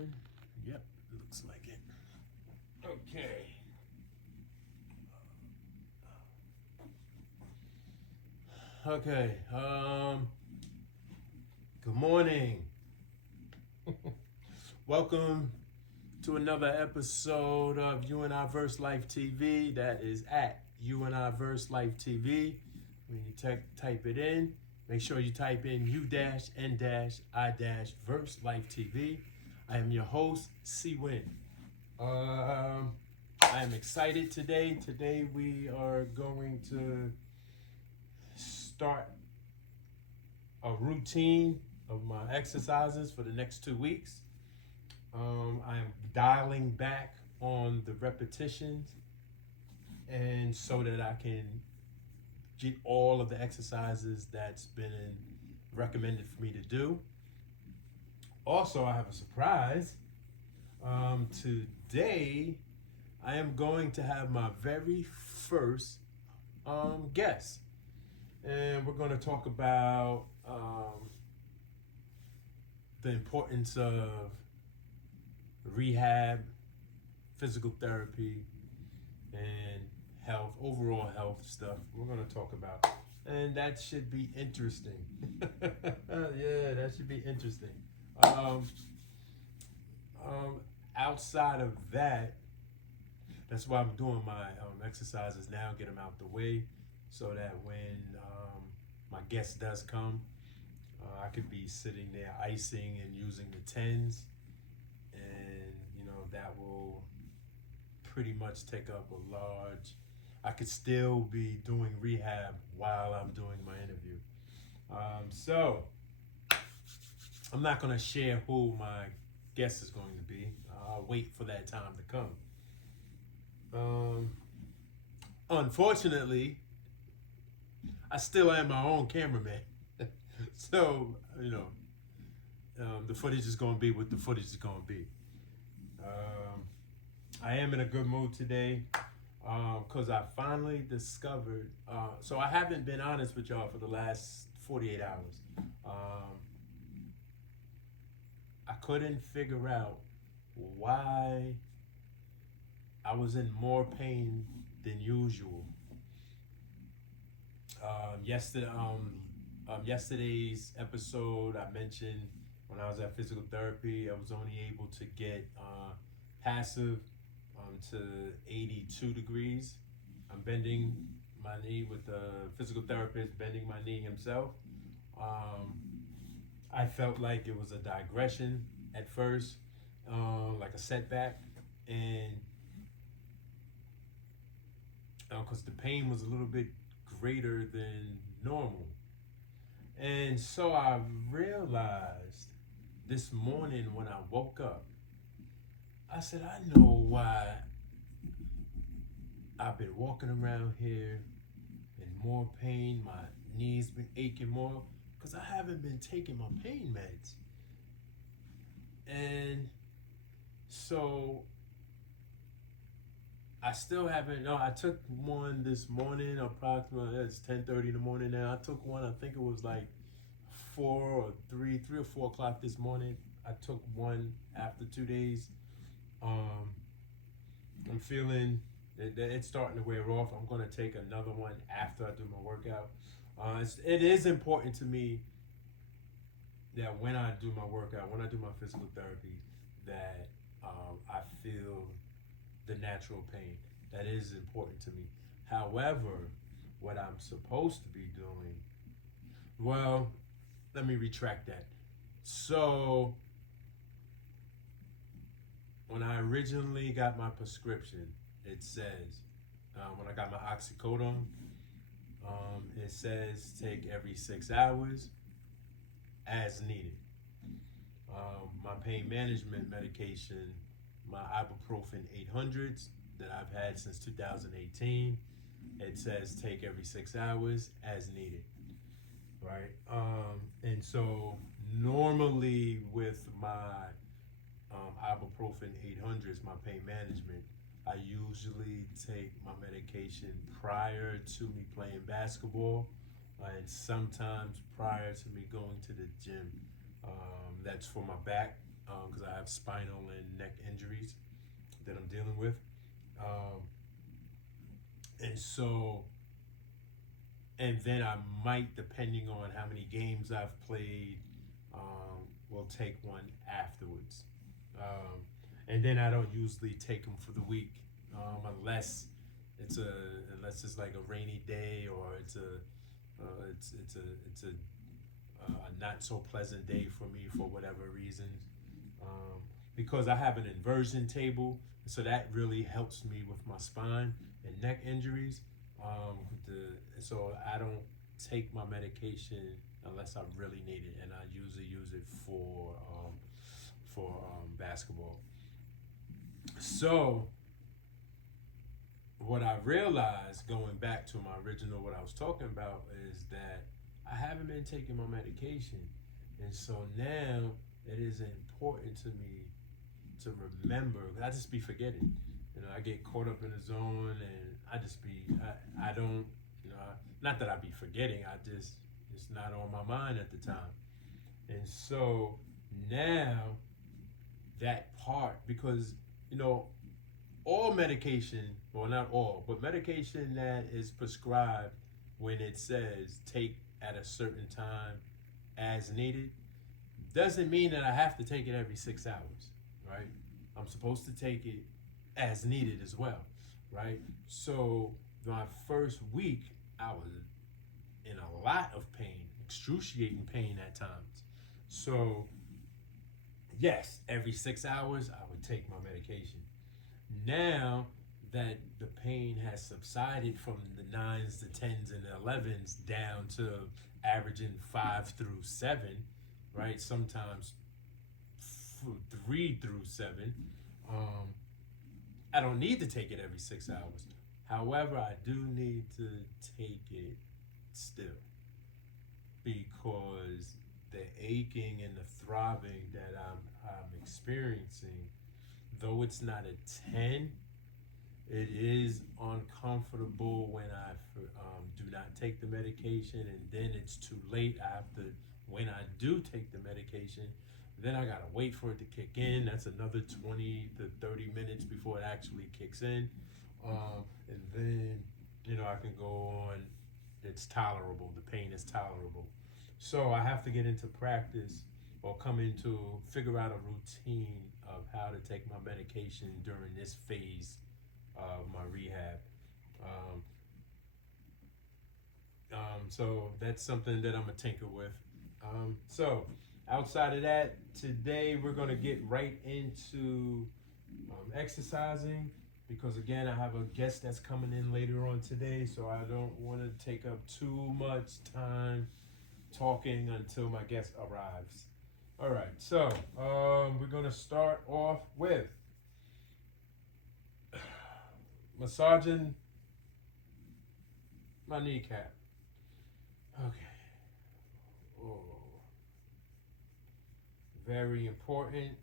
on? Yep, looks like it. Okay. Okay. Good morning. Welcome to another episode of U-N-I-VERSELIFETV. That is at U-N-I-VERSELIFETV. When you type it in, make sure you type in U-N-I-VERSE I am your host, C-Win. I am excited today. Today we are going to start a routine of my exercises for the next 2 weeks. I am dialing back on the repetitions, and so that I can get all of the exercises that's been recommended for me to do. Also, I have a surprise. Today, I am going to have my very first guest, and we're going to talk about the importance of rehab, physical therapy, and health, overall health stuff. We're going to talk about, and that should be interesting. Yeah, that should be interesting. Outside of that, that's why I'm doing my exercises now, get them out the way, so that when my guest does come, I could be sitting there icing and using the tens, and that will pretty much take up a large. I could still be doing rehab while I'm doing my interview. So I'm not going to share who my guest is going to be. I'll wait for that time to come. Unfortunately, I still am my own cameraman. So, the footage is going to be what the footage is going to be. I am in a good mood today because I finally discovered, so I haven't been honest with y'all for the last 48 hours. I couldn't figure out why I was in more pain than usual. Yesterday's episode, I mentioned when I was at physical therapy, I was only able to get passive to 82 degrees. I'm bending my knee with the physical therapist, bending my knee himself. I felt like it was a digression at first, like a setback, and because the pain was a little bit greater than normal. And so I realized this morning when I woke up, I said, I know why I've been walking around here in more pain. My knees been aching more because I haven't been taking my pain meds. And so I still haven't. No, I took one this morning. Approximately, it's 10:30 in the morning now. I took one. I think it was like 3 or 4 o'clock this morning. I took one after 2 days. I'm feeling that it's starting to wear off. I'm going to take another one after I do my workout. It is important to me that when I do my workout, when I do my physical therapy, that I feel the natural pain. That is important to me. However, what I'm supposed to be doing, well, let me retract that. So, when I originally got my prescription, it says, when I got my oxycodone, it says take every 6 hours as needed. My pain management medication, my ibuprofen 800s that I've had since 2018, it says take every 6 hours as needed, right? And so normally with my ibuprofen 800s, my pain management, I usually take my medication prior to me playing basketball, and sometimes prior to me going to the gym. That's for my back. because I have spinal and neck injuries that I'm dealing with. And so, and then I might, depending on how many games I've played, will take one afterwards. And then I don't usually take them for the week, unless it's like a rainy day, or it's a not so pleasant day for me for whatever reasons. Because I have an inversion table, so that really helps me with my spine and neck injuries. So I don't take my medication unless I really need it, and I usually use it for basketball. So what I realized, going back to my original, what I was talking about, is that I haven't been taking my medication, and so now it is important to me to remember, because I just be forgetting. I get caught up in the zone, and I just be, I don't, not that I be forgetting, it's not on my mind at the time. And so now that part, because, all medication, well, not all, but medication that is prescribed when it says take at a certain time as needed, doesn't mean that I have to take it every 6 hours, right? I'm supposed to take it as needed as well, right? So my first week, I was in a lot of pain, excruciating pain at times. So yes, every 6 hours, I would take my medication. Now that the pain has subsided from the 9s, the 10s, and the 11s down to averaging 5 through 7, right? Sometimes 3 through 7. I don't need to take it every 6 hours. However, I do need to take it still, because the aching and the throbbing that I'm experiencing, though it's not a 10, it is uncomfortable when I do not take the medication, and then it's too late. When I do take the medication, then I gotta wait for it to kick in. That's another 20 to 30 minutes before it actually kicks in. And then, I can go on, it's tolerable, the pain is tolerable. So I have to get into practice, or figure out a routine of how to take my medication during this phase of my rehab. So that's something that I'm gonna tinker with. So outside of that, today we're gonna get right into exercising, because again, I have a guest that's coming in later on today, so I don't want to take up too much time talking until my guest arrives. All right, so we're gonna start off with massaging my kneecap. Okay. Oh. Very important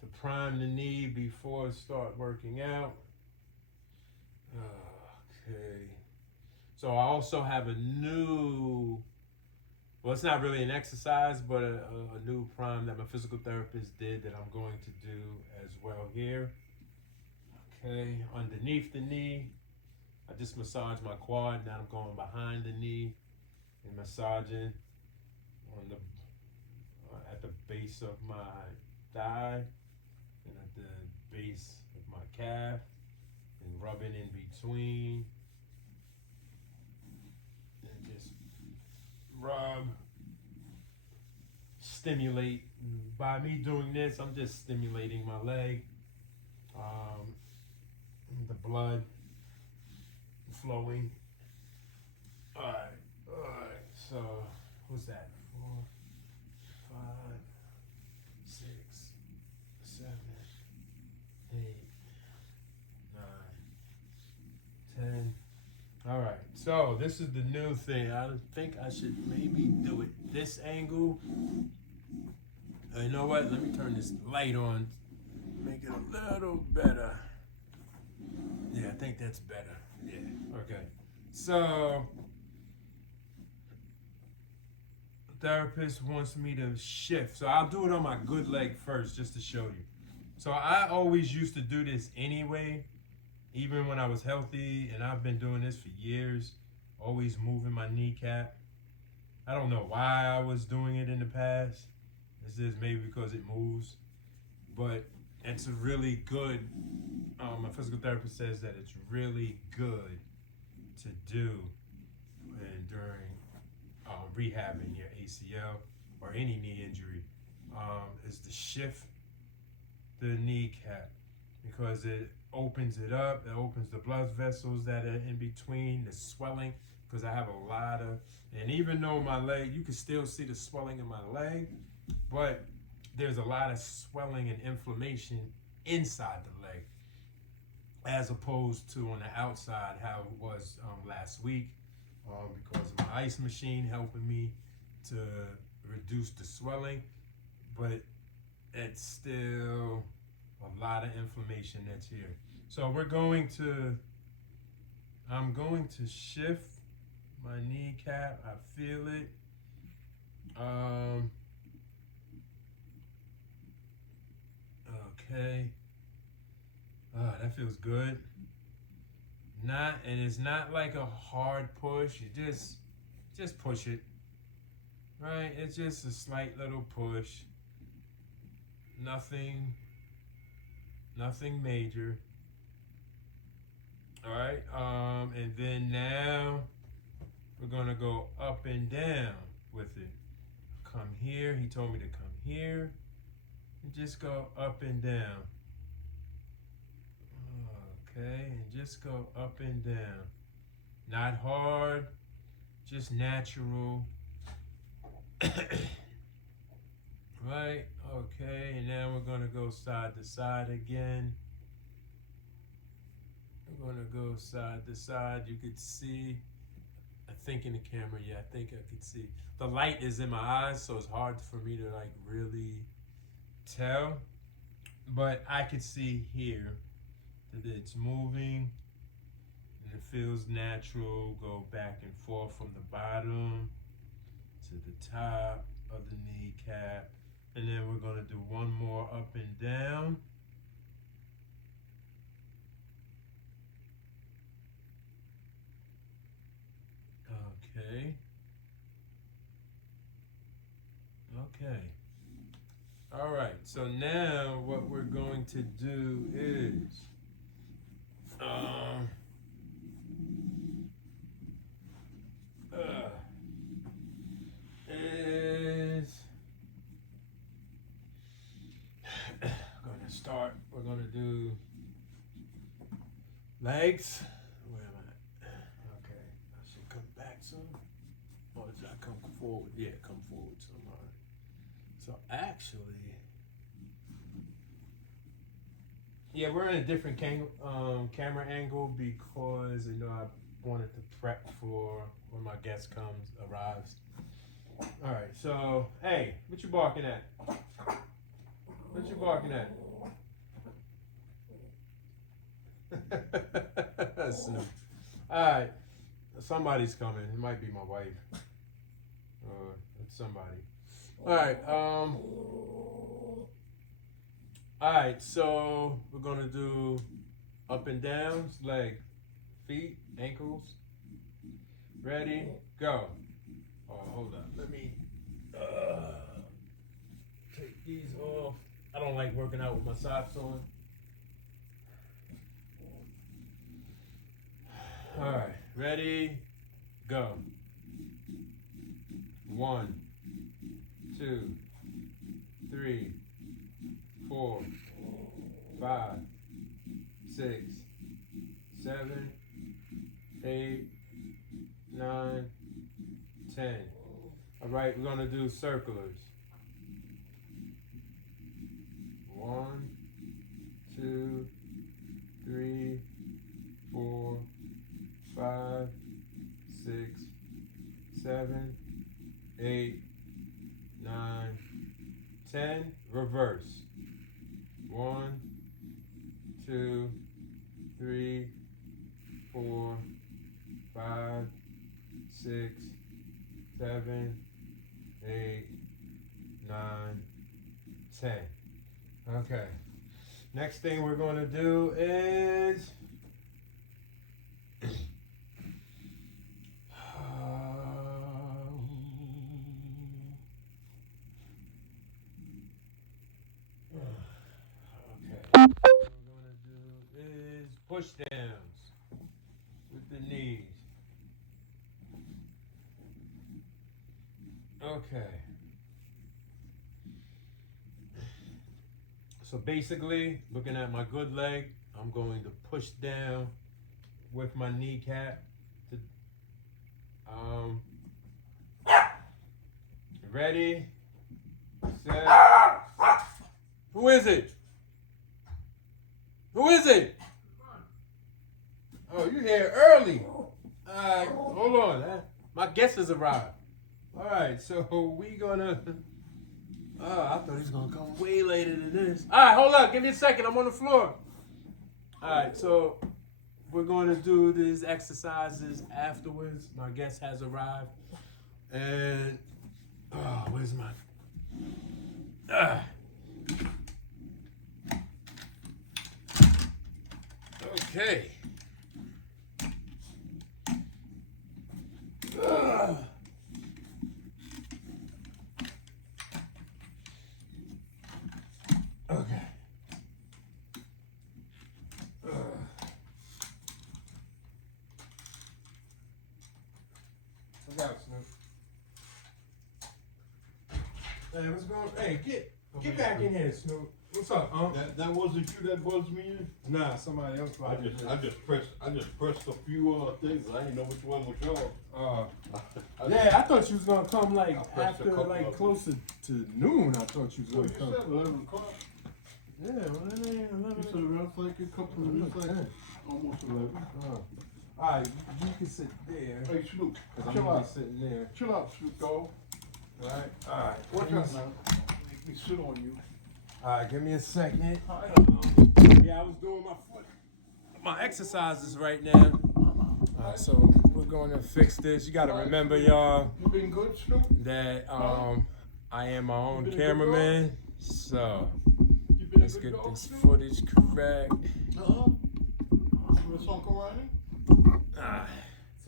to prime the knee before it start working out. Okay. So I also have a new, well, it's not really an exercise, but a new prime that my physical therapist did that I'm going to do as well here. Okay, underneath the knee, I just massage my quad. Now I'm going behind the knee and massaging on at the base of my thigh and at the base of my calf, and rubbing in between, and just rub, stimulate. By me doing this, I'm just stimulating my leg, the blood flowing. All right, so what's that? 4, 5, 6, 7, 8, 9, 10. All right, so this is the new thing. I think I should maybe do it this angle. You know what? Let me turn this light on, make it a little better. Yeah, I think that's better. Yeah, okay. So therapist wants me to shift. So I'll do it on my good leg first just to show you. So I always used to do this anyway, even when I was healthy, and I've been doing this for years, always moving my kneecap. I don't know why I was doing it in the past. It's just maybe because it moves. But it's a really good, my physical therapist says that it's really good to do during rehabbing your ACL or any knee injury, is to shift the kneecap, because it opens it up, it opens the blood vessels that are in between, the swelling, because I have a lot of, and even though my leg, you can still see the swelling in my leg, but there's a lot of swelling and inflammation inside the leg, as opposed to on the outside how it was last week, because of my ice machine helping me to reduce the swelling, but it's still a lot of inflammation that's here. So I'm going to shift my kneecap. I feel it. Okay. That feels good. And it's not like a hard push. You just push it. Right? It's just a slight little push. Nothing major. All right. And then now we're gonna go up and down with it. Come here. He told me to come here. And just go up and down. Okay, and just go up and down. Not hard, just natural. Right, okay, and now we're gonna go side to side again. We're gonna go side to side. You could see, I think in the camera, yeah, I think I could see. The light is in my eyes, so it's hard for me to like really tell, but I could see here that it's moving and it feels natural. Go back and forth from the bottom to the top of the kneecap, and then we're going to do one more up and down. Okay. All right, so now what we're going to do is we're gonna do legs. Where am I? Okay, I should come back some. Or should I come forward? Yeah, come forward some. All right. So actually, yeah, we're in a different camera angle because I wanted to prep for when my guest arrives. All right, so hey, what you barking at? What you barking at? All right, somebody's coming. It might be my wife. It's somebody. All right. All right, so we're gonna do up and downs, leg, feet, ankles. Ready, go. Oh, hold on. Let me take these off. I don't like working out with my socks on. All right, ready, go. 1, 2, 3, 4, 5, 6, 7, 8, 9, 10. All right, we're gonna do circulars. 1, 2, 3, 4, 5, 6, 7, 8, 9, 10. Reverse. 1, 2, 3, 4, 5, 6, 7, 8, 9, 10. Okay. Next thing we're going to do is what we're going to do is push downs with the knees. Okay. So basically, looking at my good leg, I'm going to push down with my kneecap. Ready, set. Who is it? Who is it? Oh, you're here early. Alright, hold on. My guest has arrived. Alright, so we gonna... I thought he was gonna come way later than this. Alright, hold up. Give me a second. I'm on the floor. Alright, so we're gonna do these exercises afterwards. My guest has arrived. And... oh, where's my... Okay. Okay. Look out, Snoop. Hey, what's going on? Hey, get back in here, Snoop. What's up, That wasn't you that buzzed me in? Nah, somebody else. I just pressed a few things. I didn't know which one was yours. Yeah, I thought you was gonna come like after, like closer to noon. I thought you was gonna come. You said 11 o'clock. Yeah, well, it ain't 11. You said around like a couple of minutes, like almost 11. All right, you can sit there. Hey, Snoop, Cause I'm chill gonna out. be sitting there. Chill out, Snoop dog. All right. Watch out now. Make me sit on you. All right, give me a second. Yeah, I was doing my exercises right now. All right, so we're going to fix this. You got to remember, y'all, You been good, Snoop? that I am my own cameraman. So You been let's a good get dog, this Snoop? footage correct. You miss Uncle Ronnie? Ah.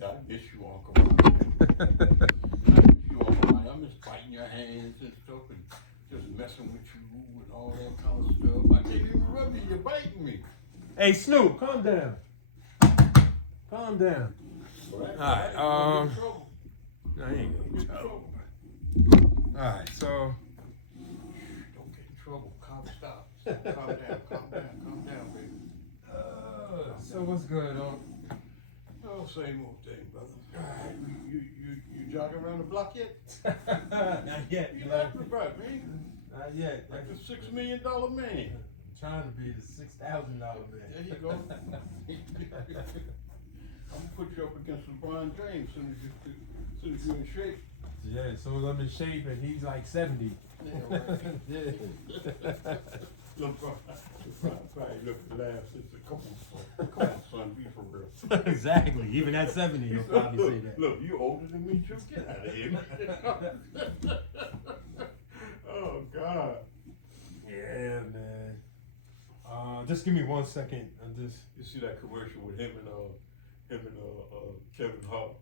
I miss you, Uncle Ronnie. I miss you, Uncle Ronnie. I miss biting your hands and stuff and just messing with you and all that kind of stuff. I can't even rub you. You're biting me. Hey, Snoop, calm down. Calm down. All right. No, he ain't gonna get in trouble. All right, so. Don't get in trouble. Calm down, baby. So what's good, Oh, same old thing, brother. You jogging around the block yet? Not yet. You laughing about, man? Not yet. Like the $6 million man. Trying to be the $6,000 man. There you go. I'm gonna put you up against LeBron James as soon as you're in shape. Yeah, as soon as I'm in shape and he's like 70. Yeah, right. Yeah. LeBron probably look and laugh since come on, son, be for real. Exactly. Even at 70, he'll probably say that. Look, you older than me too. Get out of here. Oh God. Yeah, man. Just give me 1 second. You see that commercial with him and Kevin Hart?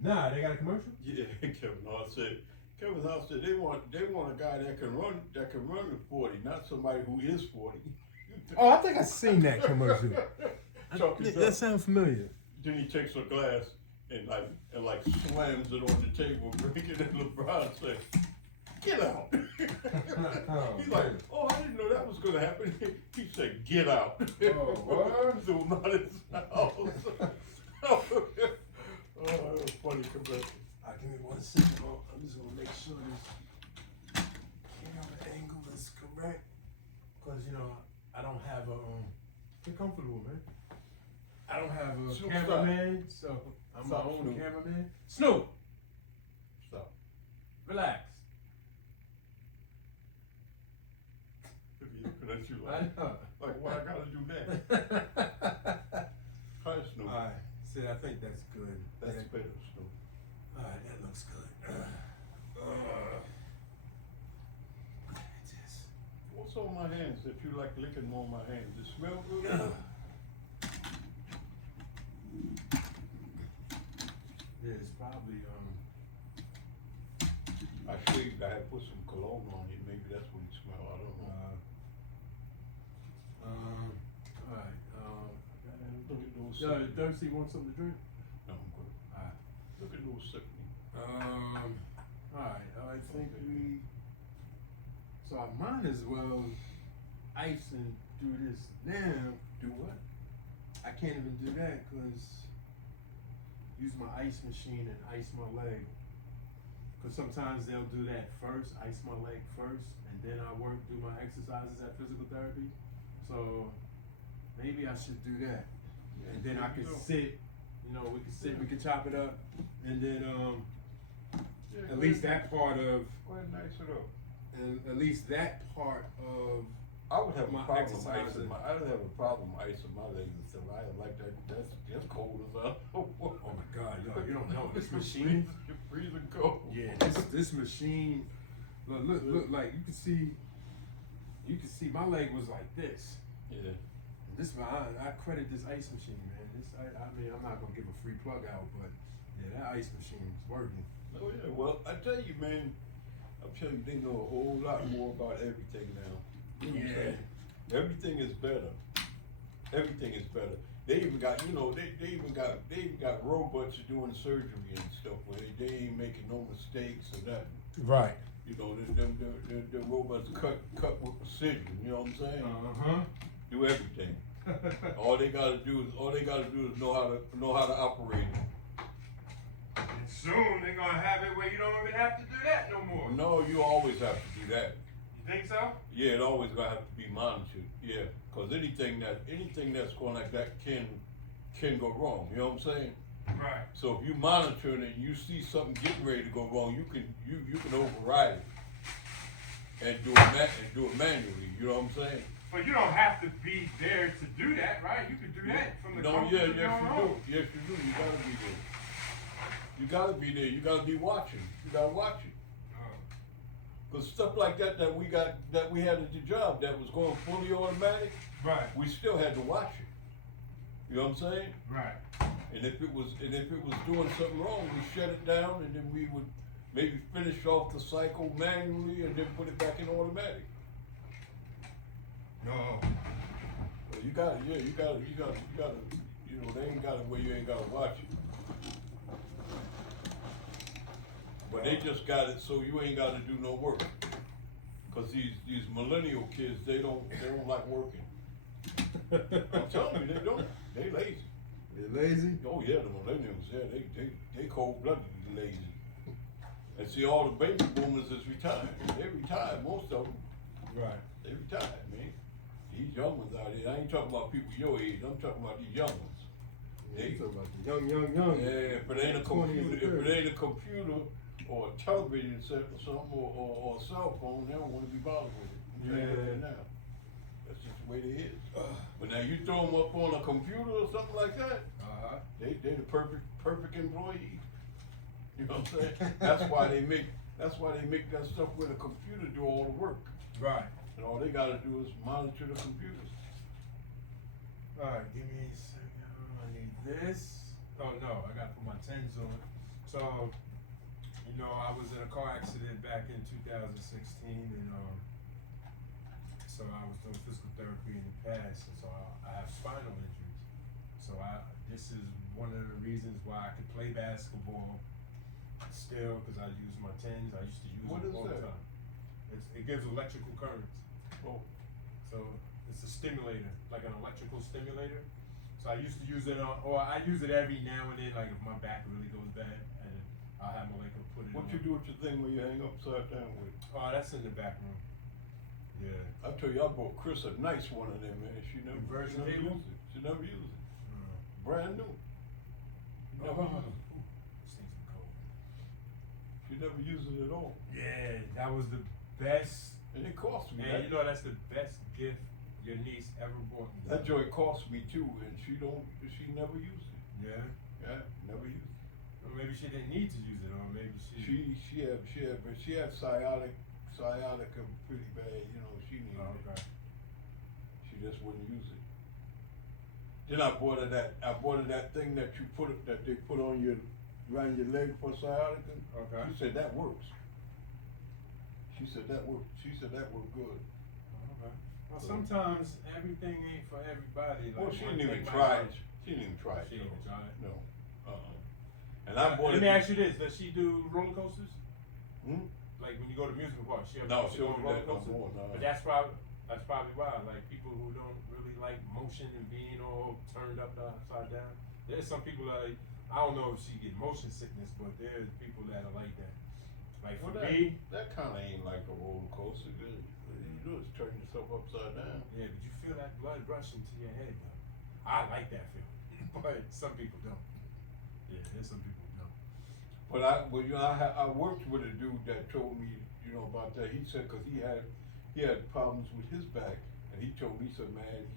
Nah, they got a commercial? Yeah, Kevin Hart said they want a guy that can run at 40, not somebody who is 40. Oh, I think I've seen that commercial. That sounds familiar. Then he takes a glass and like slams it on the table, drinking it, and LeBron said, "Get out." He's like, "Oh, I didn't know that was gonna happen." He said, "Get out." Oh, what? So not his house. Oh, that was funny commercial. Give me 1 second. I'm just gonna make sure this camera angle is correct. Cause I don't have a get comfortable, man. I don't have a Snoop, cameraman, so I'm Stop, my own Snoop. cameraman. Snoop, Stop. relax. Look at you I know. like why I gotta do that? Hi, Snoop. Alright, see, I think that's good. That's better, Snoop. Alright, that looks good. my hands, if you like licking them on my hands. It smell good. Yeah, it's probably I shaved, I had put some cologne on it, maybe that's what it smell, I don't know. alright, Look at those yo, you sick. thirsty, want something to drink? No, I'm good. Alright. Look at those sick. Alright, I think so I might as well ice and do this now. Do what? I can't even do that cause use my ice machine and ice my leg. Cause sometimes they'll do that first, ice my leg first, and then I do my exercises at physical therapy. So maybe I should do that. Yeah, And then I there you can go. sit, we can sit, we can chop it up, and then Yeah, at least that part of, Go ahead and ice it up. and at least that part of, I would have My a problem exercising. I would have a problem icing my legs and stuff. I like that. That's cold as hell. oh my God, you don't know this machine. You're freezing cold. Yeah, this machine. Look, like you can see my leg was like this. Yeah. This I credit this ice machine, man. I mean, I'm not gonna give a free plug out, but yeah, that ice machine is working. Oh yeah. Well, I tell you, man. I'm telling you, they know a whole lot more about everything now. You know what I'm saying? Everything is better. Everything is better. They even got, they even got robots doing surgery and stuff where they ain't making no mistakes or nothing. Right. The robots cut with precision. You know what I'm saying? Uh-huh. Do everything. All they gotta do is know how to operate it. And soon they're gonna have it where you don't even have to do that no more. No, you always have to do that. You think so? Yeah, it always gonna have to be monitored. Yeah, because anything that's going like that can go wrong. You know what I'm saying? Right. So if you monitor it and you see something getting ready to go wrong, you can override it and do it manually. You know what I'm saying? But you don't have to be there to do that, right? You can do that from the No, comfort yeah, of your yes you home. do. Yes you do. You gotta be there. You gotta be there. You gotta be watching. You gotta watch it. Cause stuff like that we had at the job that was going fully automatic, Right. we still had to watch it. You know what I'm saying? Right. And if it was doing something wrong, we shut it down and then we would maybe finish off the cycle manually and then put it back in automatic. No. Well, you gotta, they ain't got it where you ain't gotta watch it. But they just got it so you ain't gotta do no work. Cause these millennial kids, they don't like working. I'm telling you, they don't. They lazy. They're lazy? Oh yeah, the millennials, yeah, they cold-blooded lazy. And see, all the baby boomers is retired. They retired, most of them. Right. They retired, man. These young ones out here, I ain't talking about people your age, I'm talking about these young ones. You talking about the young. Yeah, if it ain't a 20 and computer, 30. if it ain't a computer or a television set or something, or a cell phone, they don't wanna be bothered with it. I'm telling you right now. That's just the way they is. But now you throw them up on a computer or something like that, Uh-huh. they the perfect employee. You know what I'm saying? That's why they make that stuff where the computer do all the work. Right. And all they gotta do is monitor the computers. Alright, give me a second. I need this. Oh no, I gotta put my tens on. So, I was in a car accident back in 2016 and so I was doing physical therapy in the past, and so I have spinal injuries. So this is one of the reasons why I could play basketball still, because I use my tens. I used to use What them is all the that? time. It gives electrical currents. Oh, So it's a stimulator, like an electrical stimulator. So I used to use it or I use it every now and then, like if my back really goes bad, and I'll have Malika put it what on. you do with your thing when you hang upside down with it? Oh, that's in the back room. Yeah. I tell you, I bought Chris a nice one of them, man. She never Inversion used table? it. She never used it. Brand new. She never used it. This thing's cold. She never used it at all. Yeah, that was the best. And it cost me. Man, that's the best gift your niece ever bought me. That joint cost me too, and she never used it. Yeah. Yeah, never used it. Or maybe she didn't need to use it, or maybe She had sciatic sciatica pretty bad, you know, she needed Oh, it. okay. She just wouldn't use it. Then I bought her that thing that they put on around your leg for sciatica. Okay. She said that works. She said that worked good. Okay. Well, sometimes everything ain't for everybody. Well, Like, she one didn't thing even might try work. it. She didn't even try it. She didn't even try it? No. And I bought Let it. me ask you this: does she do roller coasters? Hmm? Like when you go to musical parks, she No, she go don't on do roller that no coasters? more, no. But that's probably why. Like people who don't really like motion and being all turned up upside down. There's some people like I don't know if she get motion sickness, but there's people that are like that. Like for Well, me, that kind of ain't like a roller coaster. You do is turn yourself upside down. yeah, but you feel that blood rushing to your head, though. I like that feeling, but some people don't. Yeah, there's some people who don't. But I worked with a dude that told me, you know, about that. He said because he had problems with his back, and he told me, he said, man, he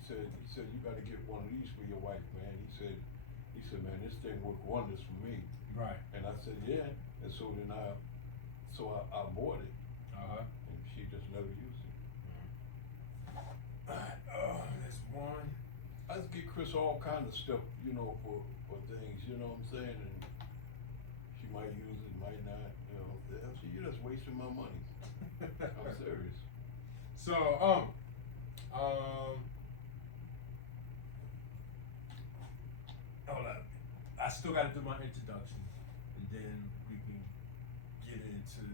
said you got to get one of these for your wife, man. He said, man, this thing worked wonders for me. Right. And I said, yeah. And so then I bought it, and she just never used it. There's one. I just get Chris all kind of stuff, you know, for things, you know what I'm saying, and she might use it, might not, you know. So you're just wasting my money. I'm serious. So, hold up. I still got to do my introduction, and then we can get into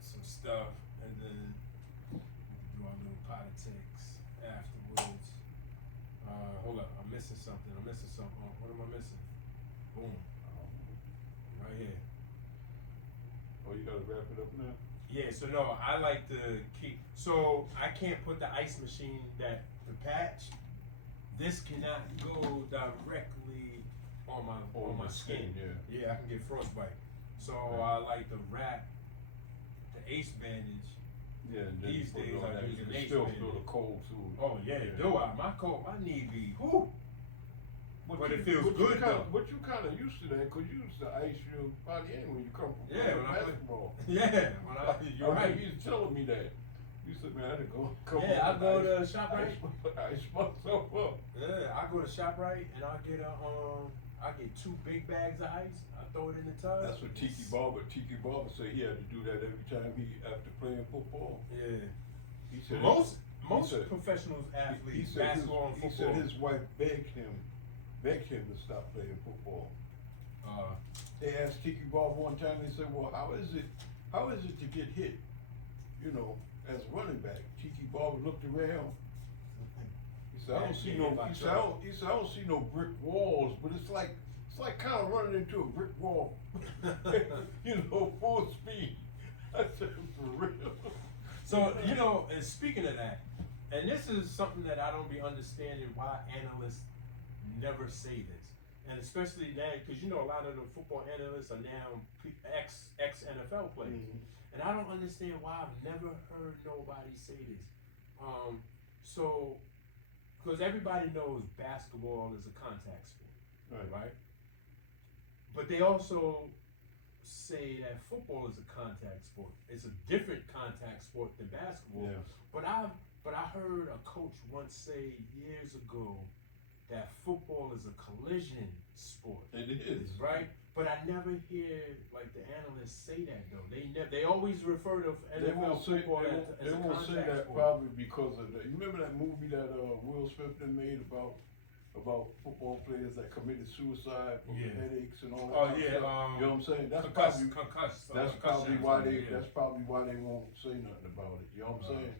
some stuff, and then we can do our little politics afterwards. Hold up, I'm missing something. What am I missing? Boom. Right here. Oh, you gotta wrap it up now? Yeah, so no, I like to keep, so I can't put the ice machine the patch, this cannot go directly on my skin. Yeah. Yeah, I can get frostbite. So I like to wrap the ace bandage. Yeah, and then These you put it days on I that. use You an can ace still bandage. feel the cold too. Oh yeah, my knee be, whoo. But it feels good though. But you kind of used to that, cause you used to ice your body in when you come from playing basketball. You're right. He was telling me that. You said, man, I had to go. Yeah, I go to ShopRite. Ice myself up. Yeah, I go to ShopRite and I get 2 big bags of ice. I throw it in the tub. That's what Tiki Barber said he had to do that every time after playing football. Yeah. He said Most professional athletes, basketball and football. He said his wife begged him to stop playing football. They asked Tiki Barber one time. They said, "Well, how is it to get hit? You know, as running back?" Tiki Barber looked around. He said, "I don't see no." He said, "I don't see no brick walls, but it's like kind of running into a brick wall." You know, full speed. I said, "For real." So and speaking of that, and this is something that I don't be understanding why analysts never say this, and especially that because a lot of the football analysts are now ex NFL players, and I don't understand why I've never heard nobody say this. So because everybody knows basketball is a contact sport, right? But they also say that football is a contact sport. It's a different contact sport than basketball. Yeah. But I heard a coach once say years ago that football is a collision sport. It is. Right? But I never hear like the analysts say that though. They always refer to NFL football as a contact sport. They won't say that probably because of that. You remember that movie that Will Smith made about football players that committed suicide from headaches and all that. Oh yeah. Stuff. You know what I'm saying? That's probably why they won't say nothing about it. You know what I'm saying?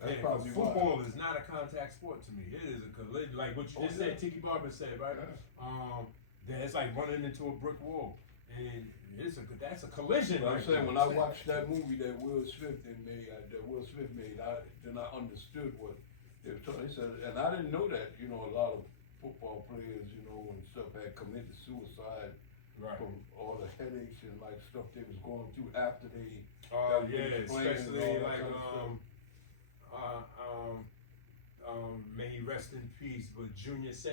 That's probably football is not a contact sport to me. It is a collision, like what you just said. Tiki Barber said, right? Yeah. That it's like running into a brick wall, and that's a collision. I'm saying when I watched that movie that Will Smith made, then I understood what they were talking. He said, and I didn't know that. A lot of football players, and stuff had committed suicide from all the headaches and like stuff they was going through after they. Especially like may he rest in peace, but Junior Seau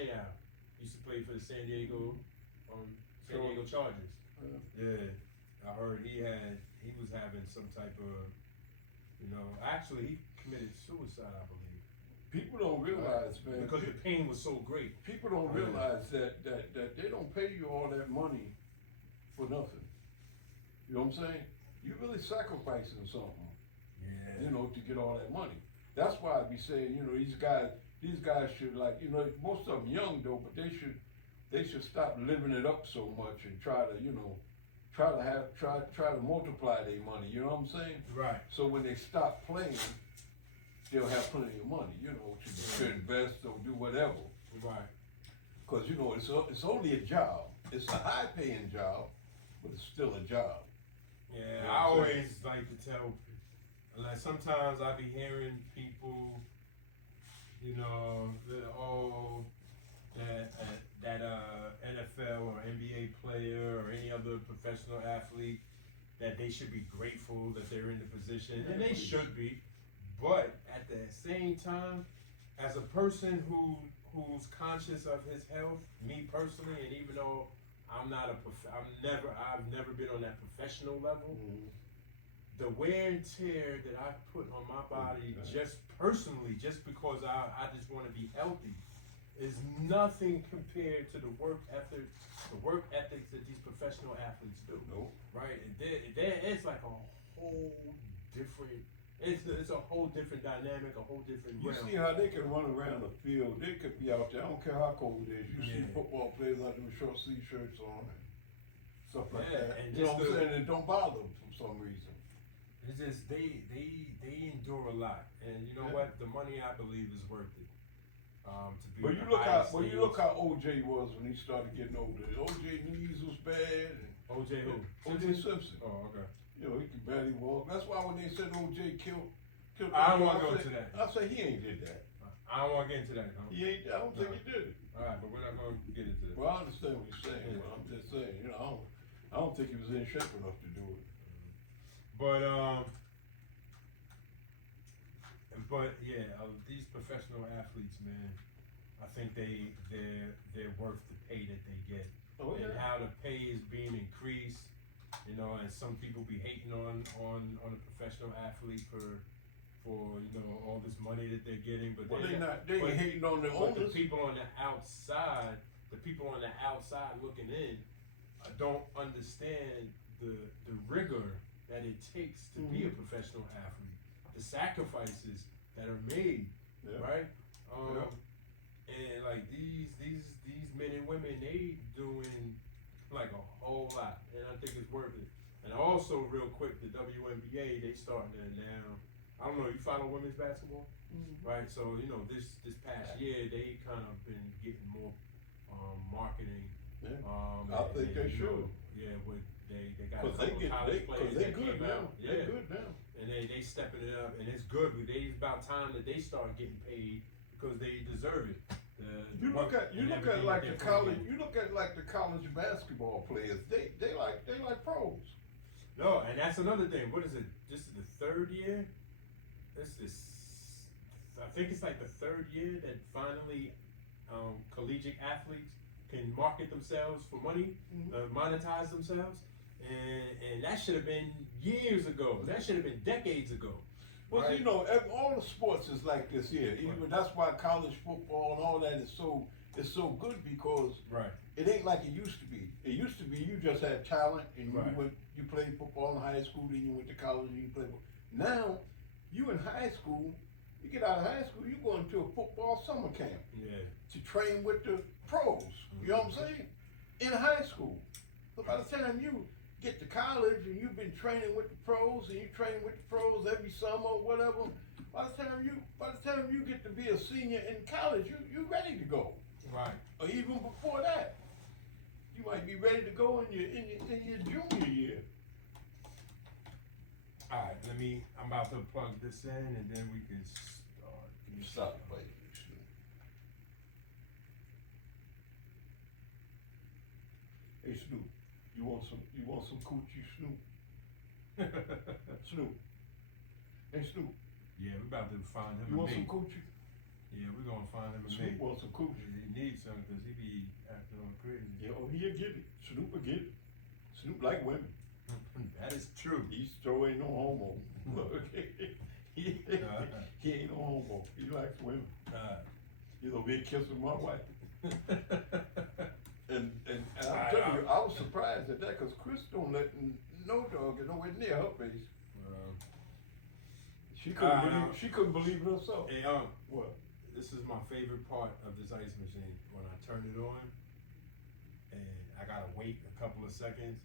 used to play for the San Diego Chargers. Yeah, I heard he he was having some type of, actually he committed suicide, I believe. People don't realize, man. Because the pain was so great. People don't realize that they don't pay you all that money for nothing. You know what I'm saying? You're really sacrificing something. Yeah. To get all that money. That's why I be saying, these guys should, like, most of them young though, but they should stop living it up so much and try to multiply their money. You know what I'm saying? Right. So when they stop playing, they'll have plenty of money, to invest or do whatever. Right. Because it's only a job. It's a high paying job, but it's still a job. Yeah, I always like to tell, like sometimes I be hearing people, that NFL or NBA player or any other professional athlete, that they should be grateful that they're in the position, and they should be. But at the same time, as a person who's conscious of his health, me personally, and even though I've never been on that professional level. Mm-hmm. The wear and tear that I put on my body, just personally, just because I just want to be healthy, is nothing compared to the work ethics that these professional athletes do. Nope. Right? And it's like a whole different. It's a whole different dynamic, a whole different You realm. see how they can run around the field. They could be out there. I don't care how cold it is. You see football players out there with short sleeve shirts on and stuff like that. And you know what I'm saying? It don't bother them for some reason. It's just they endure a lot, and you know what? The money, I believe, is worth it. To be. But you look how OJ was when he started getting older. OJ knees was bad. And OJ who? OJ Simpson. Oh, okay. He could barely walk. That's why when they said OJ killed I don't want to go into that. I say he ain't did that. I don't want to get into that. No. He ain't. I don't think he did it. All right, but we're not going to get into that. Well, I understand what you're saying, but I'm just saying, I don't think he was in shape enough to do it. But yeah, these professional athletes, man, I think they're worth the pay that they get, and how the pay is being increased. And some people be hating on a professional athlete for all this money that they're getting, but they ain't hating on the owners. The people on the outside looking in, don't understand the rigor that it takes to be a professional athlete, the sacrifices that are made, right? And like these men and women, they doing like a whole lot, and I think it's worth it. And also, real quick, the WNBA, they starting to now. I don't know, you follow women's basketball, right? So this past year they kind of been getting more marketing. I think they should. They got a couple college players that came out. They're good now. And they stepping it up, and it's good. It's about time that they start getting paid because they deserve it. You look at like the college. You look at like the college basketball players. They like pros. No, and that's another thing. What is it? This is the third year. I think it's like the third year that finally collegiate athletes can market themselves for money, monetize themselves, and that should have been years ago. That should have been decades ago. Well, right? All the sports is like this here. Even that's why college football and all that is so good because it ain't like it used to be. It used to be you just had talent and you played football in high school, then you went to college and you played football. Now, you in high school, you get out of high school, you go into a football summer camp to train with the pros. You know what I'm saying? In high school. So by the time you get to college and you've been training with the pros and you train with the pros every summer or whatever, by the time you get to be a senior in college, you ready to go. Right. Or even before that. You might be ready to go in your junior year. All right, I'm about to plug this in and then we can start. You stop playing. Hey Snoop, you want some coochie, Snoop? Snoop. Hey Snoop. Yeah, we're about to find him. You want some coochie? Yeah, we're gonna find him. Snoop wants some coochie. He needs some because he be acting all crazy. Yeah, he'll get it. Snoop will get it. Snoop like women. That is true. He still ain't no homo. he ain't no homo. He likes women. You know, been kissing my wife. And I'm telling you, I was surprised at that because Chris don't let no dog get nowhere near her face. She couldn't believe it herself. Hey, What? This is my favorite part of this ice machine. When I turn it on, and I gotta wait a couple of seconds,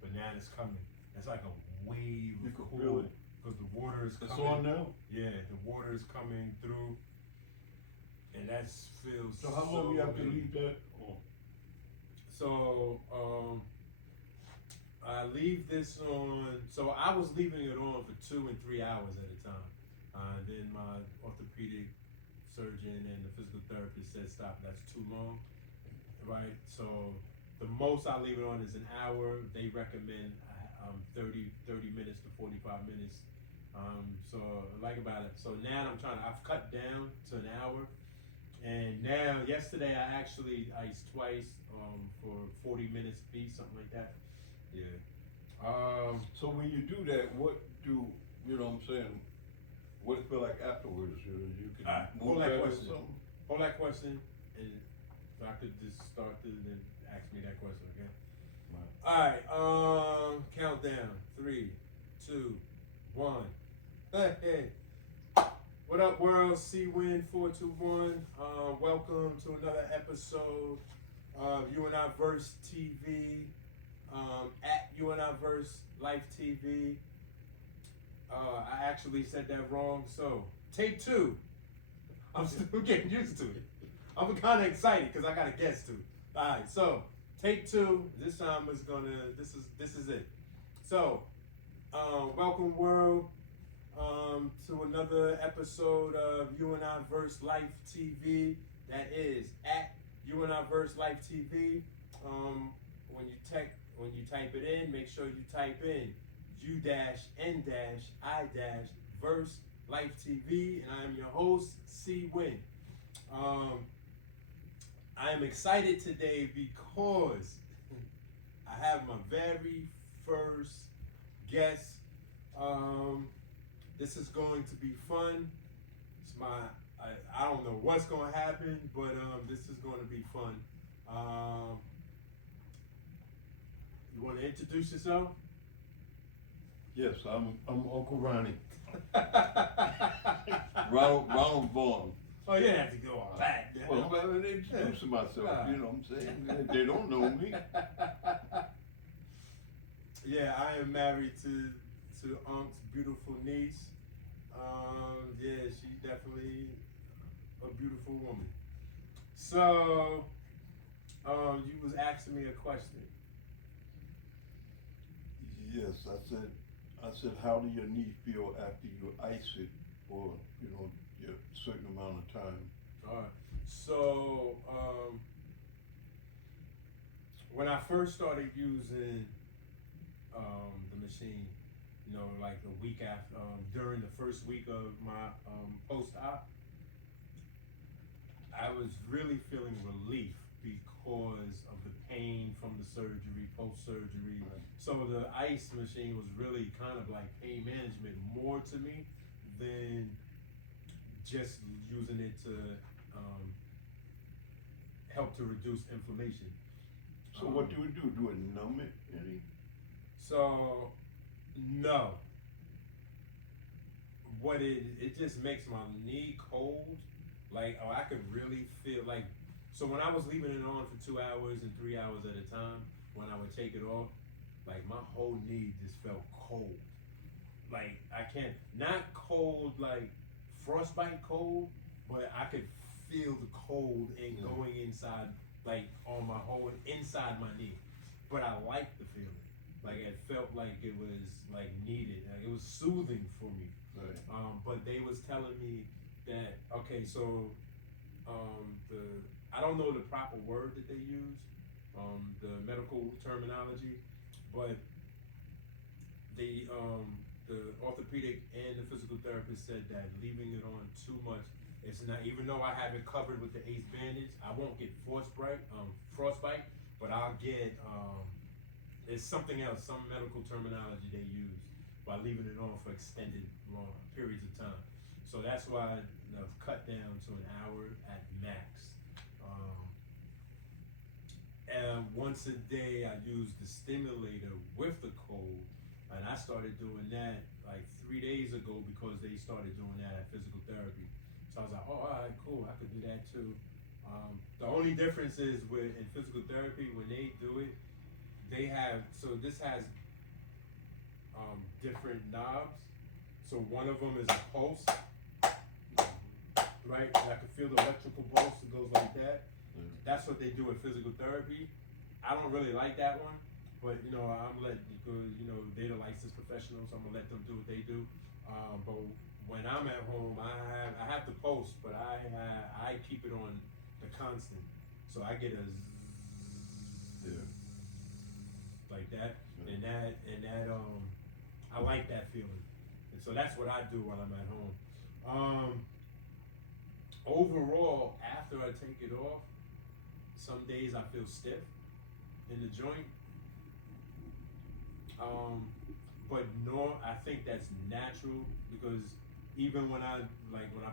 but now it's coming. It's like a wave You of can cool feel it. because the water is It's coming. on now? Yeah, the water is coming through, and that feels So how long you have to amazing. leave that on? So, I leave this on, so I was leaving it on for 2 and 3 hours at a time. Then my orthopedic surgeon and the physical therapist said, stop, that's too long, right? So the most I leave it on is an hour. They recommend 30 minutes to 45 minutes. So I like about it. So now I've cut down to an hour. And now, yesterday I actually iced twice for 40 minutes apiece, something like that. Yeah. So when you do that, what do, you know what I'm saying, what it feel like afterwards? You can hold move that that or question. something? Hold that question, and so I could just start to then ask me that question again. Right. All right. Countdown. 3, 2, 1. Hey. What up, world? C-Win 421. Welcome to another episode of U-N-I-VERSETV. At U-N-I-VERSELIFETV. I actually said that wrong, so take 2. I'm still getting used to it. I'm kind of excited because I got a guest too. All right, so take 2. This time is this is it. So, welcome world to another episode of U-N-I-VERSELIFETV. That is at U-N-I-VERSELIFETV. When you type it in, make sure you type in U-N-I-Verse Life TV, and I am your host, C-Win. I am excited today because I have my very first guest. This is going to be fun. It's I don't know what's going to happen, but this is going to be fun. You want to introduce yourself? Yes, I'm Uncle Ronnie. Ronald Vaughn. Oh, you didn't have to go all that. Well, I'm glad to introduce myself, you know what I'm saying? They don't know me. Yeah, I am married to Unc's beautiful niece. Yeah, she's definitely a beautiful woman. So, you was asking me a question. Yes, I said, how do your knee feel after you ice it for, you know, a certain amount of time? All right. So, when I first started using the machine, you know, like a week after, during the first week of my post-op, I was really feeling relief because of the pain from the surgery, post-surgery. Right. So the ice machine was really kind of like pain management more to me than just using it to help to reduce inflammation. So what do it do? Do it numb it any? So, no. What it just makes my knee cold. Like, I could really feel like, so when I was leaving it on for 2 hours and 3 hours at a time, when I would take it off, like my whole knee just felt cold. Like not cold like frostbite cold, but I could feel the cold and going inside, like on my whole inside my knee. But I liked the feeling. Like it felt like it was like needed. Like it was soothing for me. Right. But they was telling me that, okay, so I don't know the proper word that they use, the medical terminology, but the orthopedic and the physical therapist said that leaving it on too much, it's not, even though I have it covered with the ACE bandage, I won't get frostbite, but I'll get it's something else, some medical terminology they use by leaving it on for extended long periods of time. So that's why I've cut down to an hour at max. And once a day I use the stimulator with the cold, and I started doing that like 3 days ago because they started doing that at physical therapy. So I was like, oh, all right, cool, I could do that too. The only difference is in physical therapy, when they do it, they have, so this has different knobs. So one of them is a pulse, right? And I can feel the electrical pulse that goes like that. That's what they do in physical therapy. I don't really like that one, but you know, because they're the licensed professionals, so I'm gonna let them do what they do. But when I'm at home, I have the pulse, but I keep it on the constant, so I get a zzz, like that, and that I like that feeling, and so that's what I do when I'm at home. Overall, after I take it off, some days I feel stiff in the joint. But no, I think that's natural because even when I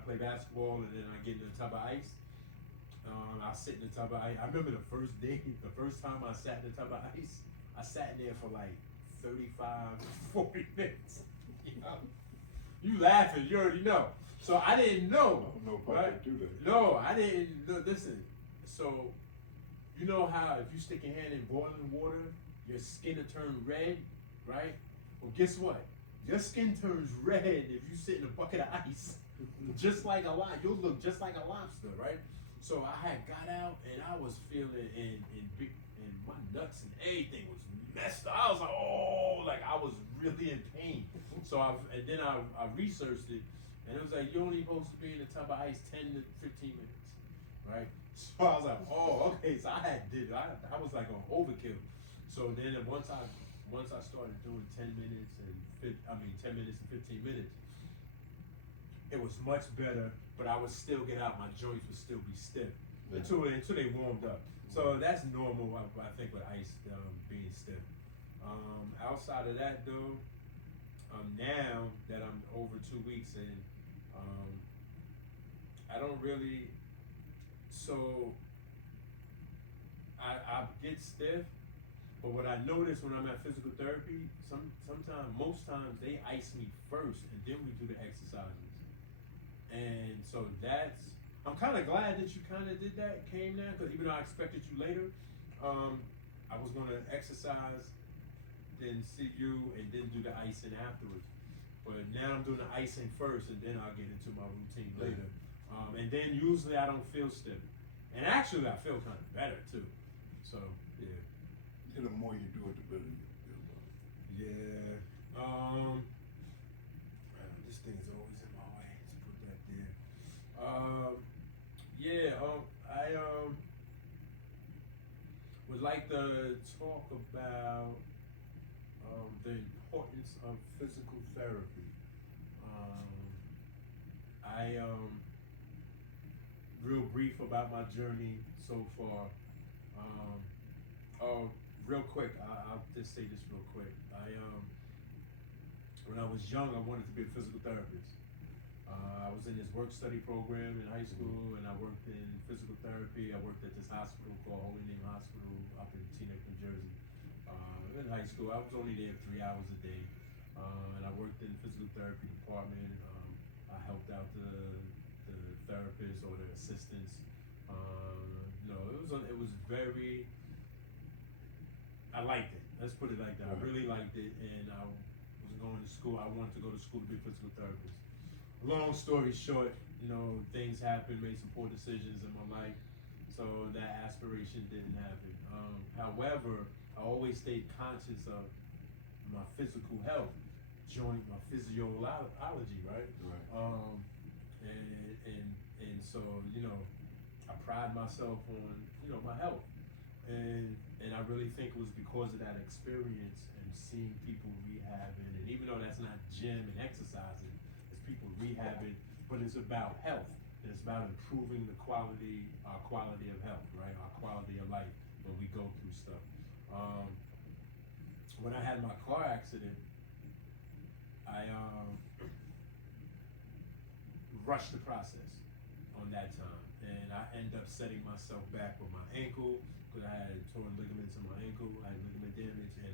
play basketball and then I get in the tub of ice, I sit in the tub of ice. I remember the first time I sat in the tub of ice, I sat in there for like 35, 40 minutes. You know? You laughing, you already know. So I didn't know. I don't know if I right? could do that. No, I didn't. Listen, so you know how if you stick your hand in boiling water, your skin will turn red, right? Well, guess what? Your skin turns red if you sit in a bucket of ice. Just like you'll look just like a lobster, right? So I had got out and I was feeling and my nuts and everything was messed up. I was like, oh, like I was really in pain. So I researched it, and it was like you're only supposed to be in the tub of ice 10 to 15 minutes, right? So I was like, oh, okay. So I was like on overkill. So then once I started doing 10 minutes and 10 minutes and 15 minutes, it was much better. But I would still get out. My joints would still be stiff until they warmed up. So that's normal, I think, with ice being stiff. Outside of that, though, now that I'm over 2 weeks in, I don't really. So I get stiff, but what I notice when I'm at physical therapy, most times they ice me first, and then we do the exercises. And so I'm kind of glad that you kind of did that, came now, because even though I expected you later, I was going to exercise, then see you, and then do the icing afterwards. But now I'm doing the icing first, and then I'll get into my routine later. And then usually I don't feel stiff. And actually I feel kind of better too. So, yeah. And the more you do it, the better you feel about it. Yeah. This thing is always in my way. Let's put that there. I would like to talk about the importance of physical therapy. Real brief about my journey so far. Real quick, I'll just say this real quick. When I was young, I wanted to be a physical therapist. I was in this work-study program in high school, and I worked in physical therapy. I worked at this hospital called Holy Name Hospital up in Teaneck, New Jersey. In high school, I was only there 3 hours a day, and I worked in the physical therapy department. I helped out the therapists or the assistants. It was very. I liked it. Let's put it like that. I really liked it, and I was going to school. I wanted to go to school to be a physical therapist. Long story short, things happened, made some poor decisions in my life, so that aspiration didn't happen. However, I always stayed conscious of my physical health, my physiology, right? And so I pride myself on my health, and I really think it was because of that experience and seeing people rehabbing, and even though that's not gym and exercising, it's people rehabbing, but it's about health. And it's about improving our quality of health, right? Our quality of life when we go through stuff. when I had my car accident, I rushed the process on that time, and I ended up setting myself back with my ankle because I had torn ligaments in my ankle. I had ligament damage, and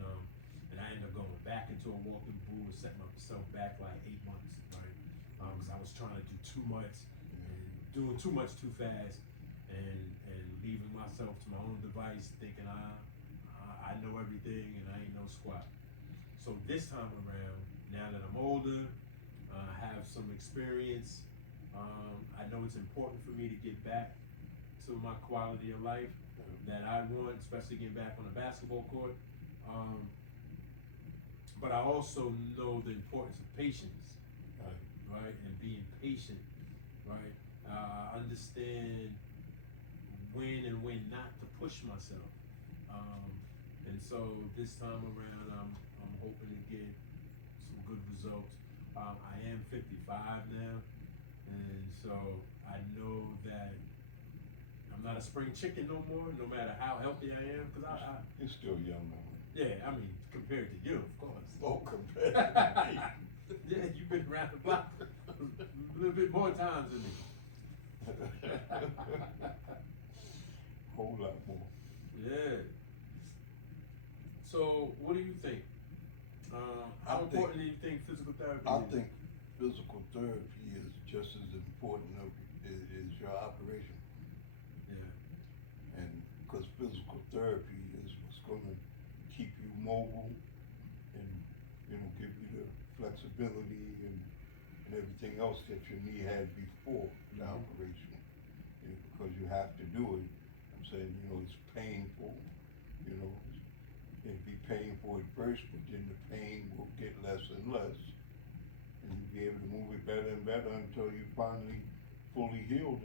I ended up going back into a walking boot and setting myself back like 8 months, right? Because I was trying to do too much and doing too much too fast, and leaving myself to my own device, thinking I know everything and I ain't no squat. So this time around, now that I'm older, I have some experience. I know it's important for me to get back to my quality of life that I want, especially getting back on the basketball court. But I also know the importance of patience, right? And being patient, right? Understand when and when not to push myself. And so this time around, I'm hoping to get some good results. I am 55 now, and so I know that I'm not a spring chicken no more, no matter how healthy I am, because You're still young, man. yeah, I mean, compared to you, of course. Oh, compared to me. Yeah, you've been around the block a little bit more times than me. Whole lot more. Yeah. So, what do you think? How important do you think physical therapy I is? think physical therapy is just as important as your operation. Yeah. And because physical therapy is what's going to keep you mobile and, give you the flexibility and everything else that your knee had before the operation. Because you have to do it. I'm saying, it's painful, it'd be painful at first, but then the pain will get less and less. And you'll be able to move it better and better until you finally fully healed.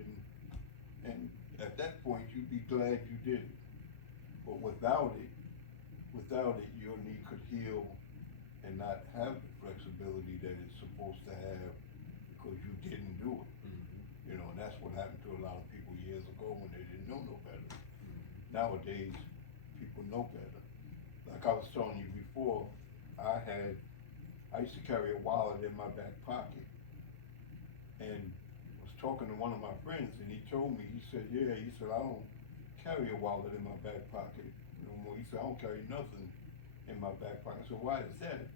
And at that point, you'd be glad you did it. But without it, your knee could heal and not have the flexibility that it's supposed to have because you didn't do it. And that's what happened to a lot of people years ago when they didn't know no better. Nowadays, people know better. Like I was telling you before, I used to carry a wallet in my back pocket. And I was talking to one of my friends and he told me, he said, I don't carry a wallet in my back pocket no more. He said, I don't carry nothing in my back pocket. So why is that?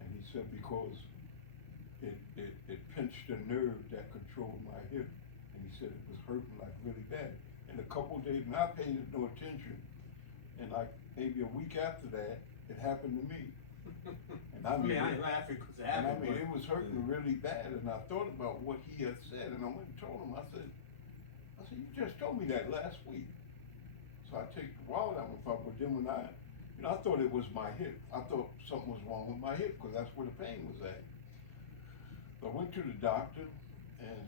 And he said, because it pinched the nerve that controlled my hip. And he said it was hurting like really bad. And a couple of days, and I paid it no attention. And like maybe a week after that, it happened to me. And I ain't laughing because it happened. it was hurting really bad. And I thought about what he had said, and I went and told him. I said, you just told me that last week. So I take the wallet out of my pocket. But then when I thought it was my hip. I thought something was wrong with my hip because that's where the pain was at. So I went to the doctor, and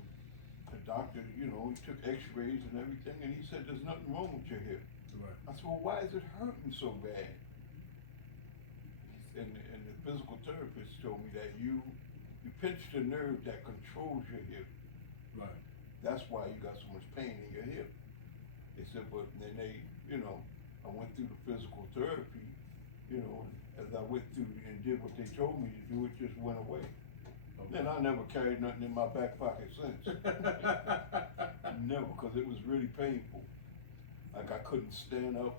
the doctor, he took x-rays and everything, and he said, there's nothing wrong with your hip. Right. I said, well, why is it hurting so bad? And the physical therapist told me that you pinched the nerve that controls your hip. Right. That's why you got so much pain in your hip. They said, but then I went through the physical therapy, as I went through and did what they told me to do, it just went away. Okay. Then I never carried nothing in my back pocket since. Never, because it was really painful. Like I couldn't stand up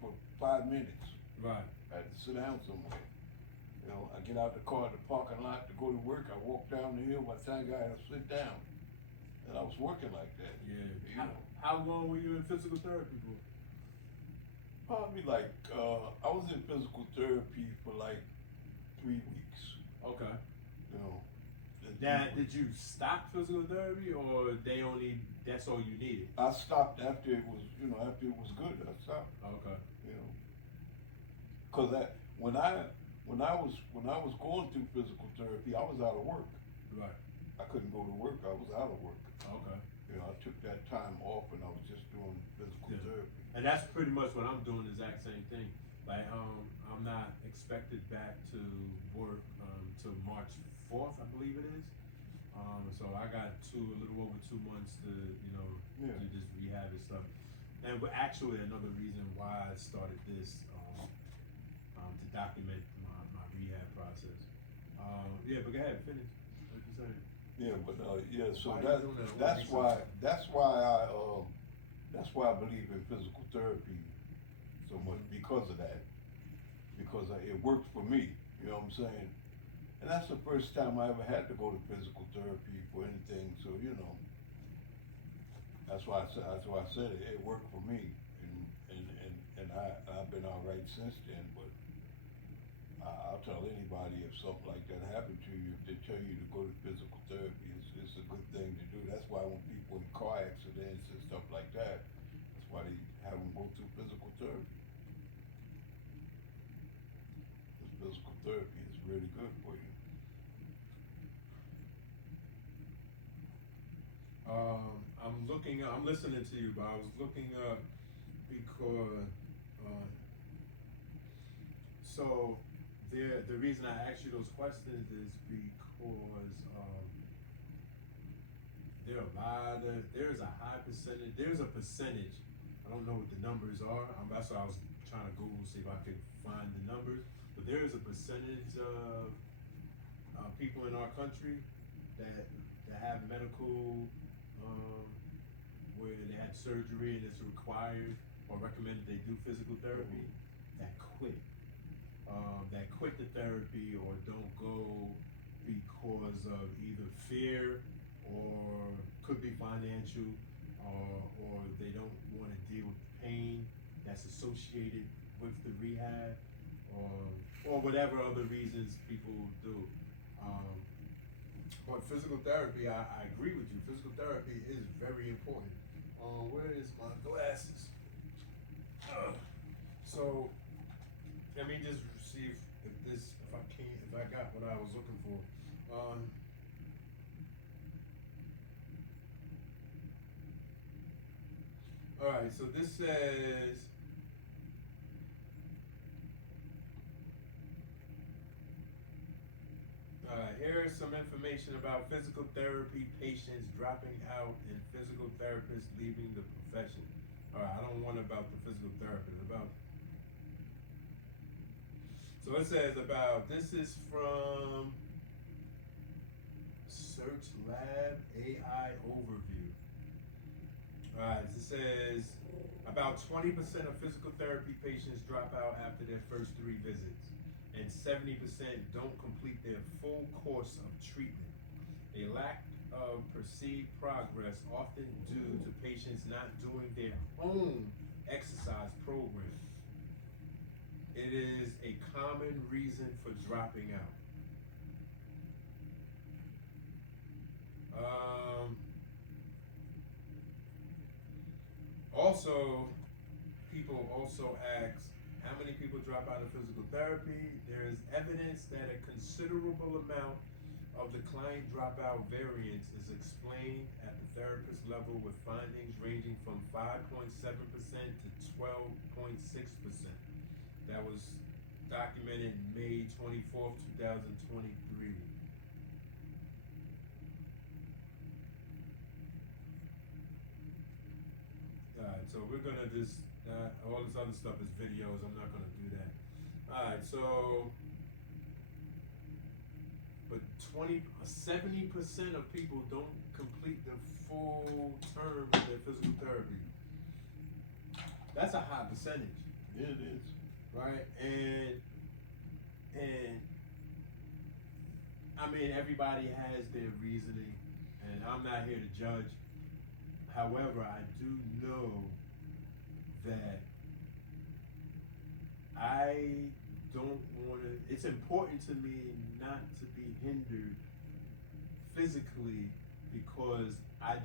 for 5 minutes. Right. I had to sit down somewhere. I get out the car at the parking lot to go to work. I walk down the hill. By the time I got to sit down, and I was working like that. Yeah. How long were you in physical therapy for? Probably like I was in physical therapy for like 3 weeks. Okay. Now, did you stop physical therapy, or that's all you needed? I stopped after it was good. I stopped. Okay. Because when I was going through physical therapy, I was out of work. Right. I couldn't go to work. I was out of work. Okay. I took that time off, and I was just doing physical therapy. And that's pretty much what I'm doing. The exact same thing. Like I'm not expected back to work till March 4th, I believe it is. So I got a little over 2 months to to just rehab and stuff. And actually another reason why I started this to document my rehab process. Yeah, but go ahead, finish. What you saying? Yeah, but yeah, so Why you doing that? that's why I believe in physical therapy so much because of that. Because it works for me. You know what I'm saying? And that's the first time I ever had to go to physical therapy for anything. So you know, that's why I said it. It worked for me, and I've been all right since then. But I'll tell anybody if something like that happened to you, if they tell you to go to physical therapy, it's a good thing to do. That's why when people in car accidents and stuff like that, that's why they have them go through physical therapy. Because physical therapy is really good for you. I'm listening to you, but I was looking up because, so the reason I asked you those questions is because, there's a high percentage, there's a percentage, I don't know what the numbers are, that's why I was trying to Google, see if I could find the numbers, but there is a percentage of, people in our country that have medical, where they had surgery and it's required or recommended they do physical therapy, that quit the therapy or don't go because of either fear or could be financial, or they don't want to deal with the pain that's associated with the rehab, or whatever other reasons people do. But physical therapy, I agree with you. Physical therapy is very important. Where is my glasses? So let me just see if I got what I was looking for. All right, so this says, here is some information about physical therapy patients dropping out and physical therapists leaving the profession. All right, I don't want about the physical therapist, so it says this is from Search Lab AI Overview. All right, it says about 20% of physical therapy patients drop out after their first 3 visits, and 70% don't complete their full course of treatment. A lack of perceived progress, often due to patients not doing their own exercise program. It is a common reason for dropping out. Also, people also ask, how many people drop out of physical therapy? There is evidence that a considerable amount of the client dropout variance is explained at the therapist level, with findings ranging from 5.7% to 12.6%. That was documented May 24th, 2023. Alright, so we're gonna just, all this other stuff is videos, I'm not gonna do that. Alright, so, but 70% of people don't complete the full term of their physical therapy. That's a high percentage. Yeah, it is. Right? And I mean, everybody has their reasoning, and I'm not here to judge. However, I do know that I don't want to, it's important to me not to be hindered physically because I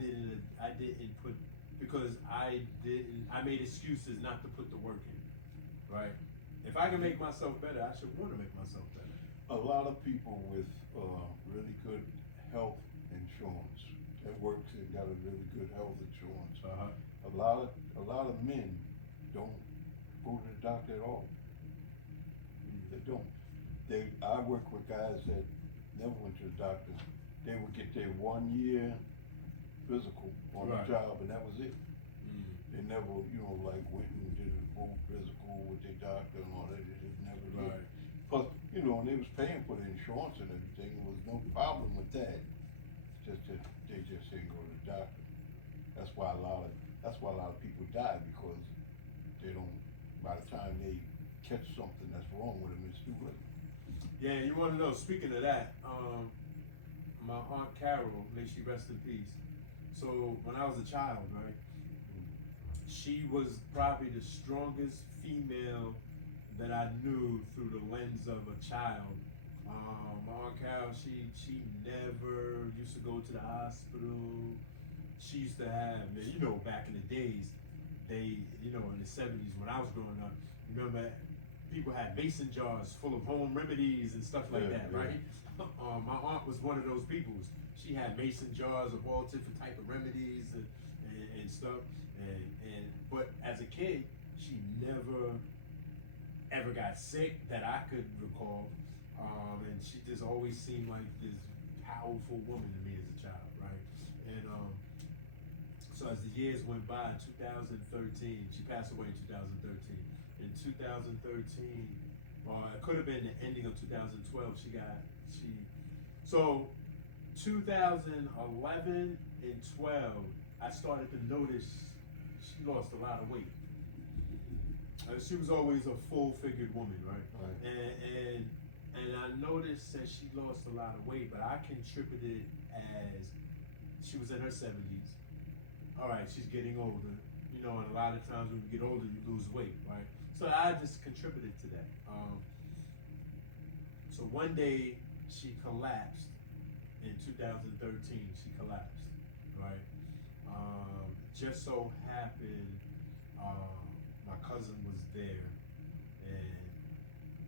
made excuses not to put the work in, right? If I can make myself better, I should want to make myself better. A lot of people with really good health insurance that works and got a really good health insurance. A lot of men don't go to the doctor at all. They don't. I work with guys that never went to the doctor. They would get their 1 year physical on the job, and that was it. they never, like went and did a full physical with their doctor and all that. They just never did. Right. Plus, and they was paying for the insurance and everything. There was no problem with that. Just that they just didn't go to the doctor. That's why a lot of people die, because they don't. By the time they catch something that's wrong with them, it's too late. Yeah, you want to know? Speaking of that, my aunt Carol, may she rest in peace. So when I was a child, right, she was probably the strongest female that I knew through the lens of a child. My aunt Carol, she never used to go to the hospital. She used to have, back in the days, they, in the 70s when I was growing up, remember people had mason jars full of home remedies and stuff like that, right? My aunt was one of those people. She had mason jars of all different type of remedies and stuff. But as a kid, she never ever got sick that I could recall. And she just always seemed like this powerful woman to me as a child, right? And so as the years went by, in 2013, she passed away in 2013. In 2013, it could have been the ending of 2012, so 2011 and 12, I started to notice she lost a lot of weight. She was always a full-figured woman, right? And I noticed that she lost a lot of weight, but I contributed as she was in her 70s. All right, she's getting older, and a lot of times when you get older, you lose weight, right? So I just contributed to that. So one day she collapsed in 2013. She collapsed, right? Just so happened, my cousin was there, and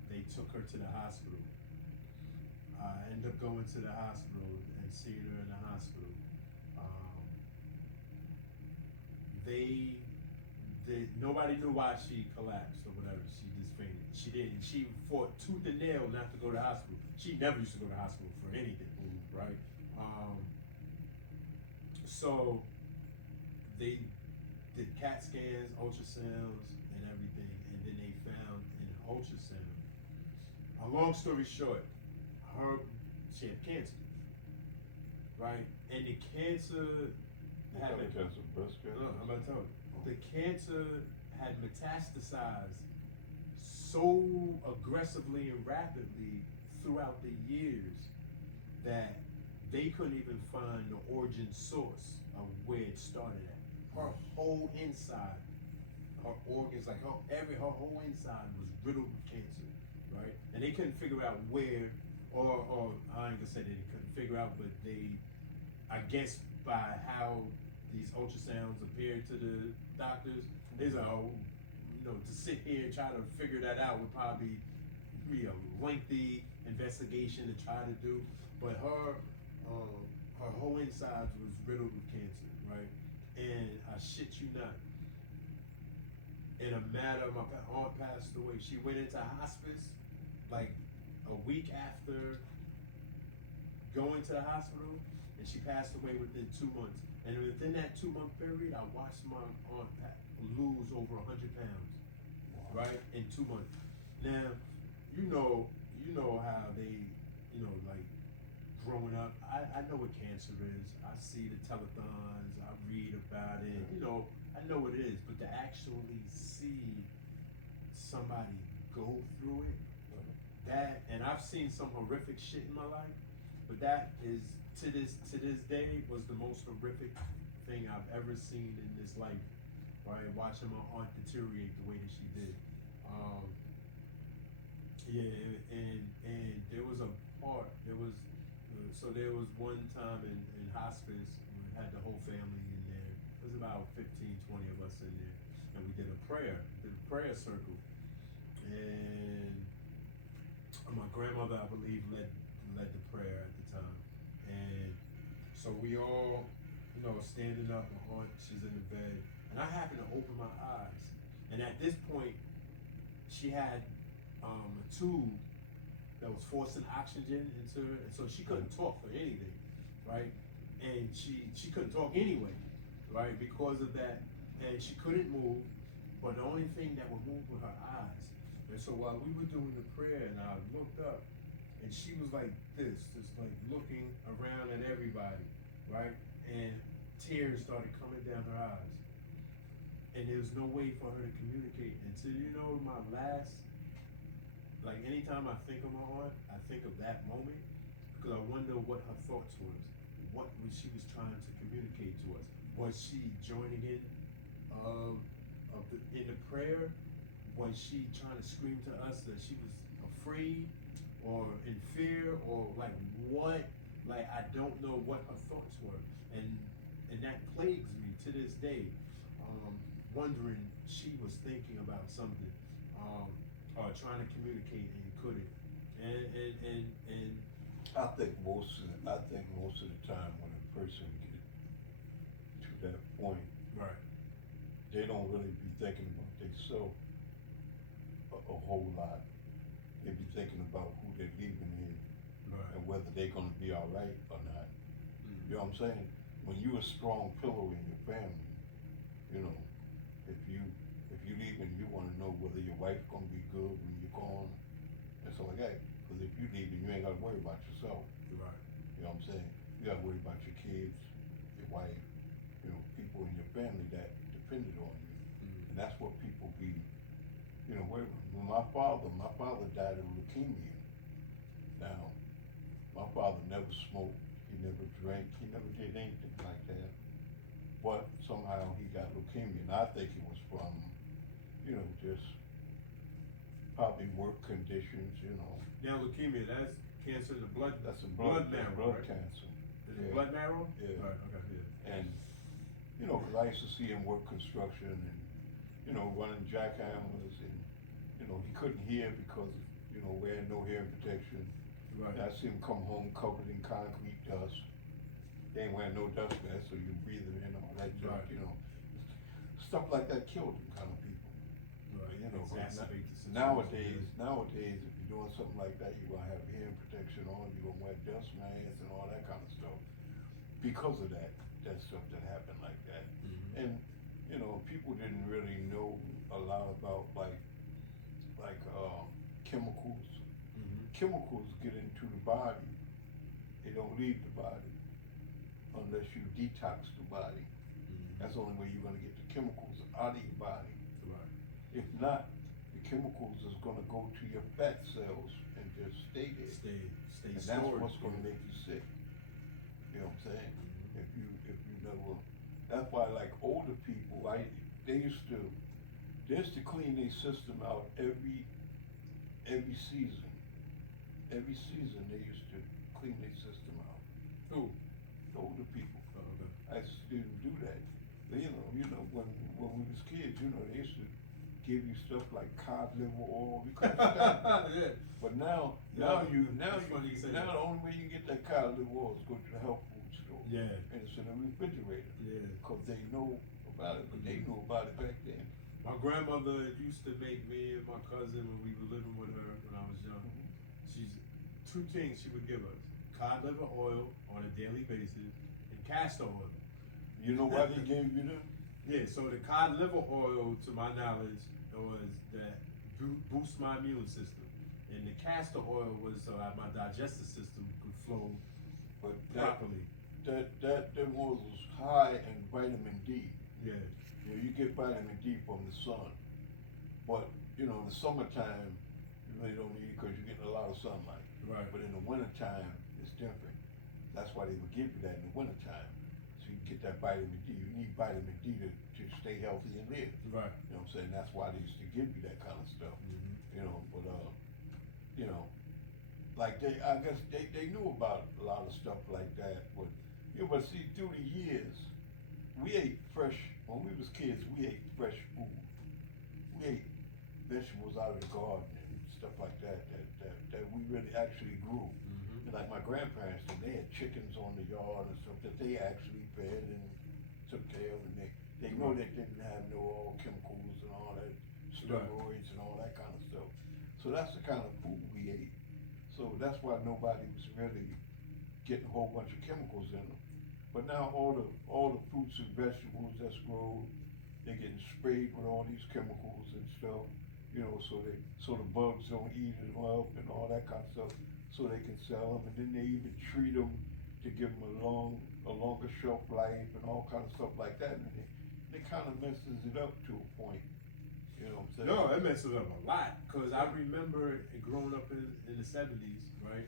they took her to the hospital. I ended up going to the hospital and seeing her in the hospital. Nobody knew why she collapsed or whatever. She just fainted. She didn't. She fought tooth and nail not to go to the hospital. She never used to go to the hospital for anything, right? So they did CAT scans, ultrasounds, and everything, and then they found in an ultrasound. A long story short, she had cancer, right? And the cancer had breast cancer. No, I'm about to tell you. The cancer had metastasized so aggressively and rapidly throughout the years that they couldn't even find the origin source of where it started at. Her whole inside, her organs, like her whole inside was riddled with cancer, right? And they couldn't figure out where, or I ain't gonna say they couldn't figure out, but they, I guess by how these ultrasounds appeared to the doctors, they said, to sit here and try to figure that out would probably be a lengthy investigation to try to do. But her whole insides was riddled with cancer, right? And I shit you not, in a matter, my aunt passed away. She went into hospice like a week after going to the hospital, and she passed away within 2 months. And within that 2-month period, I watched my aunt lose over 100 pounds, right, in 2 months. Now, you know how they, like growing up, I know what cancer is. I see the telethons, I read about it, I know what it is. But to actually see somebody go through it, and I've seen some horrific shit in my life, but that is, to this day, was the most horrific thing I've ever seen in this life, right? Watching my aunt deteriorate the way that she did. And there was a part, there was one time in hospice, we had the whole family in there. There was about 15, 20 of us in there, and we did a prayer circle. And my grandmother, I believe, led the prayer at the time. And so we all, standing up, my aunt, she's in the bed, and I happened to open my eyes. And at this point, she had a tube that was forcing oxygen into her, and so she couldn't talk or anything, right? And she couldn't talk anyway, right, because of that. and she couldn't move, but the only thing that would move were her eyes. And so while we were doing the prayer, and I looked up, and she was like this, just like looking around at everybody, right? And tears started coming down her eyes. And there was no way for her to communicate. And so, you know, my last, like anytime I think of my aunt, I think of that moment, because I wonder what her thoughts was. What was she was trying to communicate to us? Was she joining in in the prayer? Was she trying to scream to us that she was afraid or in fear, or like what? Like, I don't know what her thoughts were, and that plagues me to this day, wondering she was thinking about something, or trying to communicate and couldn't. And I think most of the time when a person gets to that point, right, they don't really be thinking about themselves a whole lot. They be thinking about who they're leaving here, right, and whether they're gonna be all right or not. mm-hmm. You know what I'm saying? When you a strong pillow in your family, you know, if you leave and you wanna know whether your wife's gonna be good when you're gone, and so like that. Because if you leave, you ain't gotta worry about yourself. Right. You know what I'm saying? You gotta worry about your kids, your wife, you know, people in your family that depended on you. Mm-hmm. And that's what people be, you know, when my father died of leukemia. Now, my father never smoked, he never drank, he never did anything like that. But somehow he got leukemia, and I think it was from, you know, just probably work conditions, you know. Now leukemia, that's cancer in the blood. That's a blood marrow, blood right? cancer. Is it blood marrow? Yeah. Right. Okay. Yeah. And, you know, 'cause I used to see him work construction and, you know, running jackhammers, and, you know, he couldn't hear because, you know, wearing no hearing protection. Right. And I see him come home covered in concrete dust. They ain't wearing no dust mask, so you breathe it in, all that junk, Right. you know. Stuff like that killed them kind of people. Right. You know, Exacerbate the situation. nowadays, if you're doing something like that, you're gonna have hearing protection on, you're gonna wear dust masks and all that kind of stuff. Because of that stuff that happened like that. Mm-hmm. And, you know, people didn't really know a lot about like chemicals. Mm-hmm. Chemicals get into the body. They don't leave the body unless you detox the body. Mm-hmm. That's the only way you're gonna get the chemicals out of your body. Right. If not, the chemicals is gonna go to your fat cells and just stay there. Stay And stored. that's what's gonna make you sick. You know what I'm saying? Mm-hmm. If you never, that's why like older people, they used to clean their system out every season. Every season they used to clean their system out. Who? The older people. Oh, okay. I used to do that. You know, when we was kids, you know, they used to give you stuff like cod liver oil. You couldn't stand it. Yeah. But now the only way you get that cod liver oil is go to the health food store. Yeah. And it's in the refrigerator. Yeah. Because they know about it, but they knew about it back then. My grandmother used to make me and my cousin when we were living with her when I was young. She's two things she would give us: cod liver oil on a daily basis and castor oil. You know why they gave you them? Yeah, so the cod liver oil, to my knowledge, was that boost my immune system, and the castor oil was so that my digestive system could flow But properly. That oil was high in vitamin D. Yeah. You know, you get vitamin D from the sun. But, you know, in the summertime, you really don't need it because you're getting a lot of sunlight. Right. But in the wintertime, it's different. That's why they would give you that in the wintertime. So you can get that vitamin D. You need vitamin D to stay healthy and live. Right. You know what I'm saying? That's why they used to give you that kind of stuff. Mm-hmm. You know, but you know, like I guess they knew about a lot of stuff like that. But you know, but see, through the years, we ate fresh. When we was kids, we ate fresh food. We ate vegetables out of the garden and stuff like that we really actually grew. Mm-hmm. Like my grandparents, they had chickens on the yard and stuff that they actually fed and took care of, and they know they didn't have no all chemicals and all that, steroids and all that kind of stuff. So that's the kind of food we ate. So that's why nobody was really getting a whole bunch of chemicals in them. But now all the fruits and vegetables that's grown, they're getting sprayed with all these chemicals and stuff, you know, so the bugs don't eat them up and all that kind of stuff, so they can sell them, and then they even treat them to give them a longer shelf life and all kind of stuff like that, and it kind of messes it up to a point. You know what I'm saying? No, it messes up a lot, cause I remember growing up in the 70s, right?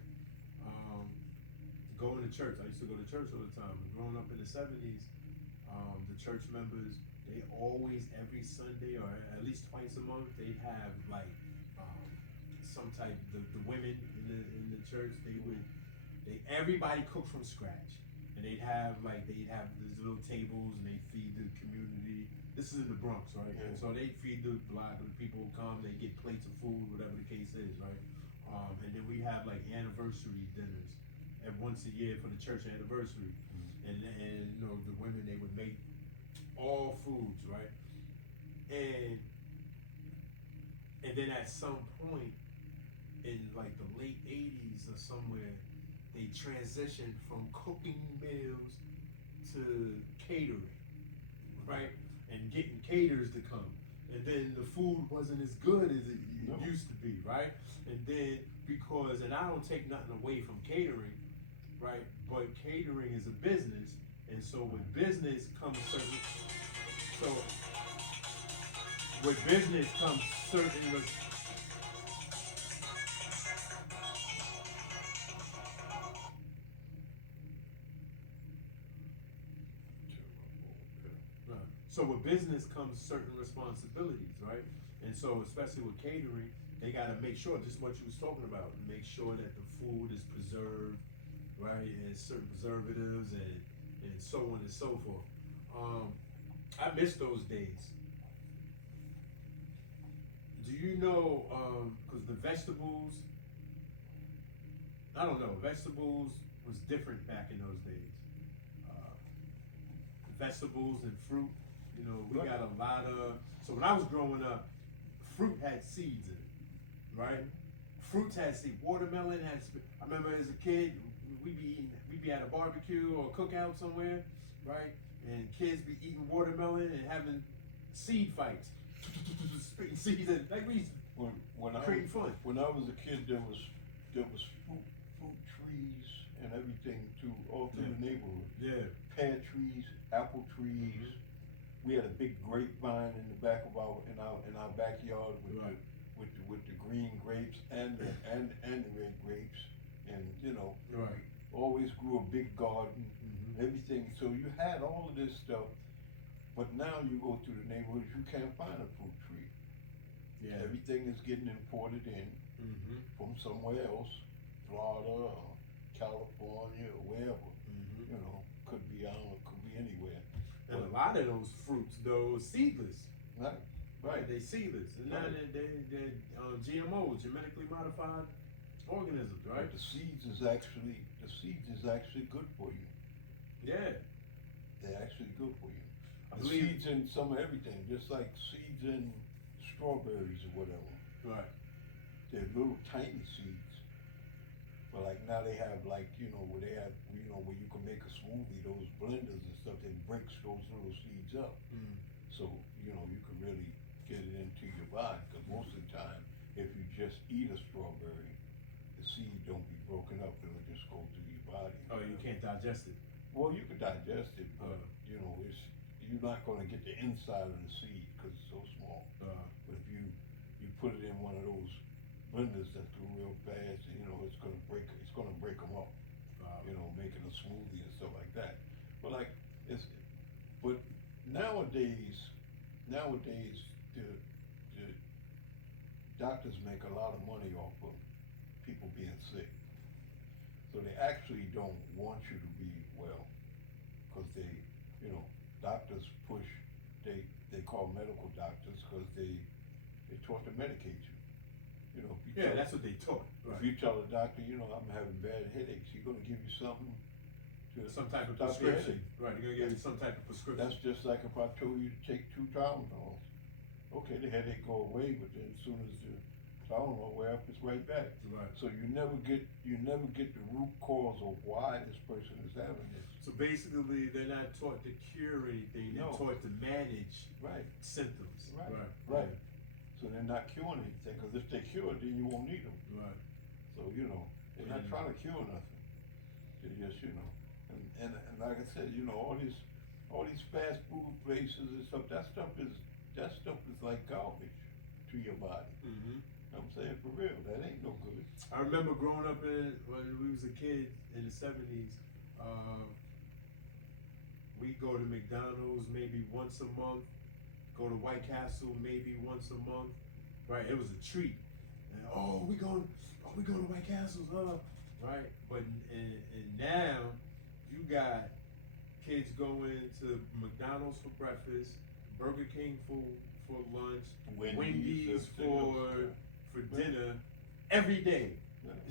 Going to church. I used to go to church all the time. And growing up in the 70s, the church members, they always, every Sunday or at least twice a month, they'd have like some type. The women in the church, everybody cook from scratch, and they'd have these little tables, and they feed the community. This is in the Bronx, right? Yeah. And so they feed the block, and people who come, they get plates of food, whatever the case is, right? And then we have like anniversary dinners, and once a year for the church anniversary, and you know, the women, they would make all foods, right? And then at some point in like the late 80s or somewhere, they transitioned from cooking meals to catering, right? And getting caterers to come. And then the food wasn't as good as it used to be, right? And then and I don't take nothing away from catering, right? But catering is a business, and so with business comes certain So with business comes certain responsibilities, right? And so especially with catering, they gotta make sure, just what you was talking about, make sure that the food is preserved, right? And certain preservatives and so on and so forth. I miss those days. Do you know, cause the vegetables, I don't know, vegetables was different back in those days. Vegetables and fruit, you know, we got a lot of, so when I was growing up, fruit had seeds in it, right? Fruits had seeds, watermelon had, I remember as a kid, we'd be at a barbecue or a cookout somewhere, right? And kids be eating watermelon and having seed fights, spitting seeds in, like we creating fun. When I was a kid, there was fruit trees and everything too, all through the neighborhood. Yeah. Pear trees, apple trees. We had a big grapevine in the back of in our backyard with the green grapes and the red grapes, and you know, always grew a big garden and everything. So you had all of this stuff, but now you go through the neighborhoods, you can't find a fruit tree. Yeah. Everything is getting imported in from somewhere else, Florida, or California, or wherever. You know, could be anywhere. And a lot of those fruits, though, seedless. Right. They seedless, and now they're GMOs, genetically modified organisms, right? But the seeds is actually good for you. Yeah. They're actually good for you. The seeds in some of everything, just like seeds in strawberries or whatever. Right. They're little tiny seeds. But like now they have where you can make a smoothie, those blenders and stuff, they breaks those little seeds up. So, you can really get it into your body, because most of the time, if you just eat a strawberry, the seed don't be broken up, it'll just go through your body. Oh, you can't digest it? Well, you can digest it, but you're not gonna get the inside of the seed, because it's so small. But if you put it in one of those blenders that go real fast, it's gonna break them up. Making a smoothie and stuff like that. But nowadays the doctors make a lot of money off of people being sick. So they actually don't want you to be well, because doctors push, they call medical doctors, because they taught to medicate you. That's what they taught. Right. If you tell a doctor, I'm having bad headaches, you're gonna give you something. Some type of prescription. Right, they're gonna give you some type of prescription. That's just like if I told you to take 2 Tylenol. Okay, the headache go away, but then as soon as the Tylenol wear up, it's right back. Right. So you never get the root cause of why this person is having this. So basically, they're not taught to cure anything. They're No. taught to manage Right. symptoms. Right. So they're not curing anything, because if they cure it, then you won't need them. Right. So, they're not trying to cure nothing. They just, and like I said, all these fast food places and stuff, that stuff is like garbage to your body. Mm-hmm. I'm saying for real, that ain't no good. I remember growing up when we was a kid in the 70s. We go to McDonald's maybe once a month. Go to White Castle maybe once a month. Right, it was a treat. And we going to White Castles, huh? Right, but and now you got kids going to McDonald's for breakfast, Burger King for lunch, Wendy's for dinner every day.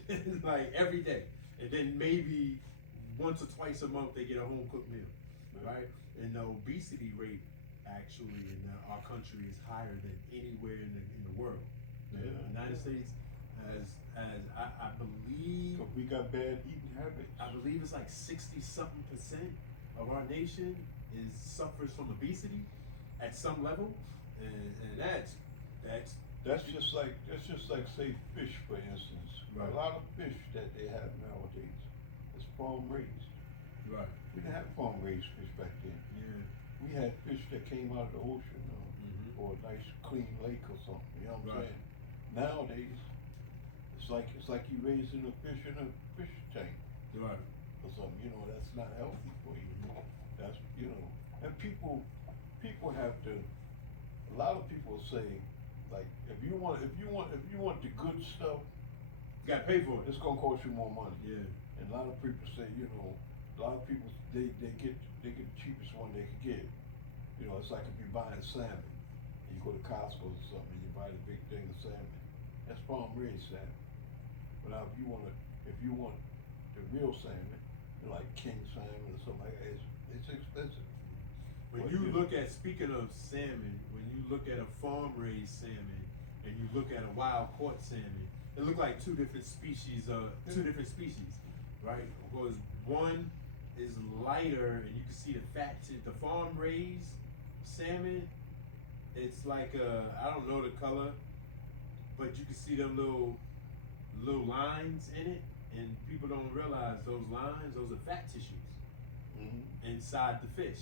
Yeah. Like every day. And then maybe once or twice a month they get a home cooked meal. Right? And the obesity rate actually in our country is higher than anywhere in the world. Yeah. The United States I believe, But we got bad eating habits. I believe it's like 60-something% of our nation suffers from obesity at some level, and that's That's just like say fish, for instance. Right. A lot of fish that they have nowadays is farm raised. right. We didn't have farm raised fish back then. Yeah. We had fish that came out of the ocean, Mhm. or a nice clean lake or something. You know what I'm Right. saying? Nowadays, it's like you raising a fish in a fish tank Right. or something. That's not healthy for you. That's and people have to. A lot of people say, like, if you want the good stuff, You gotta pay for it. it's gonna cost you more money. Yeah. And a lot of people say, a lot of people they get the cheapest one they can get. It's like if you're buying salmon, and you go to Costco or something, and you buy the big thing of salmon. That's farm raised salmon. But now if you want the real salmon, like king salmon or something like that, it's expensive. When you look at, speaking of salmon, when you look at a farm raised salmon and you look at a wild caught salmon, it look like two different species, right? Because one is lighter and you can see the fat the farm raised salmon, it's like I don't know the color, but you can see them little lines in it, and people don't realize those lines, those are fat tissues inside the fish.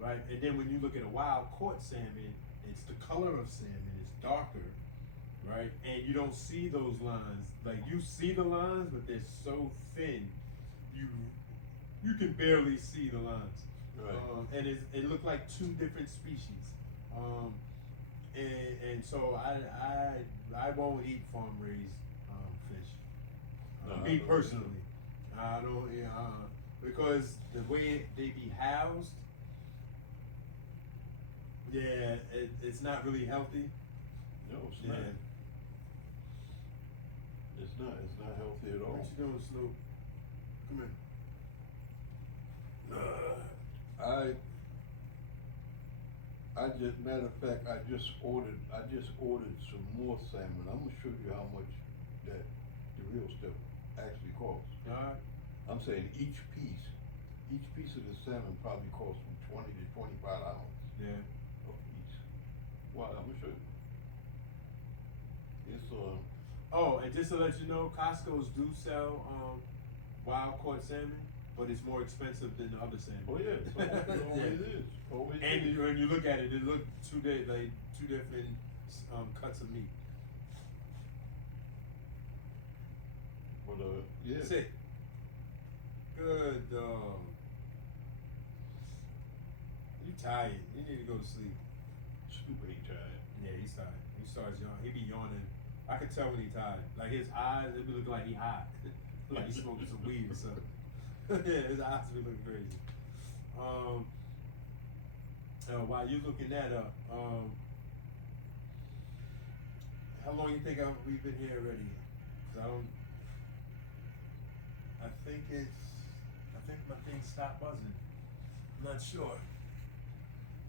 Right, and then when you look at a wild caught salmon, it's the color of salmon, it's darker, right? And you don't see those lines. Like you see the lines, but they're so thin, you can barely see the lines. Right. And it looked like two different species. And so I won't eat farm raised fish. No, Me I don't personally, I don't because the way they be housed. Yeah, it's not really healthy. No, it's Yeah. not. It's not healthy at all. What you doing, Snoop? Come here. Matter of fact, I just ordered some more salmon. I'm gonna show you how much that the real stuff actually costs. Alright. I'm saying each piece of the salmon probably costs from $20 to $25 Yeah. a piece. Well, I'm gonna show you. It's Oh, and just to let you know, Costco's do sell wild caught salmon, but it's more expensive than the other salmon. oh yeah, it always is. Always And is. when you look at it look two different cuts of meat. But yeah. Sit. Good dog. You tired? You need to go to sleep. Stupid ain't tired. Yeah, he's tired. He starts yawning. He be yawning. I can tell when he's tired. Like his eyes, they be looking like he hot. Like he's smoking some weed or something. Yeah, his eyes be looking crazy. While you looking that up, how long you think we've been here already? 'Cause I think my thing stopped buzzing. I'm not sure.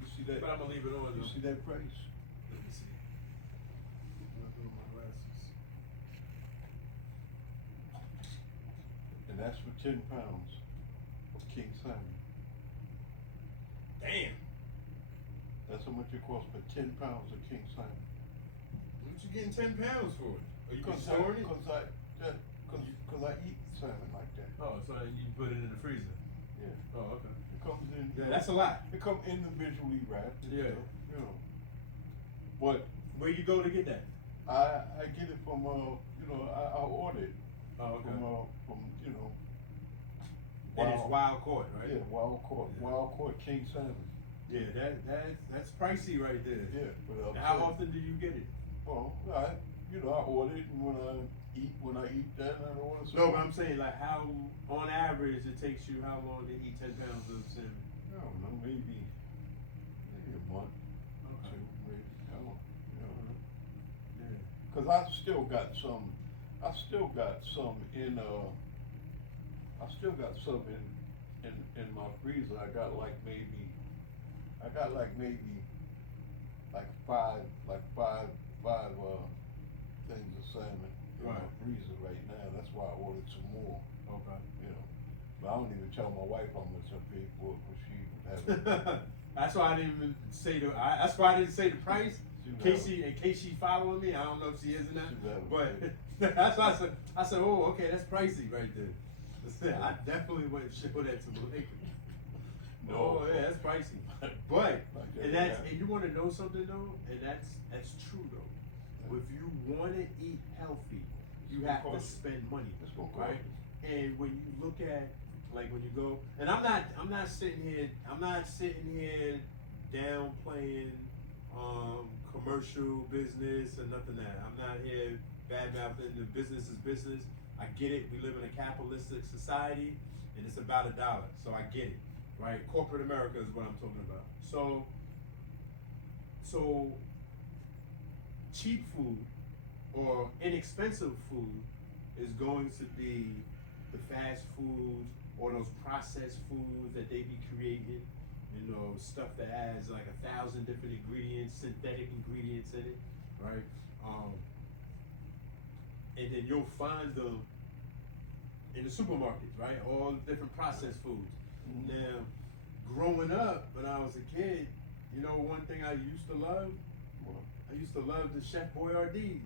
You see that? But I'm gonna leave it on You though. see that price? Let me see. I'm gonna put on my glasses. And that's for 10 pounds of of king salmon. Damn. That's how much it costs for 10 pounds of king salmon. What you getting 10 pounds for? Are you Cause storing it? Cause I eat salmon like that. Oh, so you can put it in the freezer. Yeah. Oh, okay. It comes in. Yeah, that's a lot. It comes individually wrapped. And Yeah. stuff, you know. But Where you go to get that? I get it from I order it Oh, okay. from And it's wild caught, right? Yeah, wild caught king salmon. Yeah, that's pricey right there. Yeah, but Now, how often do you get it? Well, I order it, and when I eat that, I order some. No, but I'm saying like how, on average, it takes you how long to eat 10 pounds of salmon? I don't know, maybe a month, Okay. two, maybe. I don't, Yeah. Cause I still got some in my freezer. I got like maybe five things of salmon in my Right. freezer right now. That's why I ordered some more. Okay. But I don't even tell my wife how much I paid for it, because she would have it. That's why I didn't even say that's why I didn't say the price. She In would case she following me, I don't know if she is or not. She would have it. But that's why I said, oh, okay, that's pricey right there. I definitely wouldn't show that to Blake. No. Oh yeah, that's pricey. But Like and you want to know something though, and that's true though. If you want to eat healthy, you have to spend money, It's gonna cost right? And when you look at like when you go, and I'm not sitting here downplaying commercial business or nothing that. I'm not here bad mouthing. The business is business. I get it. We live in a capitalistic society, and it's about $1. So I get it, right? Corporate America is what I'm talking about. So cheap food or inexpensive food is going to be the fast foods or those processed foods that they be creating. You know, stuff that has like 1,000 different ingredients, synthetic ingredients in it, right? And then you'll find them in the supermarkets, right? All different processed foods. Mhm. Now, growing up, when I was a kid, you know, one thing I used to love? Well, I used to love the Chef Boyardee,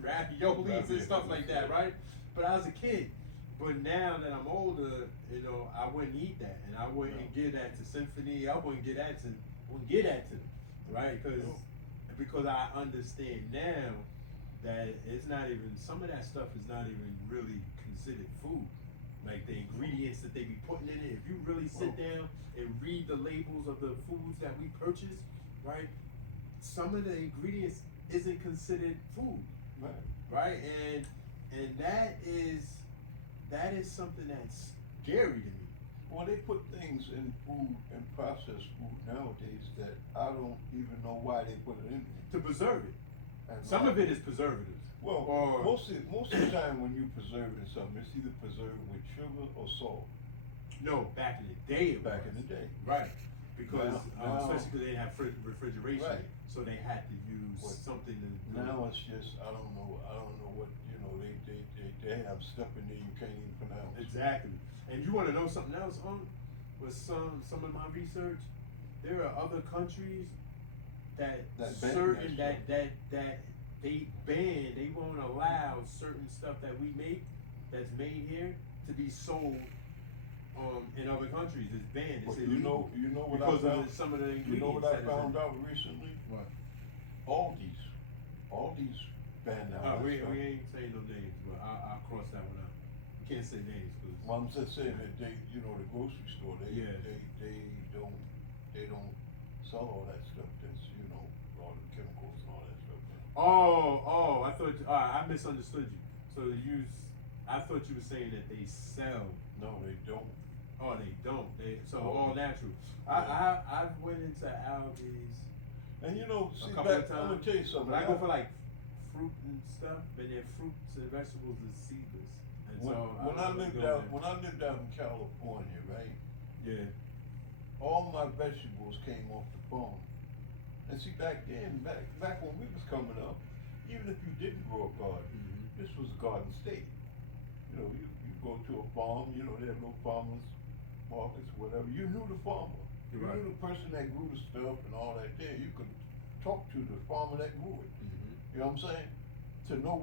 raviolis and stuff like that, right? But I was a kid. But now that I'm older, you know, I wouldn't eat that, and I wouldn't give that to Symphony. I wouldn't give that to, right? Because I understand now that it's not even, some of that stuff is not even really considered food. Like the ingredients that they be putting in it. If you really sit down and read the labels of the foods that we purchase, right? Some of the ingredients isn't considered food, right? And that is something that's scary to me. Well, they put things in food and processed food nowadays that I don't even know why they put it in there. To preserve it. And Some of it is preservatives. Well, or most of the time when you preserving something, it's either preserved with sugar or salt. no, back in the day. Back in the day. Right. Because Now- especially because they didn't have refrigeration, Right. so they had to use something to. Now it's just I don't know what they have stuff in there you can't even pronounce. Exactly. And you want to know something else? With some of my research, there are other countries that That ban certain that that they ban. They won't allow certain stuff that we make that's made here to be sold in other countries. It's banned. It's But illegal. you know what because I found? of some of the ingredients. You know what I that is found in it. out recently? What? Aldi's banned out. We ain't saying no names, but I'll cross that one out. We can't say names, cause. Well, I'm just saying that the grocery store, they don't sell all that stuff. That's all the chemicals and all that stuff. Oh, I thought, I misunderstood you. So I thought you were saying that they sell. No, they don't. Oh, they don't. Oh. All natural. Yeah. I went into Aldi's And see, a couple of I'm gonna times. tell you something. When I go for like fruit and stuff, but their fruits and vegetables is seedless. And when I lived out in California, right? Yeah. All my vegetables came off the farm. And see, back then, back when we was coming up, even if you didn't grow a garden, this was a garden state. You go to a farm, they have no farmers markets, whatever, you knew the farmer. You Right. knew the person that grew the stuff and all that there. You could talk to the farmer that grew it. Mm-hmm. You know what I'm saying? To know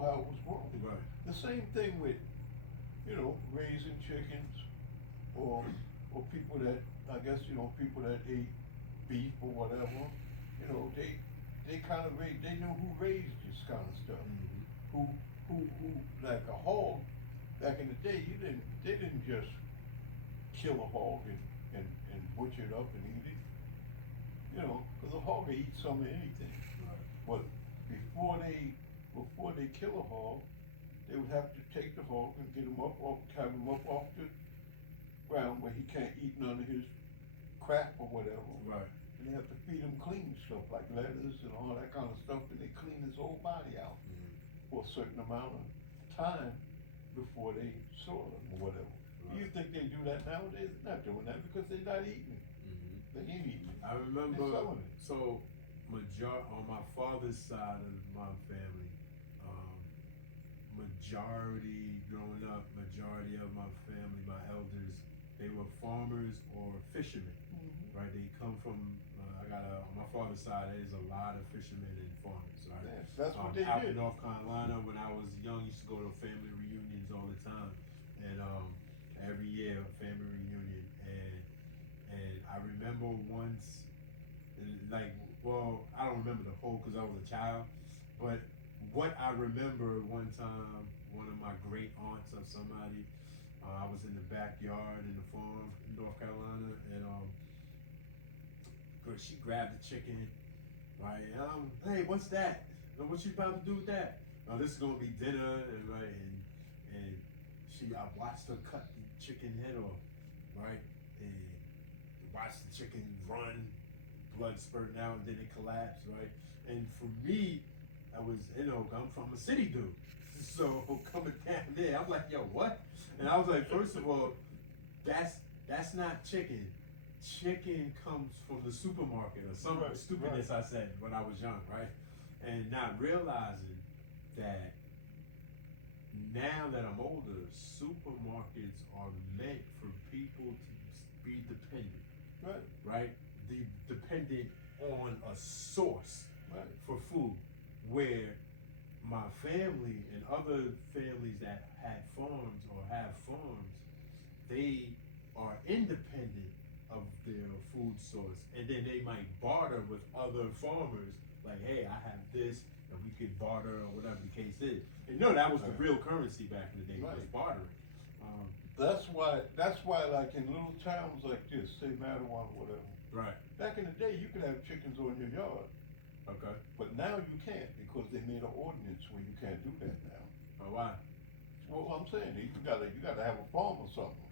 how it was grown. Right. The same thing with, raising chickens or people that, I guess, people that ate beef or whatever, they kind of they knew who raised this kind of stuff. Mm-hmm. Who like a hog back in the day, they didn't just kill a hog and butcher it up and eat it. Because a hog will eat some of anything. Right. But before they kill a hog, they would have to take the hog and have him up off the ground where he can't eat none of his crap or whatever. Right. And they have to feed him clean stuff like lettuce and all that kind of stuff, and they clean his whole body out for a certain amount of time before they soil him or whatever. Right. You think they do that nowadays? They're not doing that because they're not eating it. They ain't eating it. I remember, They're selling it. so on my father's side of my family, majority of my family, my elders, they were farmers or fishermen, right? They come from, on my father's side, there's a lot of fishermen and farmers, right? Yes, that's what they Out did. in North Carolina, when I was young, used to go to family reunions all the time, and every year a family reunion, and I remember once, I don't remember the whole because I was a child, but what I remember one time, one of my great aunts of somebody, I was in the backyard in the farm in North Carolina, and she grabbed the chicken, right? Hey, what's that? What you about to do with that? Oh, this is gonna be dinner, and right, and I watched her cut the chicken head off, right, and watched the chicken run, blood spurting out, and then it collapsed, right? And for me, I was, I'm from a city dude, so coming down there, I'm like, yo, what? And I was like, first of all, that's not chicken. Chicken comes from the supermarket or some stupidness I said when I was young, right? And not realizing that now that I'm older, supermarkets are meant for people to be dependent, right? Dependent on a source for food, where my family and other families that had farms or have farms, they are independent of their food source, and then they might barter with other farmers, like, hey, I have this, and we could barter or whatever the case is. And that was the real currency back in the day, was bartering. That's why like in little towns like this, say Mattawan or whatever. Right. Back in the day, you could have chickens on your yard. Okay. But now you can't because they made an ordinance where you can't do that now. Oh, why? Well, I'm saying you gotta have a farm or something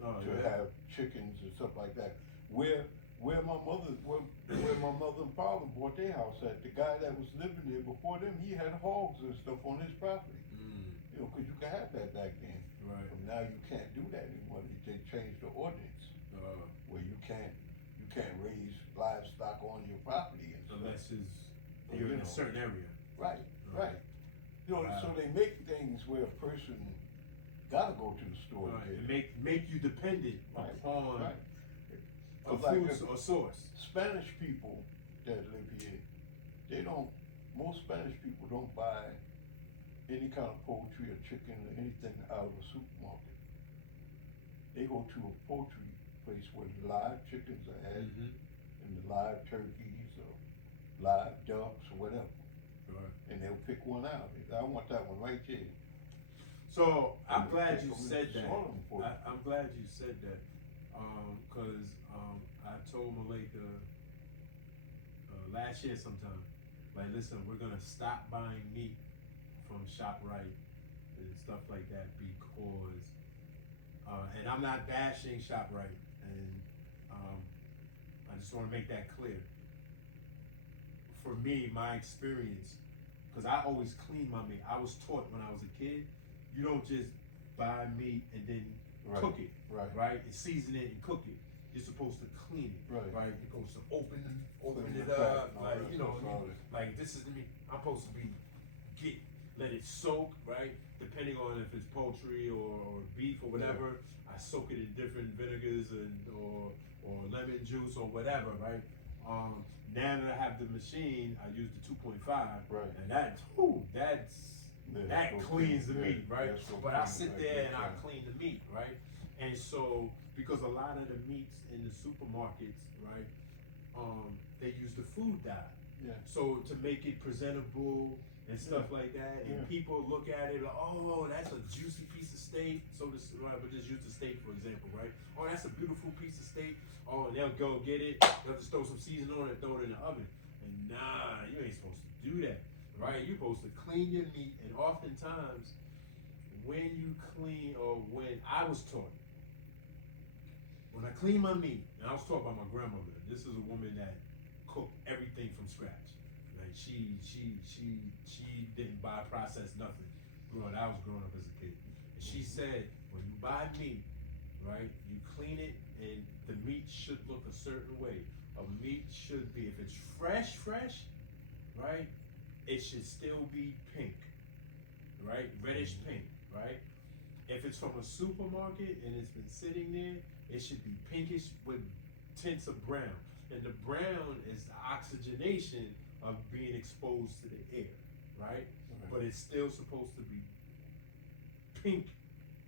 to have chickens and stuff like that. Where my mother and father bought their house at, the guy that was living there before them, he had hogs and stuff on his property. Because you could have that back then. Right. But now you can't do that anymore. They changed the ordinance where you can't raise livestock on your property and stuff. Unless you're in a certain area. Right. So they make things where a person gotta go to the store. Right. Make you dependent upon a like food or source. Spanish people that live here, most Spanish people don't buy any kind of poultry or chicken or anything out of a supermarket. They go to a poultry place where the live chickens are had, and the live turkeys or live ducks or whatever. Right. And they'll pick one out. I want that one right there. So I'm glad you said that. I'm I'm glad you said that, because I told Malika last year sometime, like, listen, we're gonna stop buying meat from ShopRite and stuff like that because, and I'm not bashing ShopRite, and I just want to make that clear. For me, my experience, because I always clean my meat. I was taught when I was a kid, you don't just buy meat and then cook it, right? And season it and cook it. You're supposed to clean it, right? You're supposed to open it up, like, like this is the meat. I'm supposed to be let it soak, right? Depending on if it's poultry or beef or whatever, I soak it in different vinegars or lemon juice or whatever, right? Now that I have the machine, I use the 2.5, Right. and that so cleans the clean, meat, right? so But I clean, sit like there that, and I clean the meat, right? And so because a lot of the meats in the supermarkets, right, they use the food dye. Yeah. So to make it presentable and stuff like that, and people look at it like, oh, that's a juicy piece of steak. So this, right, but just use the steak for example, right? Oh, that's a beautiful piece of steak. Oh, and they'll go get it. They'll just throw some seasoning on it, throw it in the oven. And nah, you ain't supposed to do that, right? You're supposed to clean your meat, and oftentimes when you clean, or when I was taught, when I clean my meat, and I was taught by my grandmother. This is a woman that cooked everything from scratch. Like she didn't buy processed nothing. I was growing up as a kid. And she said, when you buy meat, right, you clean it, and the meat should look a certain way. A meat should be, if it's fresh, right, it should still be pink, right, reddish pink, right. If it's from a supermarket and it's been sitting there, it should be pinkish with tints of brown. And the brown is the oxygenation of being exposed to the air, right? But it's still supposed to be pink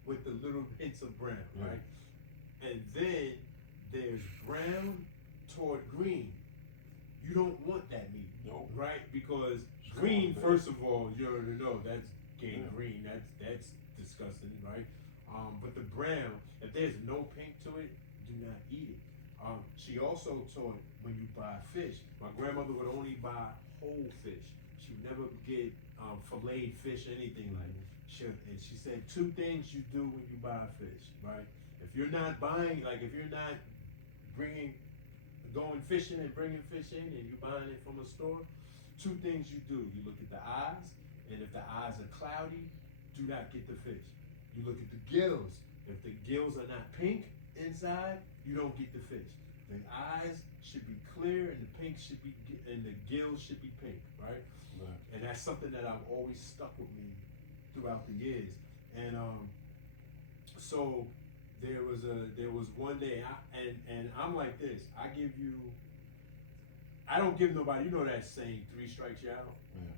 with the little hints of brown, right? And then there's brown toward green. You don't want that meat, right? Because green, first of all, you already know that's gangrene. That's disgusting, right? But the brown, if there's no pink to it, do not eat it. She also taught when you buy fish, my grandmother would only buy whole fish. She would never get filleted fish or anything like that. And she said 2 things you do when you buy fish, right? If you're not buying, like if you're not going fishing and bringing fish in and you're buying it from a store, 2 things you do. You look at the eyes, and if the eyes are cloudy, do not get the fish. You look at the gills. If the gills are not pink inside, you don't get the fish. The eyes should be clear, and the pink should be, and the gills should be pink, right? And that's something that I've always stuck with me throughout the years. And so there was one day, and I'm like this. I don't give nobody. You know that saying, 3 strikes you out.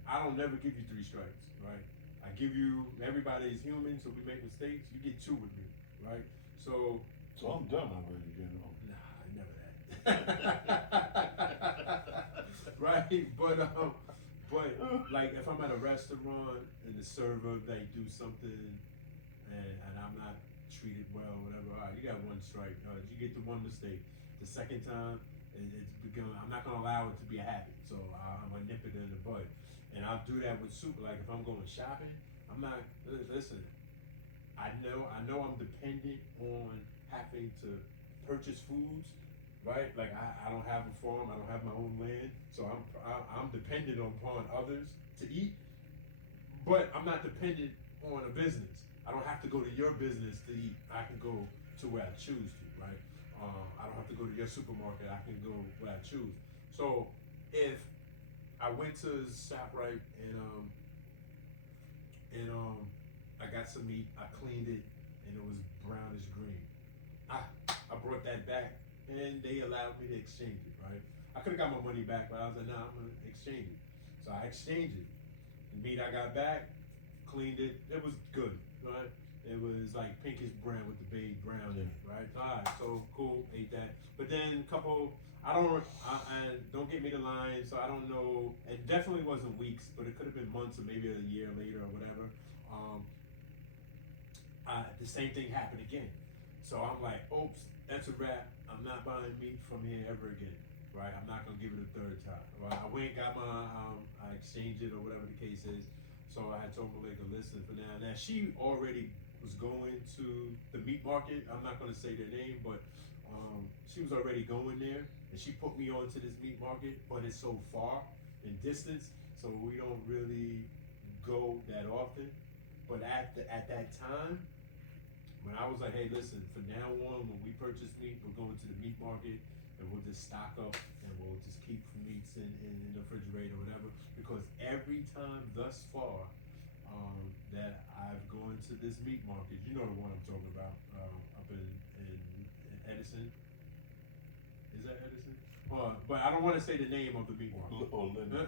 I don't never give you 3 strikes, right? I give you, everybody is human, so we make mistakes. You get 2 with me, right? So I'm done already, you know. Nah, never that. Right, but like if I'm at a restaurant and the server, they do something and I'm not treated well, whatever. All right, you got 1 strike. You get the 1 mistake. The second time, I'm not gonna allow it to be a habit. So I'm gonna nip it in the bud. And I'll do that with soup. Like if I'm going shopping, I'm not. Listen, I know I'm dependent on having to purchase foods, right? Like I don't have a farm, I don't have my own land, so I'm dependent upon others to eat. But I'm not dependent on a business. I don't have to go to your business to eat. I can go to where I choose to, right? I don't have to go to your supermarket. I can go where I choose. So if I went to ShopRite and I got some meat, I cleaned it, and it was brownish green. I brought that back, and they allowed me to exchange it, right? I could have got my money back, but I was like, nah, I'm gonna exchange it. So I exchanged it. The meat I got back, cleaned it, it was good, right? It was like pinkish brown with the beige brown in it, right? All right, so cool, ate that. But then I don't get me to lying, so I don't know, it definitely wasn't weeks, but it could have been months or maybe a year later or whatever. The same thing happened again. So I'm like, oops, that's a wrap. I'm not buying meat from here ever again, right? I'm not gonna give it a 3rd time. Right? I went and got I exchanged it or whatever the case is. So I had told Malika, listen, for now. Now she already was going to the meat market. I'm not gonna say their name, but she was already going there, and she put me onto this meat market, but it's so far in distance, so we don't really go that often. But at that time, when I was like, hey, listen, from now on, when we purchase meat, we're going to the meat market, and we'll just stock up, and we'll just keep meats in the refrigerator or whatever, because every time thus far, that I've gone to this meat market. You know the one I'm talking about, up in Edison. Is that Edison? But I don't want to say the name of the meat market. Or Linden.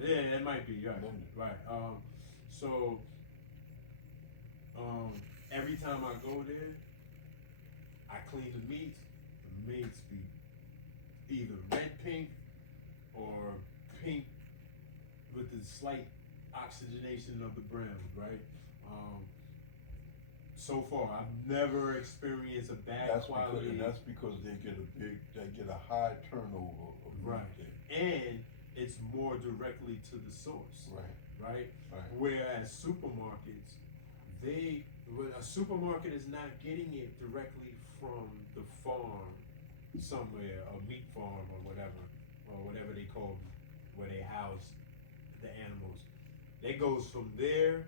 Yeah, it might be, right. Linden. Right. So every time I go there, I clean the meats. The meats be either red pink or pink with the slight oxygenation of the browns, right? So far, I've never experienced a bad quality. That's because they get a high turnover of meat right, there. and it's more directly to the source, right? Whereas supermarkets, a supermarket is not getting it directly from the farm somewhere, a meat farm or whatever they call where they house the animals. It goes from there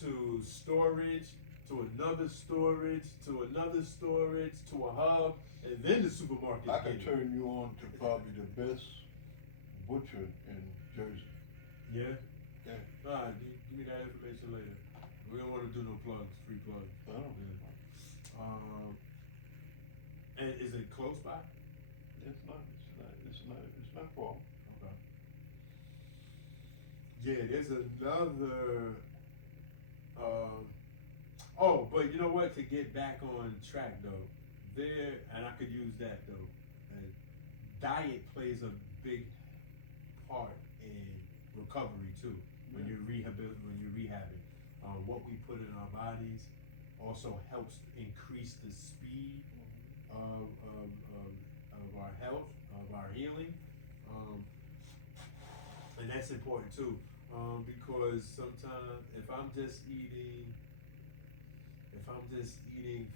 to storage, to another storage, to another storage, to a hub, and then the supermarket. I can turn you on to probably the best butcher in Jersey. Yeah? Yeah. Alright, give me that information later. We don't want to do no plugs, free plugs. I don't know. And is it close by? It's not far. Okay. Yeah, there's another. But you know what? To get back on track though, and I could use that though. Diet plays a big part in recovery too. When you're rehabbing, what we put in our bodies also helps increase the speed of our health, of our healing, and that's important too. Because sometimes if I'm just eating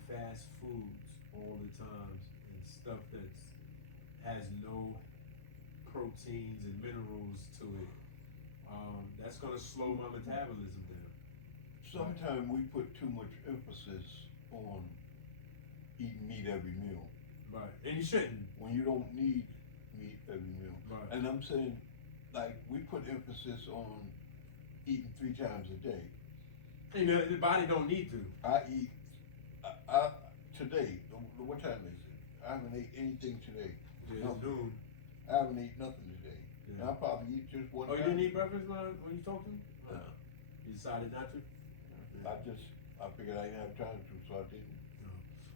fast foods all the time and stuff that has no proteins and minerals to it, that's gonna slow my metabolism down. Sometimes we put too much emphasis on eating meat every meal. Right, and you shouldn't. When you don't need meat every meal. Right. And I'm saying, like, we put emphasis on eating 3 times a day. And the body don't need to. I eat, today, what time is it? I haven't ate anything today. Yeah, it's noon. I haven't eaten nothing today. Yeah. And I'll probably eat just one Oh, time. you didn't eat breakfast when you talked to him? You decided not to? I figured I didn't have time to, so I didn't.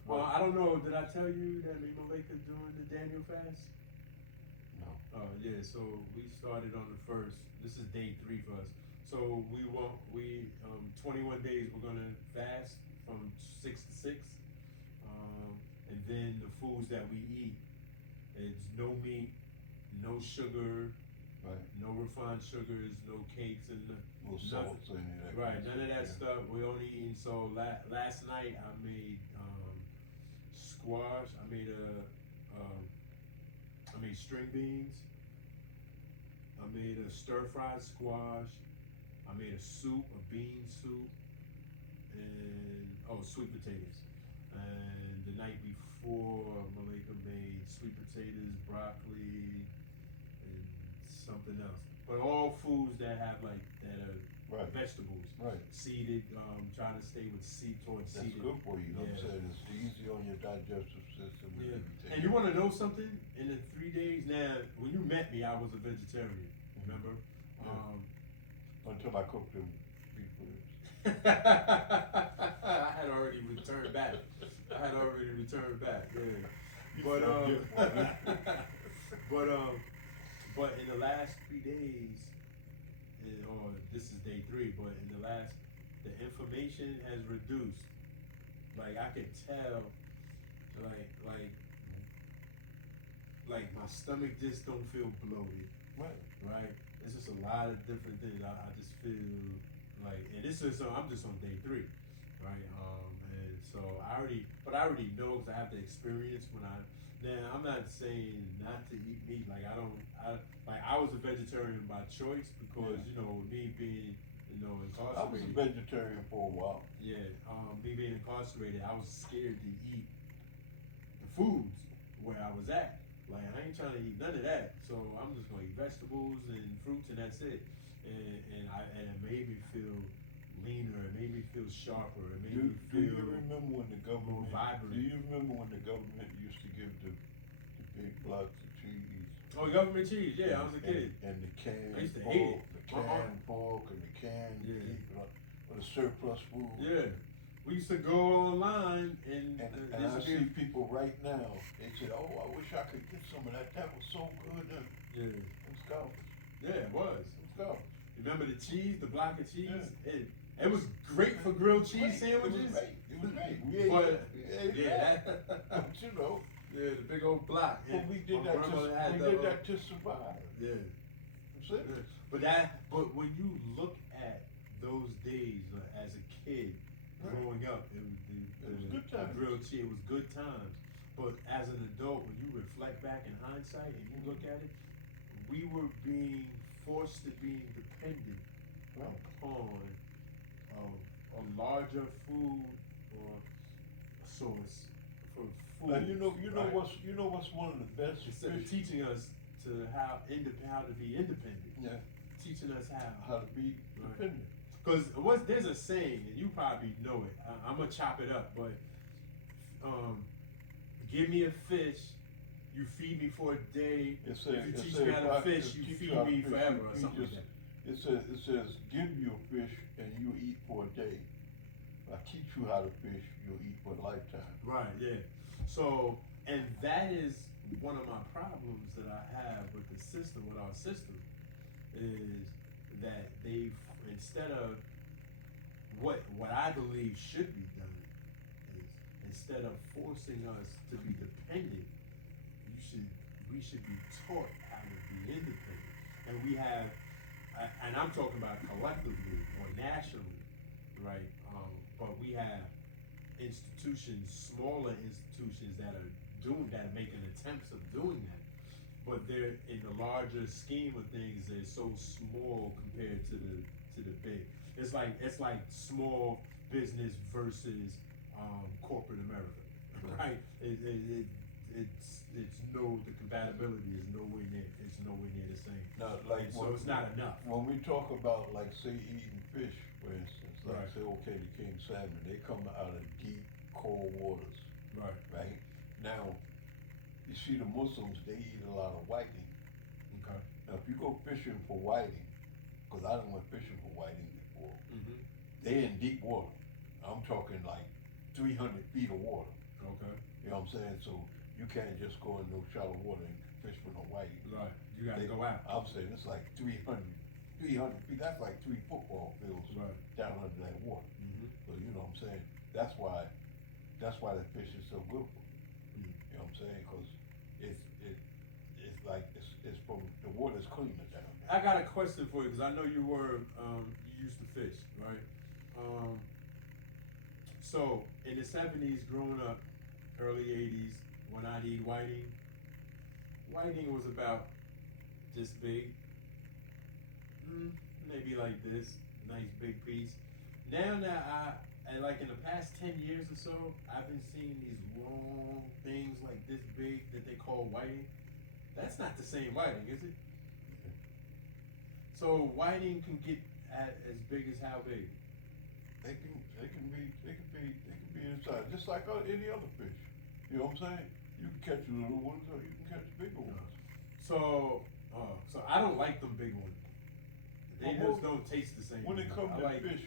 Well, I don't know, did I tell you that me and Malika doing the Daniel fast? No. Yeah, so we started on the 1st. This is day 3 for us. So 21 days we're gonna fast from 6 to 6. And then the foods that we eat, it's no meat, no sugar, Right. no refined sugars, no cakes, and No salts or any of that. right, kind of none of that stuff. stuff. We only eating. So last night I made squash. I made string beans. I made a stir fried squash. I made a soup, a bean soup, and sweet potatoes. And the night before, Malika made sweet potatoes, broccoli, and something else. But all foods that have that are Right. vegetables. Right. Seeded, trying to stay towards That's seeded. good for you. I'm Yeah. saying it's easy on your digestive system and Yeah. everything. And you want to know something? In the 3 days, now, when you met me, I was a vegetarian, remember? Until I cooked them beef ribs. I had already returned back. Yeah. But in the last 3 days, or this is day 3, but the inflammation has reduced. Like I could tell, like my stomach just don't feel bloated. Right? It's just a lot of different things. I just feel like, and I'm just on day 3, right? And so I already know because I have the experience now I'm not saying not to eat meat. Like I was a vegetarian by choice because, me being, incarcerated. I was a vegetarian for a while. Yeah, me being incarcerated, I was scared to eat the foods where I was at. Like, I ain't trying to eat none of that. So I'm just gonna eat vegetables and fruits, and that's it. And it made me feel leaner. It made me feel sharper. It made me Do feel you remember when the government? more vibrant. Do you remember when the government used to give the big blocks of cheese? Oh, government cheese. Yeah, I was a kid. And the canned I used to pork, hate it. the canned pork, and the canned beef, with the surplus food. Yeah. We used to go online and I see people right now. They say, "Oh, I wish I could get some of that. That was so good." Yeah. It was garbage. Yeah, it was. It was garbage. Remember the cheese, the block of cheese? Yeah. It was great for grilled cheese sandwiches. It was great. We ate Yeah. but you know. Yeah, the big old block. But we did that to survive. Yeah. That's it. Yeah. But when you look at those days as a kid growing up, it was good times. grilled cheese. It was good times. But as an adult, when you reflect back in hindsight and you look at it, we were being forced to be dependent upon a larger food or source for food. And you know what's one of the best. Instead of teaching us to how to be independent. Yeah. Teaching us How to be dependent. Because there's a saying, and you probably know it. I'm gonna chop it up, but give me a fish, you feed me for a day. If you teach me how to fish, you feed me forever, or something like that. It says, give you a fish and you eat for a day. I teach you how to fish, you'll eat for a lifetime. Right, yeah. So, and that is one of my problems that I have with the system, with our system, is that they've, instead of what I believe should be done, is instead of forcing us to be dependent, we should be taught how to be independent. And we have, and I'm talking about collectively or nationally, right? But we have institutions, smaller institutions that are making attempts of doing that. But they're, in the larger scheme of things, they're so small compared to the big. It's like small business versus corporate America, right? The compatibility is nowhere near the same. Now, like, so it's not enough. When we talk about, like, say, eating fish, for instance, like, Right. say, okay, the king salmon, they come out of deep, cold waters. Right? Now, you see the Muslims, they eat a lot of whiting. Okay. Now, if you go fishing for whiting, because I done went fishing for whiting before, they in deep water. I'm talking like 300 feet of water. Okay. You know what I'm saying? So you can't just go in no shallow water and fish for no whiting. Right. You gotta go out. I'm saying it's like 300 feet. That's like 3 football fields down under that water. So you know what I'm saying? That's why the fish is so good for me. You know what I'm saying? Because it's like it's from the water's cleaner down there. I got a question for you because I know you used to fish, right? So in the 70s, growing up, early 80s, when I'd eat whiting was about this big, maybe like this, nice big piece. Now and like in the past 10 years or so, I've been seeing these long things like this big that they call whiting. That's not the same whiting, is it? So whiting can get as big as how big? They can be inside, just like any other fish. You know what I'm saying? You can catch little ones or you can catch bigger ones. So I don't like them big ones. They just don't taste the same. When it comes to like fish,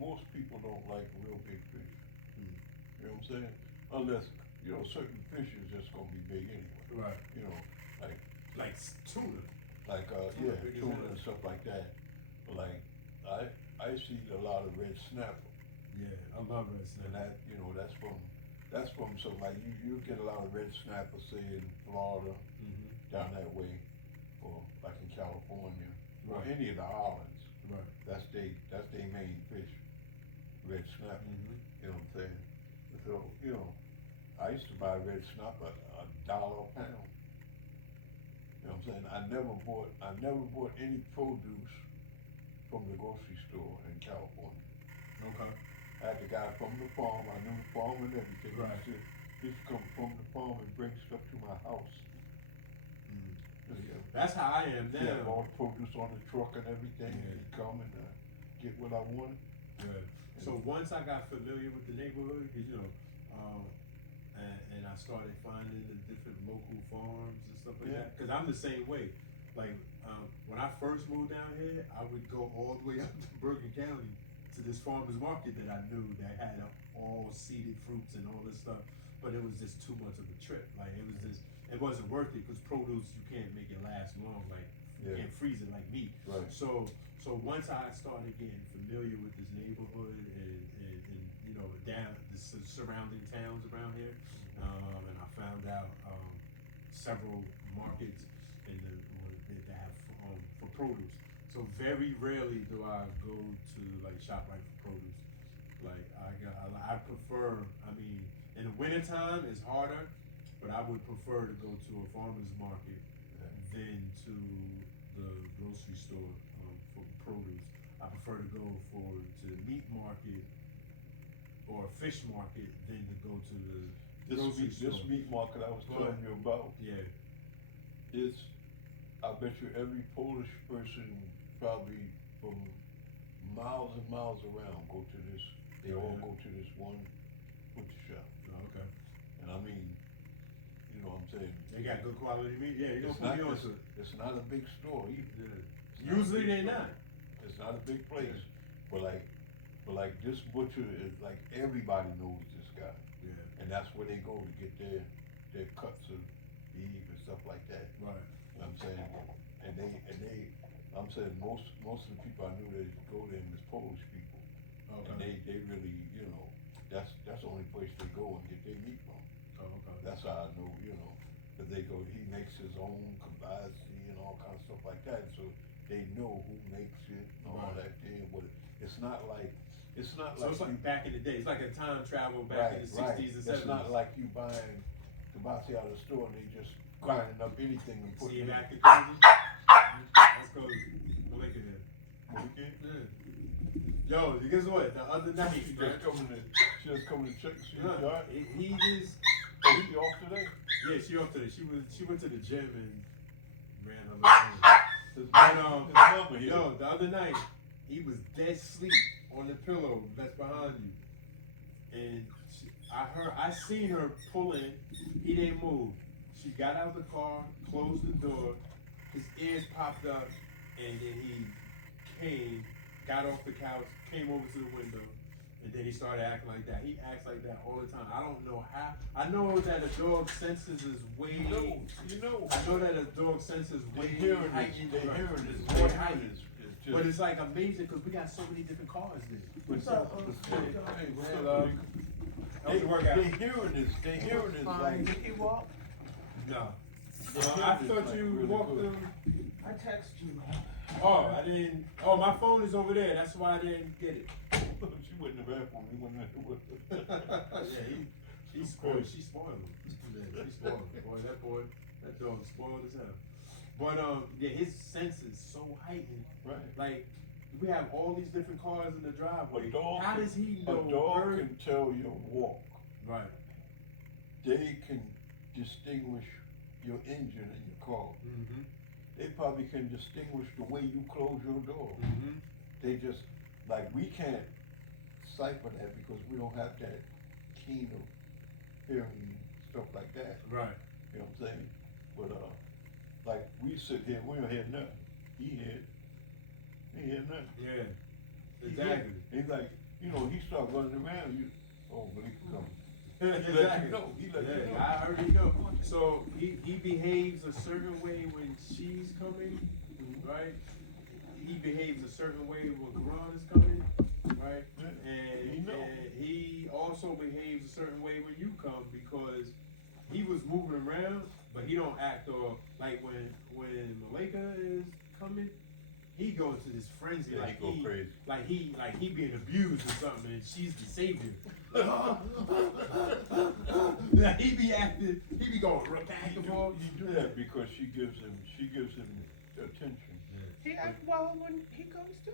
most people don't like real big fish. You know what I'm saying? Unless, certain fish is just gonna be big anyway. Right. Like tuna. Tuna and stuff like that. But like, I see a lot of red snapper. Yeah, I love red snapper. And that's from so like you get a lot of red snapper, say in Florida, down that way, or like in California, or any of the islands. Right. That's their main fish, red snapper. You know what I'm saying? So I used to buy red snapper $1 a pound. You know what I'm saying? I never bought any produce from the grocery store in California. Okay. I had the guy from the farm. I knew the farm and everything. Right. He just come from the farm and bring stuff to my house. That's how I am now. Yeah, all the produce on the truck and everything, Yeah. and come and get what I wanted. Yeah. So once I got familiar with the neighborhood, 'cause, you know, and I started finding the different local farms and stuff like Yeah. that. Cause I'm the same way. Like, when I first moved down here, I would go all the way up to Bergen County to this farmer's market that I knew that had all seeded fruits and all this stuff. But it was just too much of a trip. Like, it wasn't worth it, cause produce, you can't make it last long. Like, you Yeah. can't freeze it like meat. Right. So once I started getting familiar with this neighborhood and you know, down the surrounding towns around here, and I found out several markets that have for produce. So very rarely do I go to like ShopRite for produce. Like I prefer. I mean, in the wintertime it's harder, but I would prefer to go to a farmer's market than to the grocery store for produce. I prefer to go to the meat market or a fish market than to go to the grocery store. This meat market I was telling you about. Yeah. Is, I bet you every Polish person probably from miles and miles around go to this. They all go to this one butcher shop. Oh, okay. And I mean, you know what I'm saying? They got good quality meat. Yeah, you It's don't put not, me on it's, to it. it's not a big store either. Yeah. Usually they're not. It's not a big place, but like this butcher is like everybody knows this guy, Yeah. and that's where they go to get their cuts of beef and stuff like that. Right. You know what I'm saying, and they, I'm saying most of the people I knew that go there is Polish people, and Okay. they really, you know, that's the only place they go and get their meat from. Oh, okay. That's how I know, you know, that they go. He makes his own kibasi and all kinds of stuff like that, so they know who makes it and all that thing. But it's not like So it's like back in the day. It's like a time travel back in the 60s and 70s. It's not like you buying kibasi out of the store and they just grinding up anything and See putting him it in. acting crazy? That's crazy. Look at him. Yeah. Yo, guess what? The other night, She just coming to check. She Look, got. he just. Oh, he off today? Yeah, she off today. She went to the gym and ran her little thing. Yo, the other night he was dead asleep on the pillow that's behind you, and I seen her pull in. He didn't move. She got out of the car, closed the door. His ears popped up, and then he got off the couch, came over to the window. And then he started acting like that. He acts like that all the time. I don't know how. I know that a dog senses is way. You know. I know that a dog senses way heightened. But it's like amazing because we got so many different cars there. What's up? They hearing is like. Did he walk? No. I thought you really walked good. them. I text you. Oh, I didn't. Oh, my phone is over there. That's why I didn't get it. She went in the bathroom. He went in there with her. Yeah, he's spoiled. She spoiled him. Yeah, she spoiled him. Boy, that dog is spoiled as hell. But yeah, his sense is so heightened. Right. Like we have all these different cars in the driveway. How does he A know? dog can tell your walk. Right. They can distinguish your engine in your car. Mm-hmm. They probably can distinguish the way you close your door. Mm-hmm. They just, like, we can't cipher that because we don't have that keen of hearing stuff like that. Right. You know what I'm saying? But like we sit here, we don't hear nothing. He hear nothing. Yeah. He Exactly. he's like, you know, he start running around. You, oh, Malik coming. Exactly. He let you know. He let you know. I already know. So he behaves a certain way when she's coming, right? He behaves a certain way when Ron is coming, right? And he also behaves a certain way when you come because he was moving around, but he don't act or like when Malika is coming, he goes to this frenzy, Yeah, like he go crazy. like he being abused or something, and she's the savior. Like, he be going back and forth. You do that because she gives him attention. He act well when he comes too.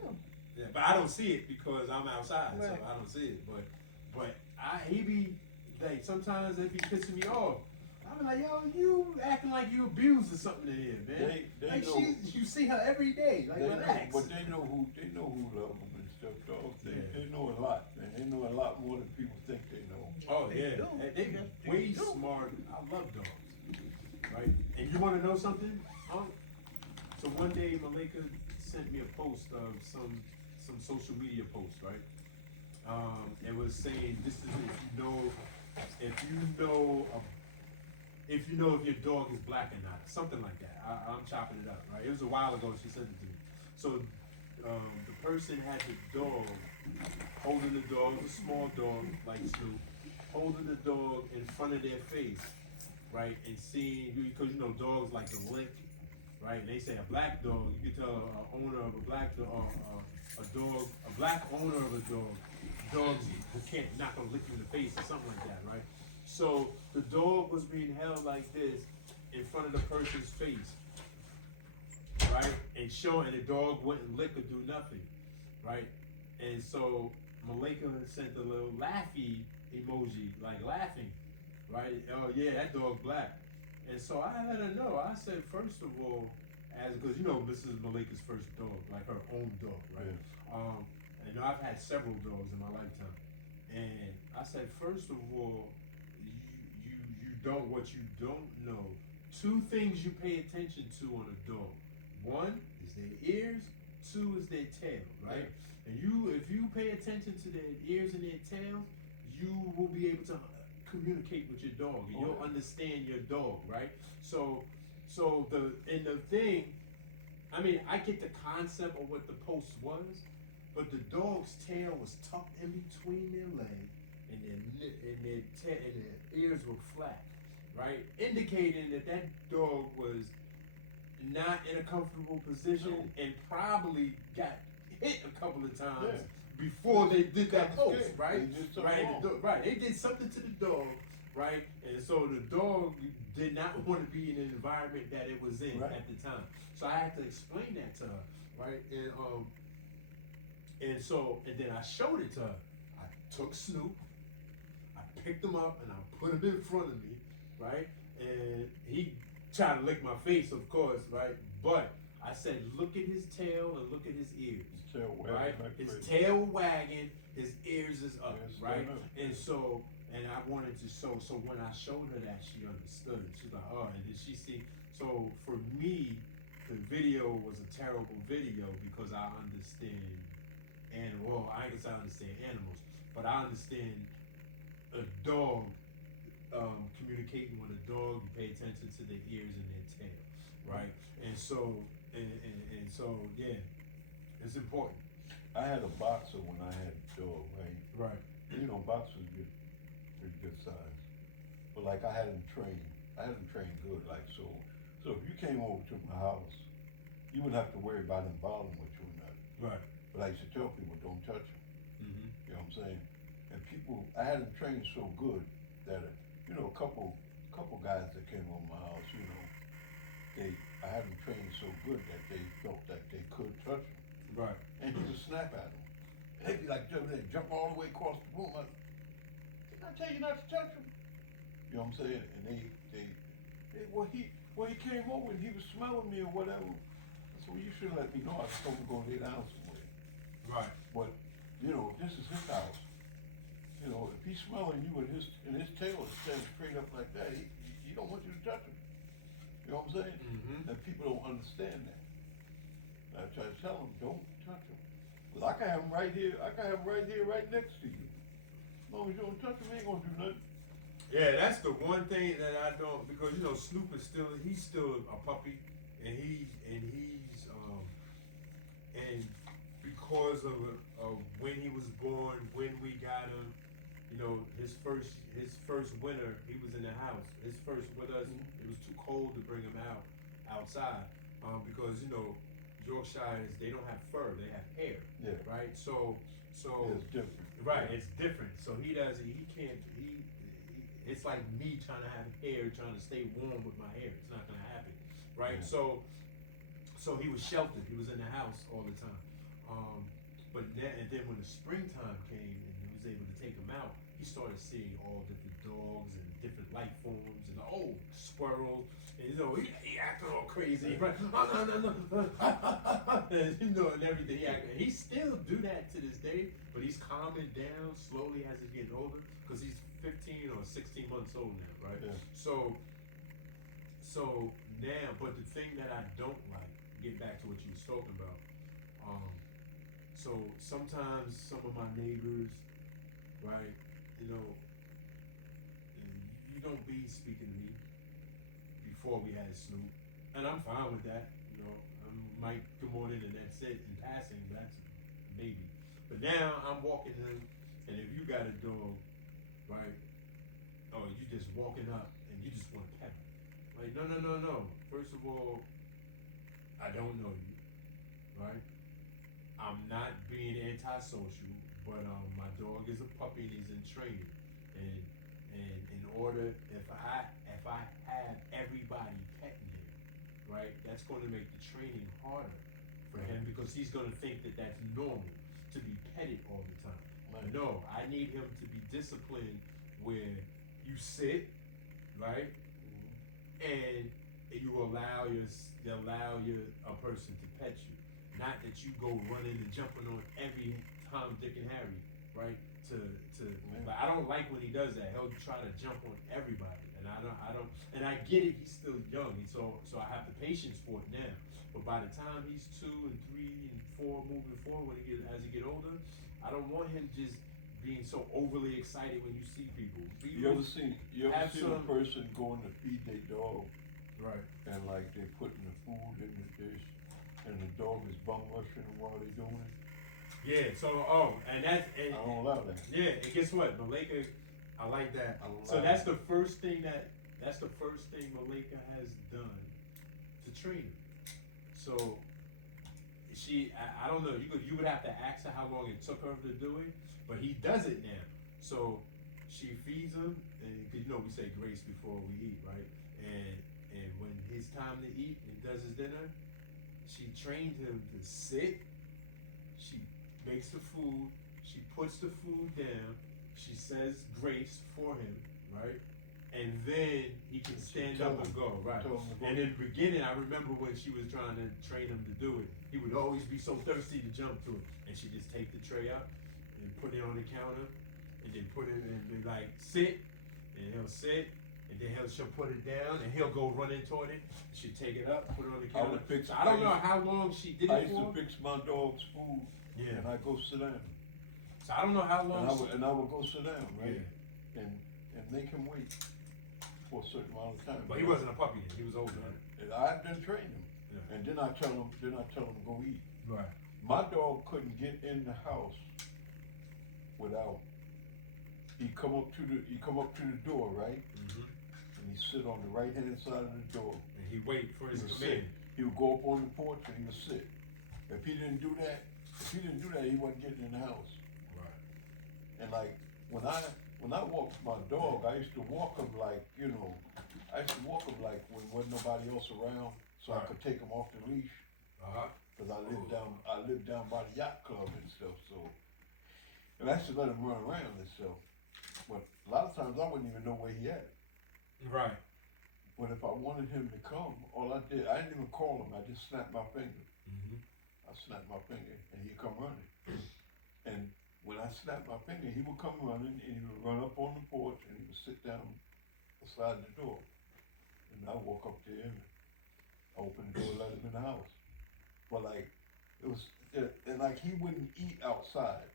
Yeah, but I don't see it because I'm outside, so Right. I don't see it. But he like sometimes they be pissing me off. I be like, yo, you acting like you abused or something in here, man. They like know, you see her every day. Like, they relax. know, but they know who love them and stuff. Dogs, Yeah. they know a lot, man. They know a lot more than people think they know. Oh yeah, do. they way smart. I love dogs, right? And you want to know something? So one day Malika sent me a post of some social media post, right? It was saying this is if you know if your dog is black or not, something like that. I'm chopping it up, right? It was a while ago. She sent it to me. So the person had the dog holding the dog, it was a small dog like Snoop, holding the dog in front of their face, right? And seeing, because you know dogs like to lick, right? And they say a black dog, you can tell an owner of a black dog, a black owner of a dog, dogs can't not gonna lick you in the face or something like that, right? So the dog was being held like this in front of the person's face, right? And the dog wouldn't lick or do nothing, right? And so Malika sent a little laughy emoji, like laughing, right? Oh yeah, that dog black. And so I let her know. I said, first of all, because you know this is Malika's first dog, like her own dog, right? Yeah. And I've had several dogs in my lifetime, and I said, first of all, you don't what you don't know. Two things you pay attention to on a dog. One is their ears. Two is their tail, right? And if you pay attention to their ears and their tail, you will be able to communicate with your dog, and you'll understand your dog, right? So the thing, I mean, I get the concept of what the post was, but the dog's tail was tucked in between their legs, and their ears were flat, right? Indicating that dog was not in a comfortable position and probably got hit a couple of times before they did that post, right? Right. They did something to the dog, right? And so the dog did not want to be in an environment that it was in at the time. So I had to explain that to her, right? And then I showed it to her. I took Snoop, I picked him up, and I put him in front of me, right? And he tried to lick my face, of course, right? But I said, look at his tail and look at his ears, right? His tail wagging, his ears is up, right? And so, and I wanted to show. So when I showed her that, she understood. She's like, oh, and then she see. So for me, the video was a terrible video because I understand animals. Well, I guess I understand animals, but I understand a dog. Communicating with a dog, you pay attention to their ears and their tail, right? And so, and so, yeah, it's important. I had a boxer when I had a dog, right? Right. You know, boxers get pretty good size, but like I had him trained good, like so. So if you came over to my house, you wouldn't have to worry about him bothering with you or nothing. Right. But I used to tell people, don't touch him. Mm-hmm. You know what I'm saying? And I had him trained so good that, you know, a couple guys that came over my house, you know, I had them trained so good that they felt that they could touch him. Right. And he would snap at them. And they'd be like, jump all the way across the room. Didn't I tell you not to touch him? You know what I'm saying? And when he came over and he was smelling me or whatever, I said, well, you should let me know. I was supposed to go lay down somewhere. Right. But, you know, this is his house. You know, if he's smelling you and his tail is standing straight up like that, he don't want you to touch him. You know what I'm saying? Mm-hmm. And people don't understand that. I try to tell them, don't touch him. Well, I can have him right here. Right next to you. As long as you don't touch him, he ain't gonna do nothing. Yeah, that's the one thing that I don't, because you know Snoop is he's still a puppy, and because of when he was born, when we got him, you know, his first winter, he was in the house. His first with us, it was too cold to bring him outside, because you know, Yorkshires, they don't have fur, they have hair. Yeah. Right. So it's different. Right, it's different. So he can't. It's like me trying to have hair, trying to stay warm with my hair. It's not gonna happen, right? Yeah. So he was sheltered. He was in the house all the time. But then when the springtime came and he was able to take him out, he started seeing all different dogs and different life forms and squirrels. And, he acted all crazy, right? And, and everything. He still do that to this day, but he's calming down slowly as he's getting older because he's 15 or 16 months old now, right? Yeah. So now, but the thing that I don't like, get back to what you was talking about. So sometimes some of my neighbors, right, you don't be speaking to me before we had Snoop, and I'm fine with that. Mike, good morning, and that's it. In passing, that's maybe. But now I'm walking him, and if you got a dog, right, you just walking up and you just want to pet him. Like, no. First of all, I don't know you, right? I'm not being antisocial, but my dog is a puppy and he's in training, and in order, if I have everybody petting him, right, that's going to make the training harder for him because he's going to think that that's normal to be petted all the time. Right. No, I need him to be disciplined where you sit, right, and you allow a person to pet you. Not that you go running and jumping on every Tom, Dick, and Harry, right? But I don't like when he does that. He'll try to jump on everybody, and I don't. And I get it. He's still young, and so I have the patience for it now. But by the time he's 2 and 3 and 4 moving forward, as he get older, I don't want him just being so overly excited when you see people. You ever seen a person going to feed their dog, right? And like they putting the food in the dish, and the dog is bum rushing them while they doing it? Yeah. So and I don't allow that. Yeah. And guess what, Malika? I like that. So that's the first thing Malika has done to train him. So I don't know. You would have to ask her how long it took her to do it, but he does it now. So she feeds him, and cause we say grace before we eat, right? And when it's time to eat and does his dinner, she trained him to sit. She makes the food. She puts the food down. She says grace for him, right? And then he can stand up and go, right? And in the beginning, I remember when she was trying to train him to do it, he would always be so thirsty to jump to it. And she just take the tray up and put it on the counter, and then put it and be like, sit, and he'll sit, and then she'll put it down, and he'll go running toward it. She'd take it up, put it on the counter. I don't know how long she did it for. I used to fix my dog's food, and I go sit down. So I don't know how long. And I would go sit down, right? Yeah. And make him wait for a certain amount of time. But he wasn't a puppy then. He was older. Right? And I didn't train him. Yeah. And then I tell him to go eat. Right. My dog couldn't get in the house without. He come up to the door, right? Mm-hmm. And he sit on the right hand side of the door. And he wait for his command. He would go up on the porch and he would sit. If he didn't do that, he wasn't getting in the house. Right. And like when I walked my dog, I used to walk him like, when wasn't nobody else around, so I could take him off the leash. Cause I lived down by the yacht club and stuff, so. And I used to let him run around and stuff. But a lot of times I wouldn't even know where he at. Right. But if I wanted him to come, all I didn't even call him, I just snapped my finger. Mm-hmm. I snapped my finger and he'd come running. And when I snapped my finger, he would come running and he would run up on the porch and he would sit down beside the door. And I walk up to him and open the door, let him in the house. But like, he wouldn't eat outside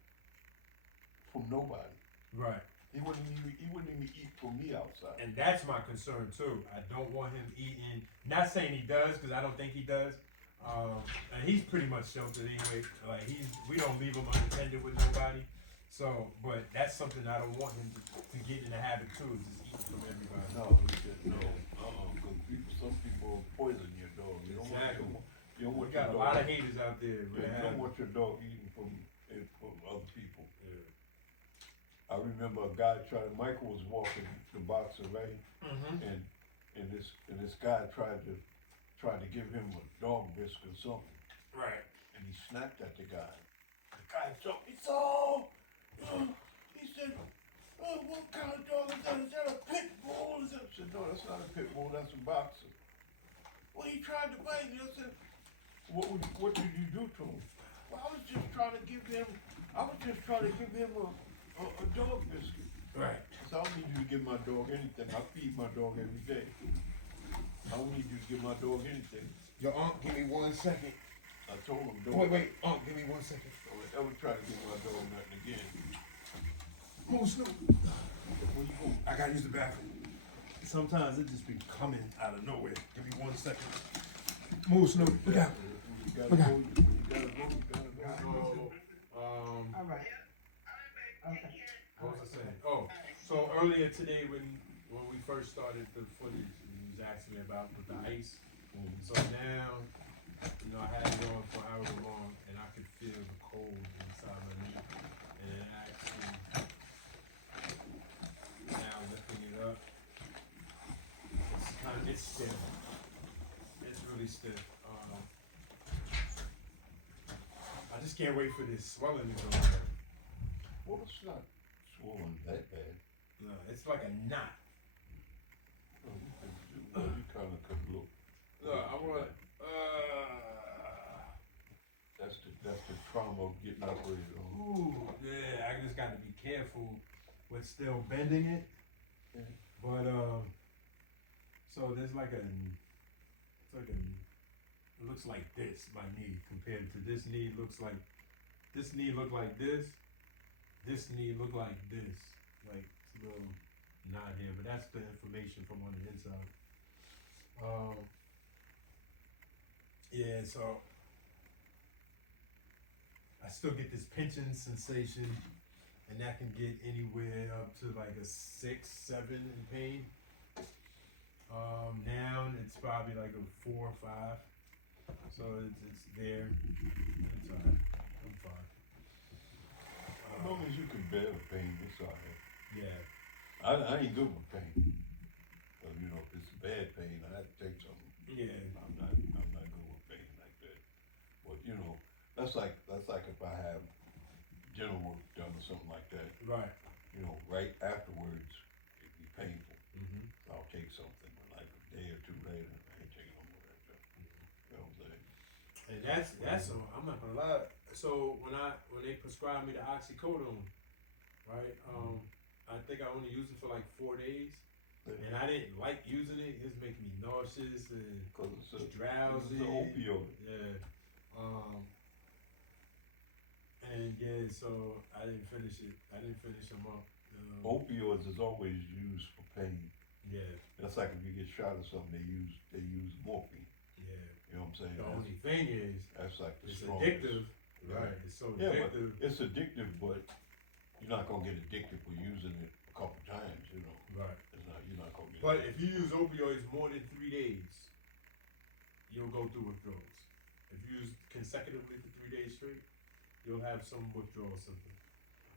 from nobody. Right. He wouldn't even eat from me outside. And that's my concern too. I don't want him eating. Not saying he does, because I don't think he does. And he's pretty much sheltered anyway. Like we don't leave him unattended with nobody. So, but that's something I don't want him to get in the habit too, just eating from everybody. No. Because some people poison your dog. You don't want got a lot of haters out there. You don't want your dog eating from other people. Yeah. I remember a guy Michael was walking the boxer, right? Mm-hmm. And this guy tried to give him a dog biscuit or something. Right. And he snapped at the guy. The guy jumped. He said, oh, what kind of dog is that? Is that a pit bull? Is that? I said, no, that's not a pit bull, that's a boxer. Well, he tried to bite me. I said, what did you do to him? Well, I was just trying to give him a dog biscuit. Right. So I don't need you to give my dog anything. I feed my dog every day. I don't need you to give my dog anything. Yo, Unc, give me 1 second. I told him, don't Wait, Unc, give me 1 second. ever try to give my dog nothing again. Move, Snoop. Where you go? I gotta use the bathroom. Sometimes it just be coming out of nowhere. Give me 1 second. Move, Snoop. Look out. You gotta Okay. go. You gotta go. All right. Okay. What was I saying? Oh, so earlier today when we first started the footage, he was asking me about with the ice. So now, I had it on for however long, and I could feel the cold inside my knee, and it actually now lifting it up. It's stiff. It's really stiff. I just can't wait for this swelling to go away. Well, it's not swollen that bad. No, it's like a knot. You kind of could look. Look, I want. That's the trauma of getting operated on. Ooh, yeah. I just got to be careful with still bending it. Yeah. But so there's like it looks like this. My knee compared to this knee looks like this knee look like this. This knee look like this. Like it's a little knot here, but that's the information from on the inside. Yeah, so I still get this pinching sensation, and that can get anywhere up to like a 6, 7 in pain. Now it's probably like a 4 or 5. So it's there. It's alright. I'm fine. As long as you can bear the pain, it's alright. Yeah. I ain't good with pain. So, if it's bad pain, I have to take something. Yeah. I'm not good with pain like that. But that's like if I have dental work done or something like that. Right. Right afterwards, it'd be painful. Mm-hmm. So I'll take something, but like a day or two later, I ain't taking no more of that stuff. You know what I'm saying? And that's I'm not gonna lie. So when they prescribed me the oxycodone, right? I think I only used it for like 4 days, and I didn't like using it. It was making me nauseous and Because it's drowsy. It's an opioid. Yeah. And yeah, so I didn't finish it. I didn't finish them up. Opioids is always used for pain. Yeah. That's like if you get shot or something, they use morphine. Yeah. You know what I'm saying? The only thing is, That's like the it's strongest. addictive. Right. It's so Yeah, addictive. but it's addictive, but you're not gonna get addicted for using it a couple times. Right. You're not gonna get. But addicted. if you use opioids more than 3 days, you'll go through withdrawals. If you use consecutively for 3 days straight, you'll have some withdrawal symptoms.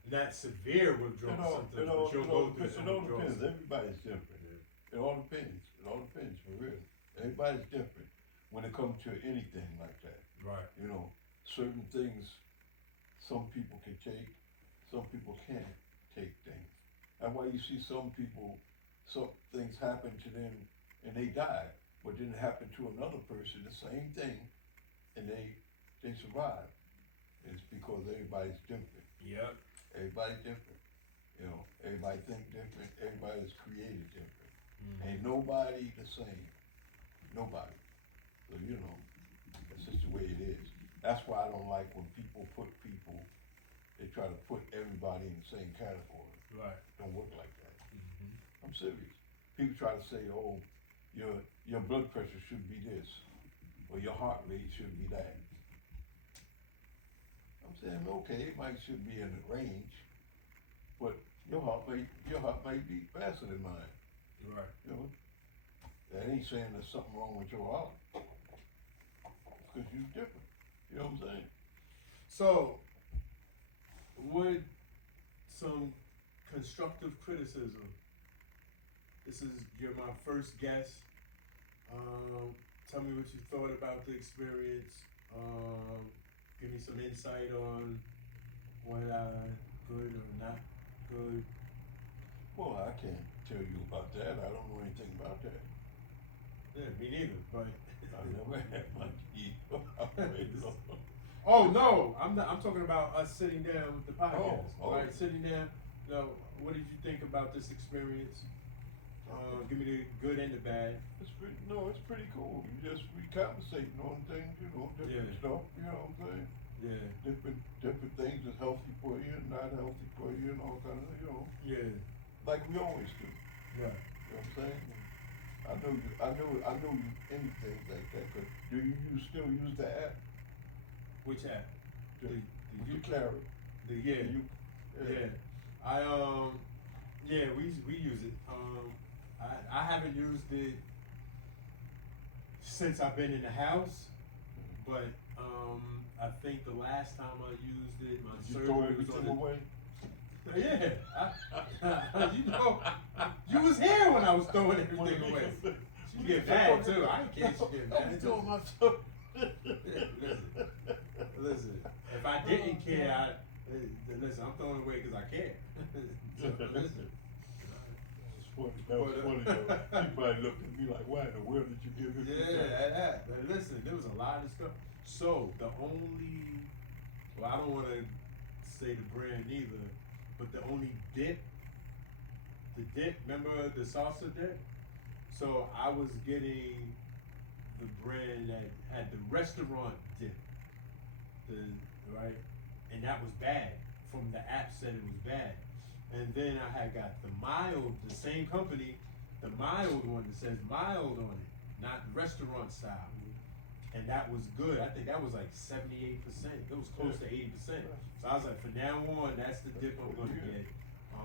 Not severe withdrawal symptoms, but you'll go through some It all withdrawal depends. symptoms. Everybody's different. It all depends. It all depends for real. Everybody's different when it comes to anything like that. Right. Certain things some people can take, some people can't take things. That's why you see some people, some things happen to them and they die, but then it happened to another person, the same thing, and they survive. It's because everybody's different. Yep. Everybody's different. Everybody think different. Everybody's created different. Mm-hmm. Ain't nobody the same. Nobody. So that's just the way it is. That's why I don't like when people, they try to put everybody in the same category. Right. Don't work like that. Mm-hmm. I'm serious. People try to say, oh, your blood pressure should be this, or your heart rate should be that. I'm saying, okay, it should be in the range, but your heart might beat faster than mine. Right. That ain't saying there's something wrong with your heart, because you're different. You know what I'm saying? So, would some constructive criticism, you're my first guest, tell me what you thought about the experience, give me some insight on what good or not good, Well, I can't tell you about that. I don't know anything about that. Yeah, me neither. But I never had my key. I really don't. oh no, I'm not. I'm talking about us sitting down with the podcast. Oh. Right, sitting down. You know, what did you think about this experience? Give me the good and the bad. It's pretty cool. We conversating on things, different stuff, you know what I'm saying? Yeah. Different things that's healthy for you and not healthy for you and all kinds of, Yeah. like we always do. Right. You know what I'm saying? I know you anything like that, but do you still use the app? Which app? The you carry. Yeah. We use it. I haven't used it since I've been in the house, but I think the last time I used it, my Did you surgery throw was everything on away? Yeah, you was here when I was throwing everything away. She get mad too. I ain't care. She get mad too. myself. Listen. If I didn't care, listen. I'm throwing it away because I care. So, listen. It's funny. That was funny though. She probably looked at me like, "Why in the world did you give him this?" Yeah. Listen, there was a lot of stuff. So I don't want to say the brand either, but the only dip, remember the salsa dip? So I was getting the brand that had the restaurant dip, and that was bad. From the app said it was bad, and then I had got the mild, the same company, the mild one that says mild on it, not restaurant style. And that was good. I think that was like 78%. It was close to 80%. So I was like, from now on, that's the dip I'm gonna get.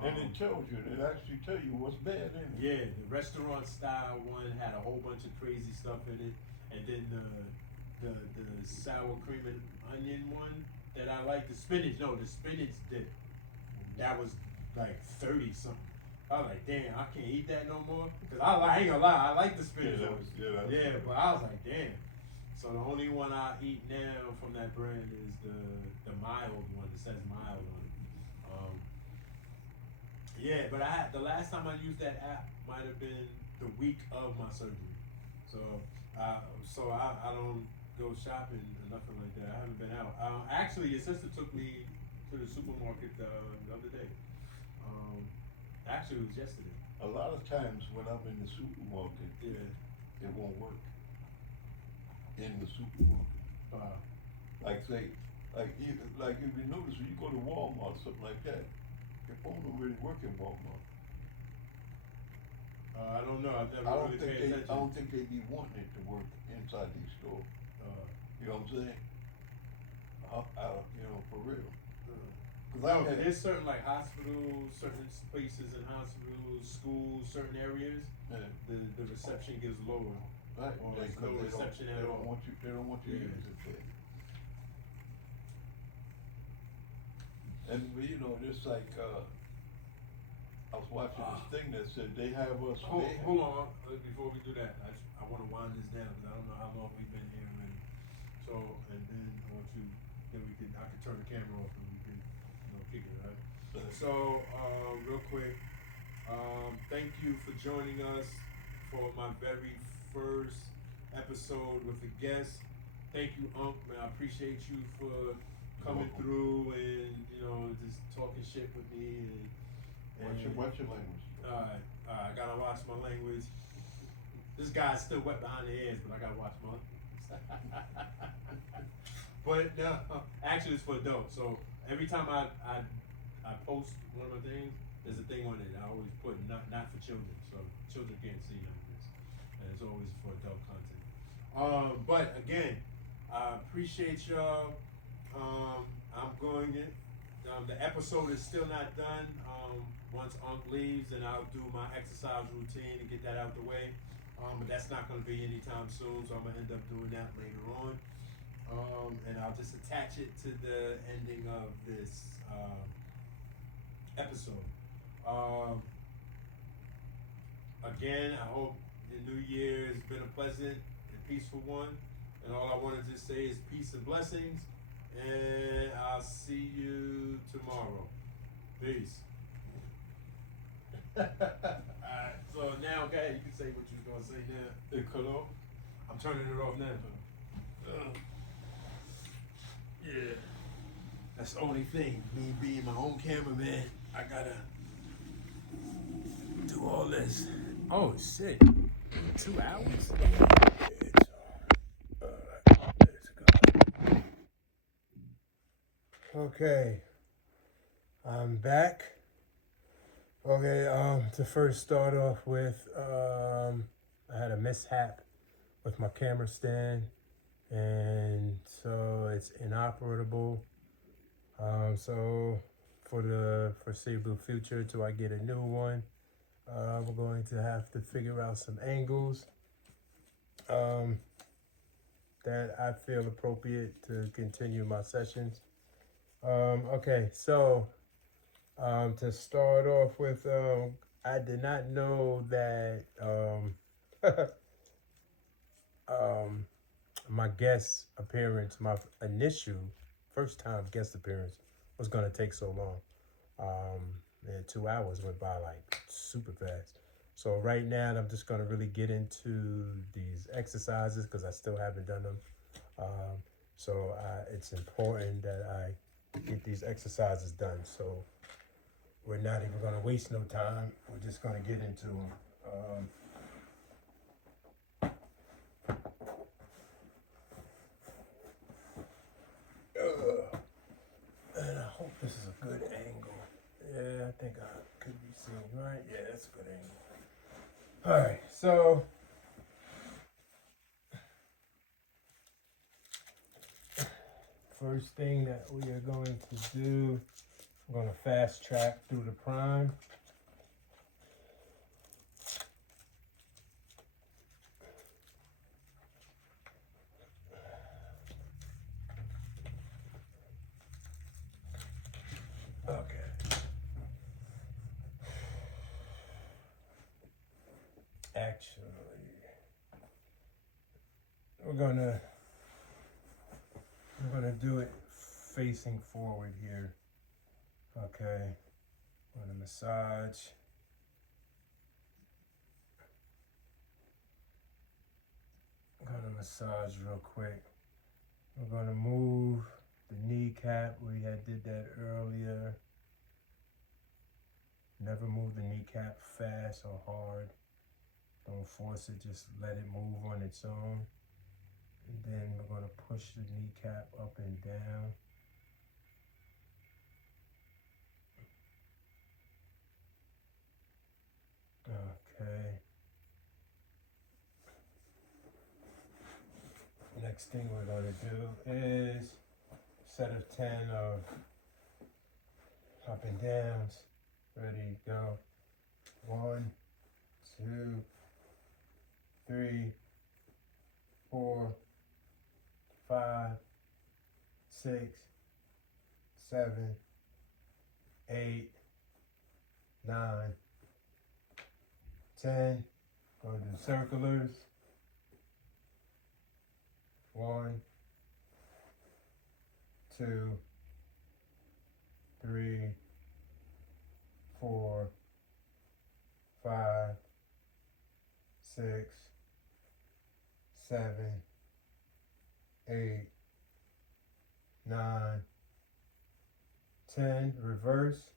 And it tells you, it actually tell you what's bad in it. Yeah, the restaurant style one had a whole bunch of crazy stuff in it, and then the sour cream and onion one that I like, the spinach dip. That was like 30 something. I was like, damn, I can't eat that no more. Cause I ain't gonna lie, I like the spinach one. But I was like, damn. So the only one I eat now from that brand is the mild one that says mild on it. But the last time I used that app might have been the week of my surgery. So I don't go shopping or nothing like that. I haven't been out. Actually, your sister took me to the supermarket the other day. Actually, it was yesterday. A lot of times when I'm in the supermarket, it won't work. In the supermarket. Like if you notice when you go to Walmart or something like that, your phone don't really work in Walmart. I don't know. I've never really paid attention. I don't think they be wanting it to work inside these stores. You know what I'm saying? For real. No, there's certain like hospitals, certain places in hospitals, schools, certain areas. Yeah. The reception gets lower. Right. Or there's no reception at all. They don't want you to use it there. And just like I was watching this thing that said they have us. Hold on, before we do that, I want to wind this down because I don't know how long we've been here already. So, and then I could turn the camera off and we can, kick it, right? So, real quick, thank you for joining us for my very first episode with a guest. Thank you, Unc, man. I appreciate you for coming through and just talking shit with me. And what's your language? I gotta watch my language. This guy's still wet behind the ears, but I gotta watch my. But no, actually, it's for adults. So every time I post one of my things, there's a thing on it. I always put not for children, so children can't see none of this, and it's always for adult content. But again, I appreciate y'all. I'm going in. The episode is still not done. Once Unc leaves, then I'll do my exercise routine and get that out the way. But that's not going to be anytime soon, so I'm going to end up doing that later on. And I'll just attach it to the ending of this episode. Again, I hope the new year has been a pleasant and peaceful one. And all I want to just say is peace and blessings. And I'll see you tomorrow. Peace. Alright, so now, okay, you can say what you was gonna say now. It cut off? I'm turning it off now. Yeah. That's the only thing. Me being my own cameraman, I gotta do all this. Oh shit. 2 hours? Let's go. Okay. I'm back. Okay, to first start off with, I had a mishap with my camera stand, and so it's inoperable. So for the foreseeable future, till I get a new one, we're going to have to figure out some angles that I feel appropriate to continue my sessions. Okay, so to start off with, I did not know that my guest appearance, my initial first time guest appearance, was gonna take so long. And 2 hours went by like super fast. So right now I'm just gonna really get into these exercises because I still haven't done them. So it's important that I get these exercises done. So we're not even gonna waste no time. We're just gonna get into them. And I hope this is a good angle. Yeah, I think I could be seen, right? Yeah, that's a good angle. All right, so first thing that we are going to do, I'm going to fast track through the prime. Okay. Actually, we're gonna do it facing forward here. Okay. I'm gonna massage. I'm gonna massage real quick. We're gonna move the kneecap. We did that earlier. Never move the kneecap fast or hard. Don't force it, just let it move on its own. And then we're gonna push the kneecap up and down. Okay. Next thing we're gonna do is set of 10 of up and downs. Ready, go. 1, 2, 3, 4, 5, 6, 7, 8, 9, 10. Gonna do circulars. 1, 2, 3, 4, 5, 6, 7, 8, 9, 10. Reverse.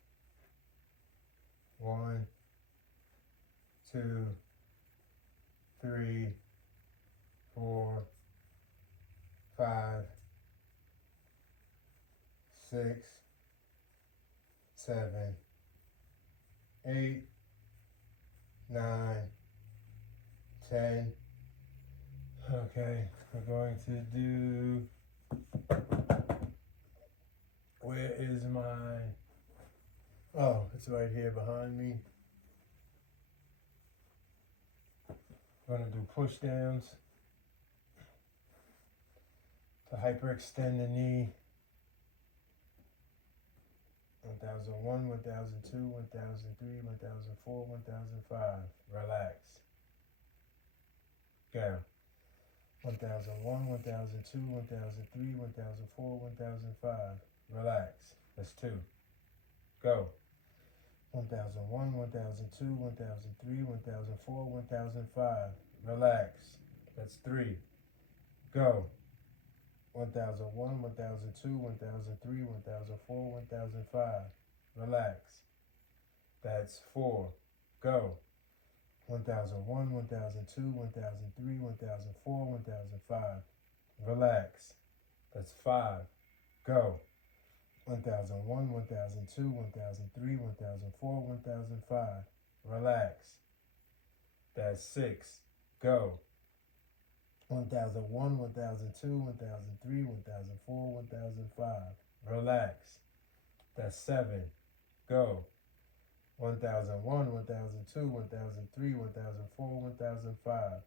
1, 2, 3, 4, 5, 6, 7, 8, 9, 10. Okay, we're going to do, where is my, oh, it's right here behind me. We're gonna do push downs to hyperextend the knee. 1001, 1002, 1003, 1004, 1005. Relax. Go. 1001, 1002, 1003, 1004, 1005. Relax. That's 2. Go. 1001, 1002, 1003, 1004, 1005. Relax. That's 3. Go. 1001, 1002, 1003, 1004, 1005. Relax. That's 4. Go. 1001, 1002, 1003, 1004, 1005. Relax. That's 5. Go. 1001, 1002, 1003, 1004, 1005. Relax. That's 6. Go. 1001, 1002, 1003, 1004, 1005. Relax. That's 7. Go. 1001, 1002, 1003, 1004, 1005.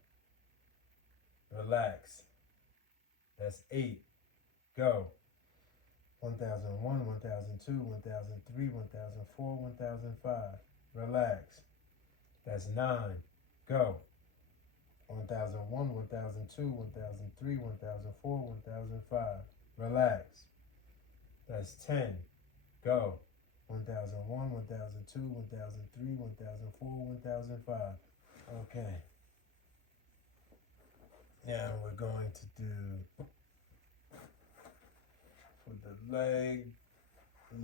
Relax. That's 8. Go. 1001, 1002, 1003, 1004, 1005. Relax. That's 9. Go. 1001, 1002, 1003, 1004, 1005. Relax. That's 10. Go. 1001, 1002, 1003, 1004, 1005. Okay. Now we're going to do for the leg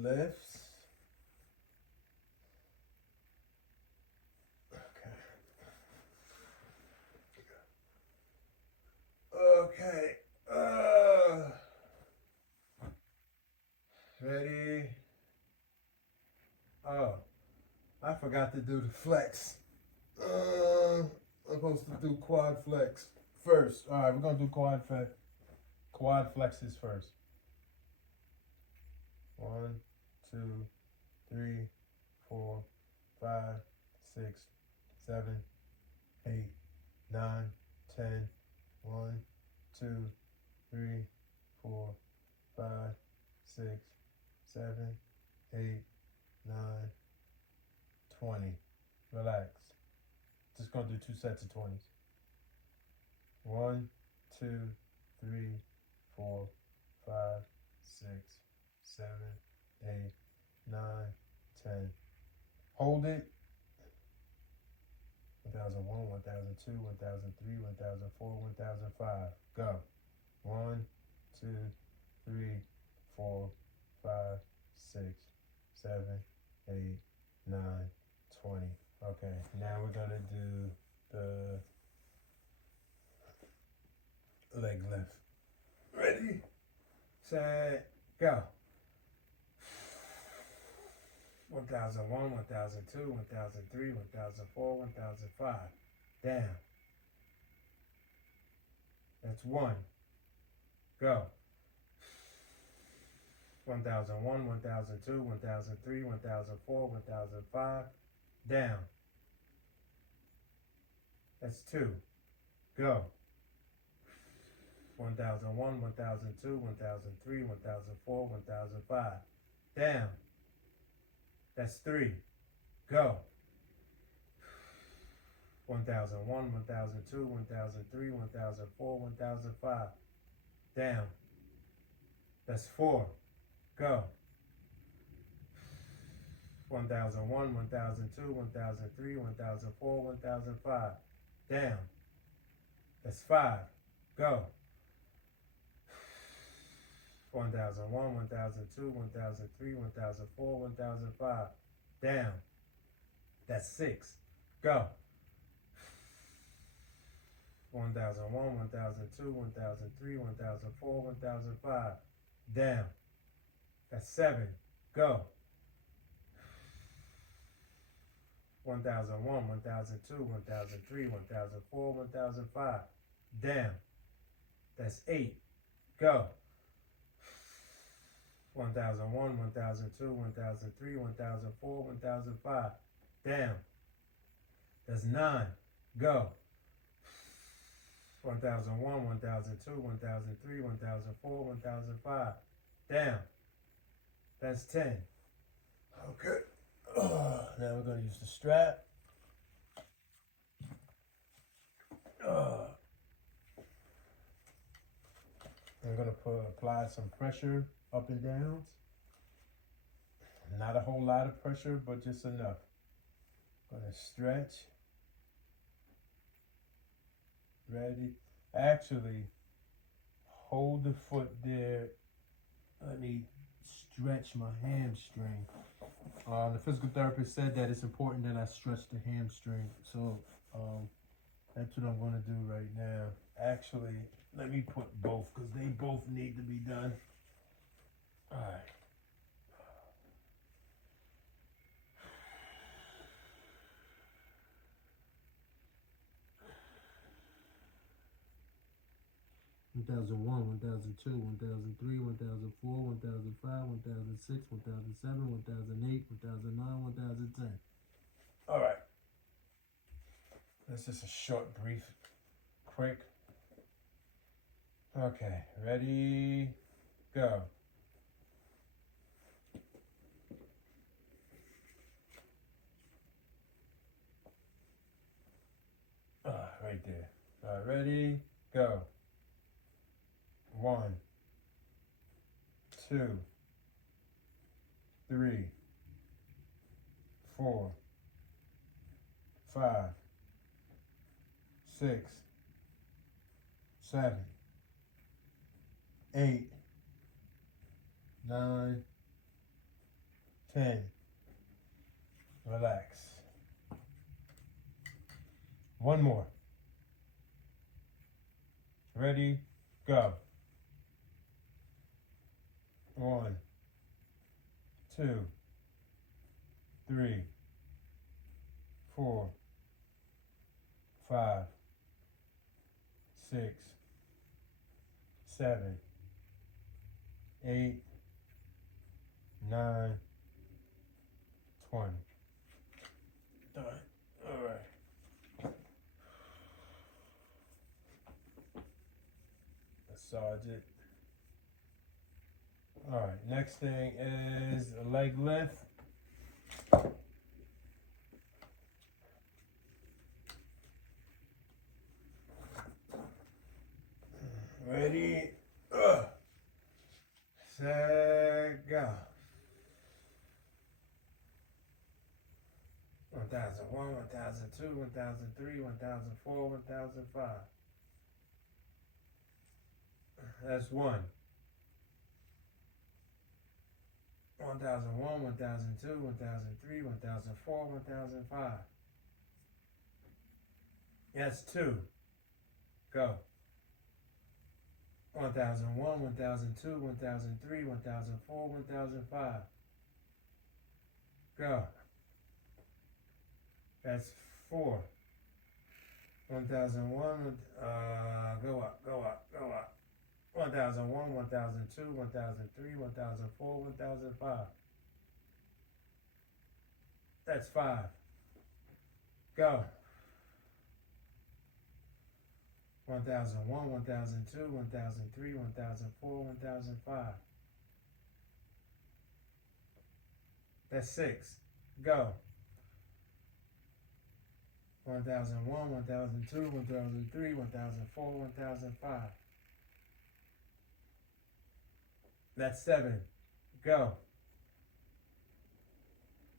lifts. Okay. Ready? Oh, I forgot to do the flex. I'm supposed to do quad flex first. All right, we're gonna do quad flexes first. 1, 2, 3, 4, 5, 6, 7, 8, 9, 10. 1, 2, 3, 4, 5, 6, 7, 8, 9, 20. Relax. Just gonna do 2 sets of 20s. 1, 2, 3, 4, 5, 6, 7, 8, 9, 10. Hold it. 1001, 1002, 1003, 1004, 1005. Go. 1, 2, 3, 4, 5, 6, 7, 8, 9, 20. Okay, now we're gonna do the leg lift. Ready, set, go. 1001, 1002, 1003, 1004, 1005. Down. That's 1. Go. 1001, 1002, 1003, 1004, 1005. Down. That's 2. Go. 1001, 1002, 1003, 1004, 1005. Down. That's 3. Go. 1001, 1002, 1003, 1004, 1005. Down. That's 4. Go. 1001, 1002, 1003, 1004, 1005. Down. That's 5. Go. 1001, 1002, 1003, 1004, 1005. Down. That's 6. Go. 1001, 1002, 1003, 1004, 1005. Down. That's 7. Go. 1001, 1002, 1003, 1004, 1005. Down. That's 8. Go. 1001, 1002, 1003, 1004, 1005. Down. That's 9. Go. 1001, 1002, 1003, 1004, 1005. Down. That's 10. Okay. Now we're going to use the strap. I'm going to apply some pressure up and down. Not a whole lot of pressure, but just enough. Gonna stretch. Ready? Actually, hold the foot there. Let me stretch my hamstring. The physical therapist said that it's important that I stretch the hamstring. So that's what I'm gonna do right now. Actually, let me put both because they both need to be done. All right. One thousand one, 1002, 1003, 1004, 1005, 1006, 1007, 1008, 1009, 1010. All right. That's just a short, brief, quick. Okay, ready, go. Right there. All right, ready, go. 1, 2, 3, 4, 5, 6, 7, 8, 9, 10. Relax. One more. Ready, go. 1, 2, 3, 4, 5, 6, 7, 8, 9, 20. Done. All right. Massage it. All right, next thing is a leg lift. Ready, set, go. 1001, 1002, 1003, 1004, 1005. That's 1. 1001, 1002, 1003, 1004, 1005. That's 2. Go. 1001, 1002, 1003, 1004, 1005. Go. That's 4. 1001, go up, go up, go up. 1001, 1002, 1003, 1004, 1005. That's 5. Go. 1001, 1002, 1003, 1004, 1005. That's 6. Go. 1001, 1002, 1003, 1004, 1005. That's 7. Go.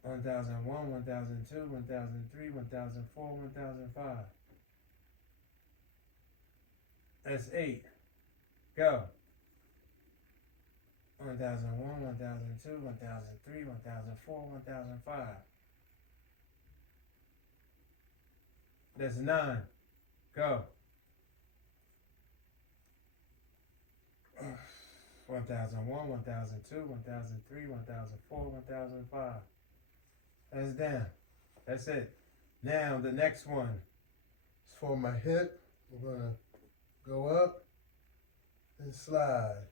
1001, 1002, 1003, 1004, 1005. That's 8. Go. 1001, 1002, 1003, 1004, 1005. That's 9. Go. 1001, 1002, 1003, 1004, 1005. That's down. That's it. Now the next one is for my hip. We're gonna go up and slide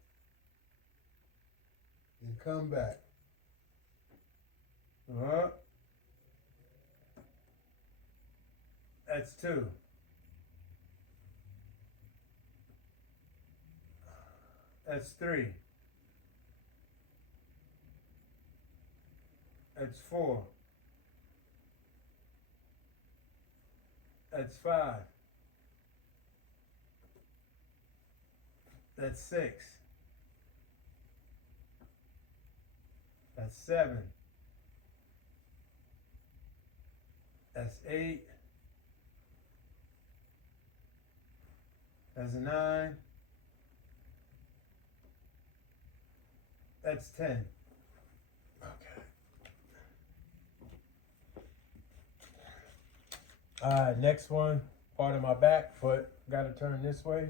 and come back. Up. That's 2. That's 3. That's 4. That's 5. That's 6. That's 7. That's 8. That's 9. That's 10. Okay. Alright, next one. Part of my back foot. Gotta turn this way.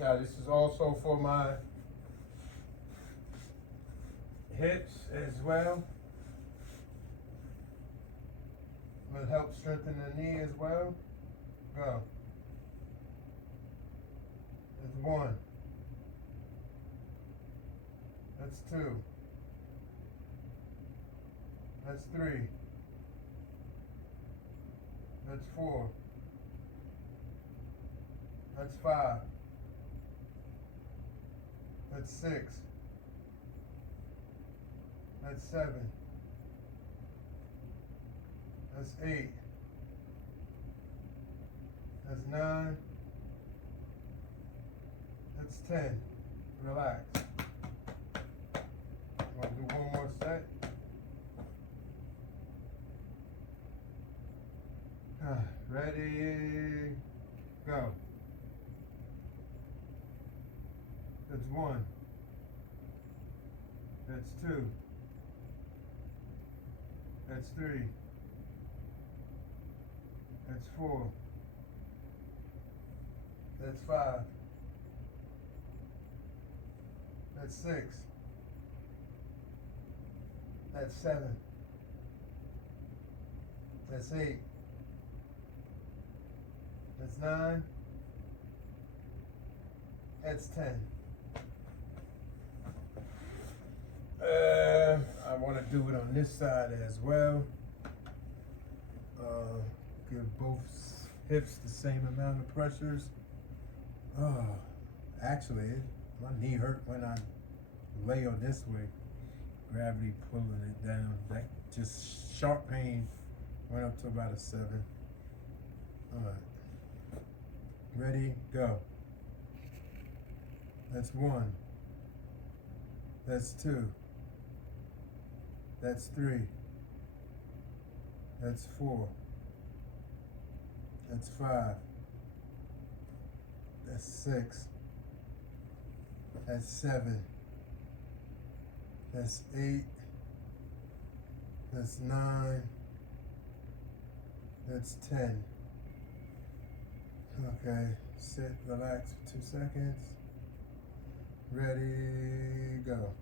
Now this is also for my hips as well. Will help strengthen the knee as well. Go. That's 1. That's 2. That's 3. That's 4. That's 5. That's 6. That's 7. That's 8. That's 9. That's 10. Relax. I'm gonna do one more set. Ready, go. That's 1. That's 2. That's 3. That's 4. That's 5. That's 6. That's 7. That's 8. That's 9. That's 10. I want to do it on this side as well. Give both hips the same amount of pressures. Actually, my knee hurt when I lay on this way. Gravity pulling it down. That just sharp pain went up to about a 7. All right. Ready, go. That's 1. That's 2. That's 3. That's 4. That's 5. That's 6. That's 7. That's 8. That's 9. That's 10. Okay, sit, relax for 2 seconds. Ready, go.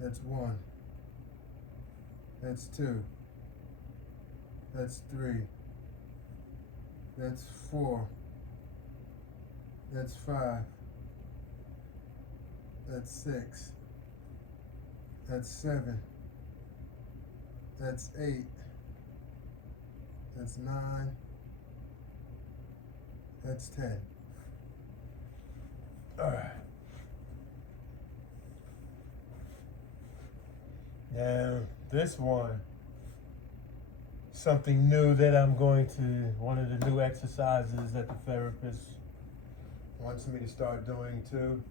That's 1. That's 2. That's 3. That's 4. That's 5. That's 6. That's 7. That's 8. That's 9. That's 10. All right. Now, this one, something new that I'm going to, one of the new exercises that the therapist wants me to start doing too.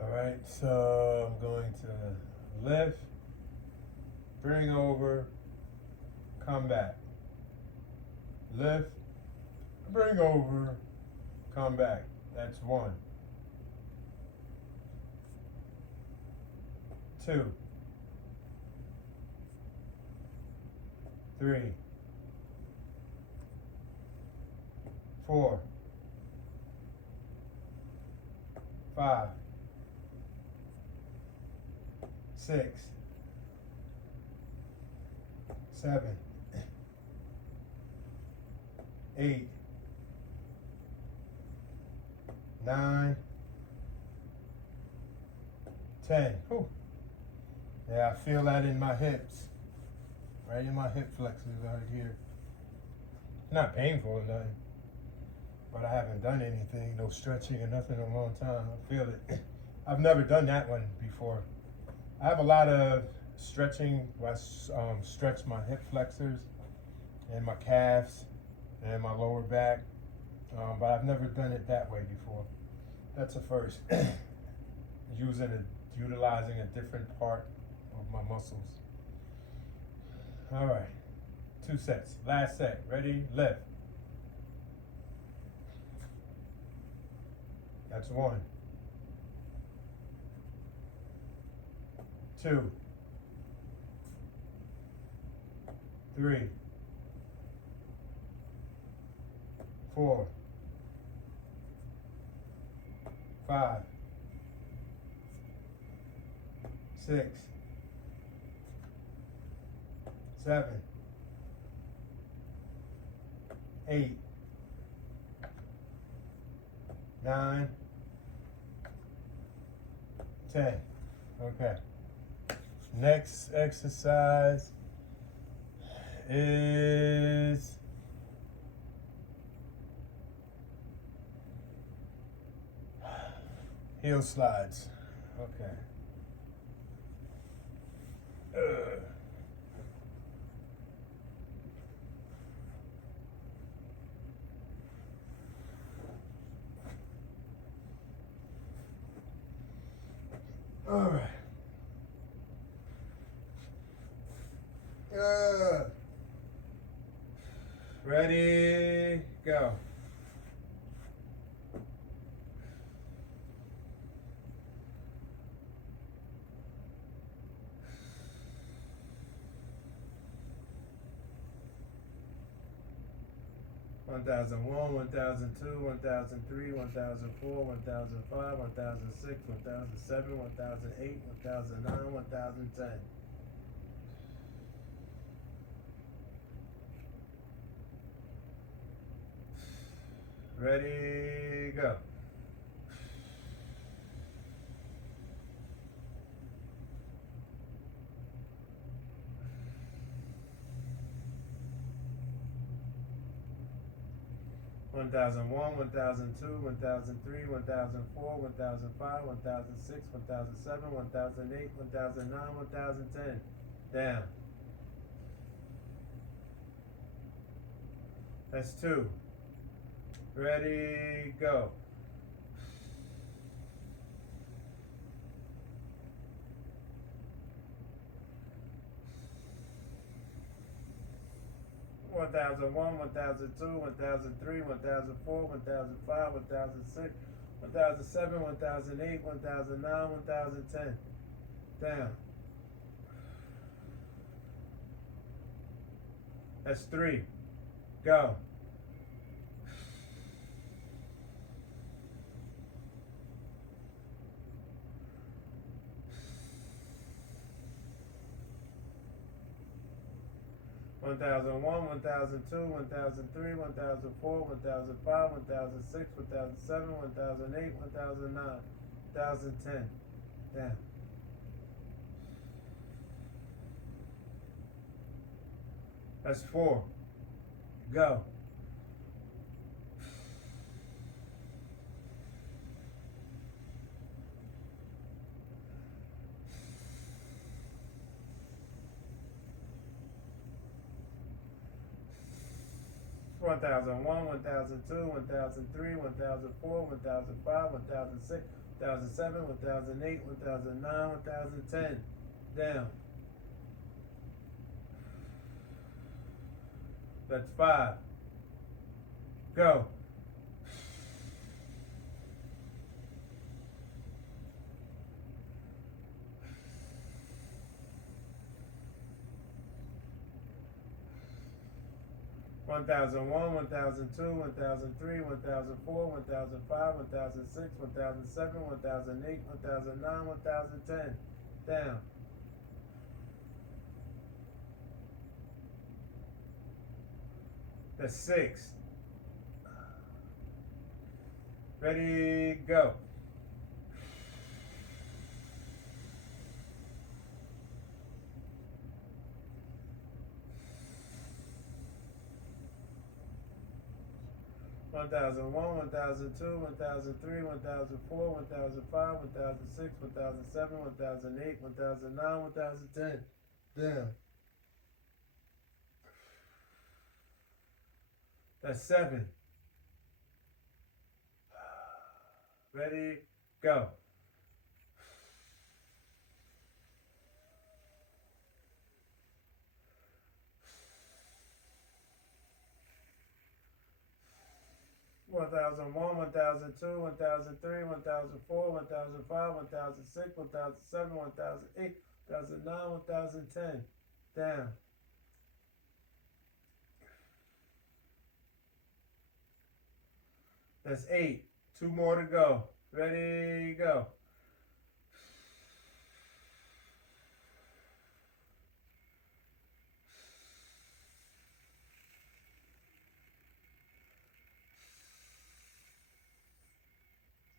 All right, so I'm going to lift, bring over, come back. Lift, bring over, come back. That's 1. 2. 3. 4. 5. 6. 7. 8. 9. 10. Whew. Yeah, I feel that in my hips. Right in my hip flexors right here. Not painful or nothing. But I haven't done anything, no stretching or nothing in a long time. I feel it. I've never done that one before. I have a lot of stretching where I stretch my hip flexors and my calves and my lower back. But I've never done it that way before. That's a first. Utilizing a different part of my muscles. All right, 2 sets. Last set. Ready? Lift. That's 1. 2. 3. 4. 5. 6. 7. 8. 9. 10. Okay. Next exercise is heel slides. Okay. All right. Ready, go. One 1001, 1002, 1003, 1004, 1005, 1006, 1007, 1008, 1009, 1010. Ready, go. One 1001, 1002, 1003, 1004, 1005, 1006, 1007, 1008, 1009, 1010. Down. That's 2. Ready, go. One 1001, 1002, 1003, 1004, 1005, 1006, 1007, 1008, 1009, 1010. Down. That's 3. Go. One 1001, 1002, 1003, 1004, 1005, 1006, 1007, 1008, 1009, 1010. Down. That's 4. Go. One 1001, 1002, 1003, 1004, 1005, 1006, 1007, 1008, 1009, 1010. Down. That's 5. Go. One 1001, 1002, 1003, 1004, 1005, 1006, 1007, 1008, 1009, 1010. Down. That's 6. Ready, go. One 1001, 1002, 1003, 1004, 1005, 1006, 1007, 1008, 1009, 1010. Down. That's 7. Ready, go. 1001, 1002, 1003, 1004, 1005, 1006, 1007, 1008, 1009, 1010. Down. That's 8. 2 more to go. Ready, go.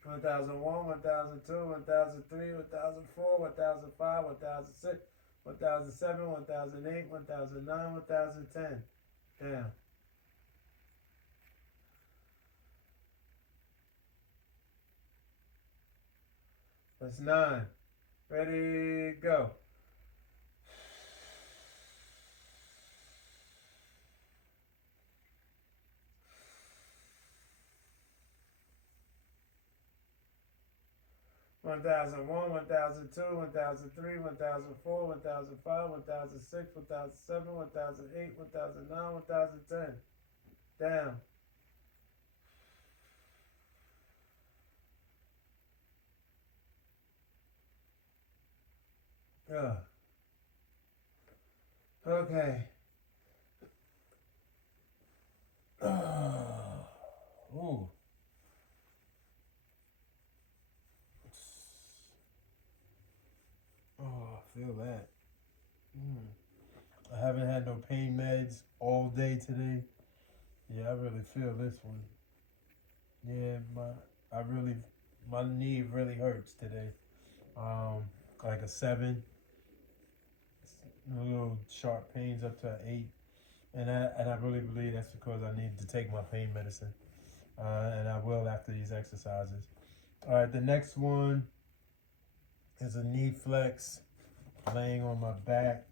1001, 1002, 1003, 1004, 1005, 1006, 1007, 1008, 1009, 1010. Down. That's 9. Ready, go. 1001, 1002, 1003, 1004, 1005, 1006, 1007, 1008, 1009, 1010. Down. Okay. Ooh. Oh, I feel that. I haven't had no pain meds all day today. Yeah, I really feel this one. Yeah, my knee really hurts today. Like a 7. A little sharp pains up to an 8. And I really believe that's because I need to take my pain medicine. And I will after these exercises. All right, the next one is a knee flex, laying on my back.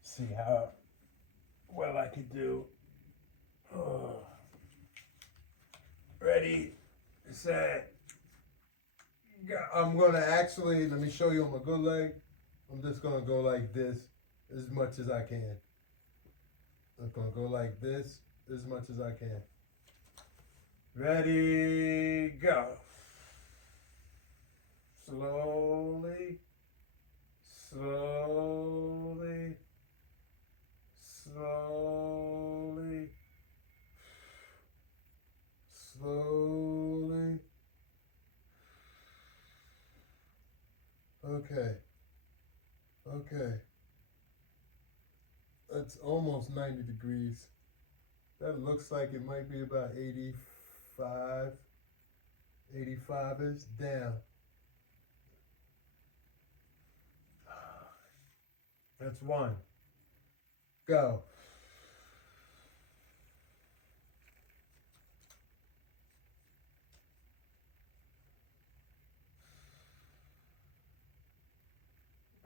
See how well I can do. Ready, set, go. I'm gonna actually, let me show you on my good leg. I'm just gonna go like this as much as I can. I'm gonna go like this as much as I can. Ready, go. Slowly, slowly, slowly, slowly. Okay. Okay. That's almost 90 degrees. That looks like it might be about 85. 85 is down. That's 1. Go.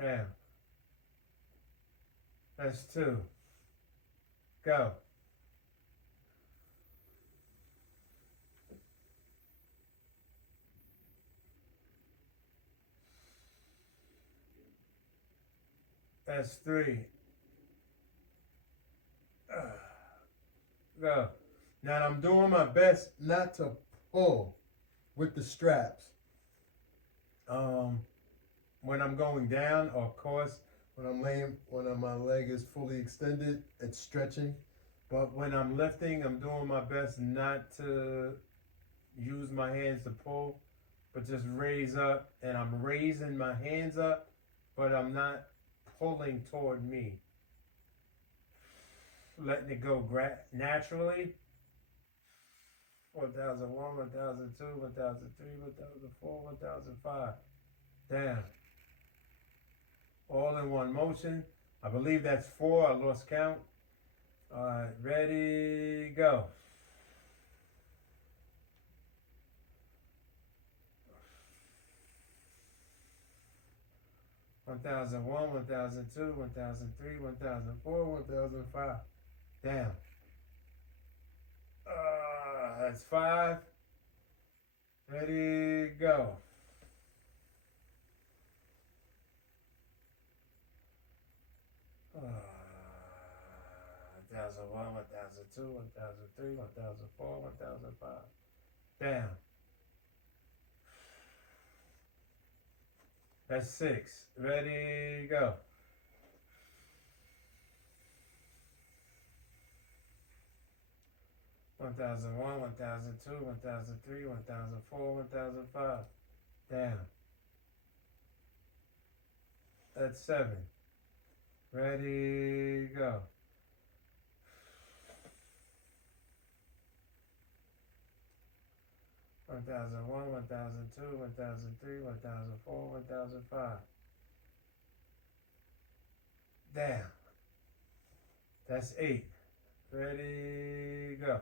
Down. That's 2. Go. That's 3. Go. Now I'm doing my best not to pull with the straps. When I'm going down, of course, when my leg is fully extended, it's stretching. But when I'm lifting, I'm doing my best not to use my hands to pull, but just raise up. And I'm raising my hands up, but I'm not pulling toward me. Letting it go naturally. 1001, 1002, 1003, 1004, 1005. Down. All in one motion. I believe that's 4. I lost count. All right, ready, go. One 1001, 1002, 1003, 1004, 1005. Down. That's 5. Ready, go. 1001, 1002, 1003, 1004, 1005. Down. That's 6. Ready, go. 1001, 1002, 1003, 1004, 1005. Down. That's 7. Ready, go. 1001, 1002, 1003, 1004, 1005. Down. That's 8. Ready, go.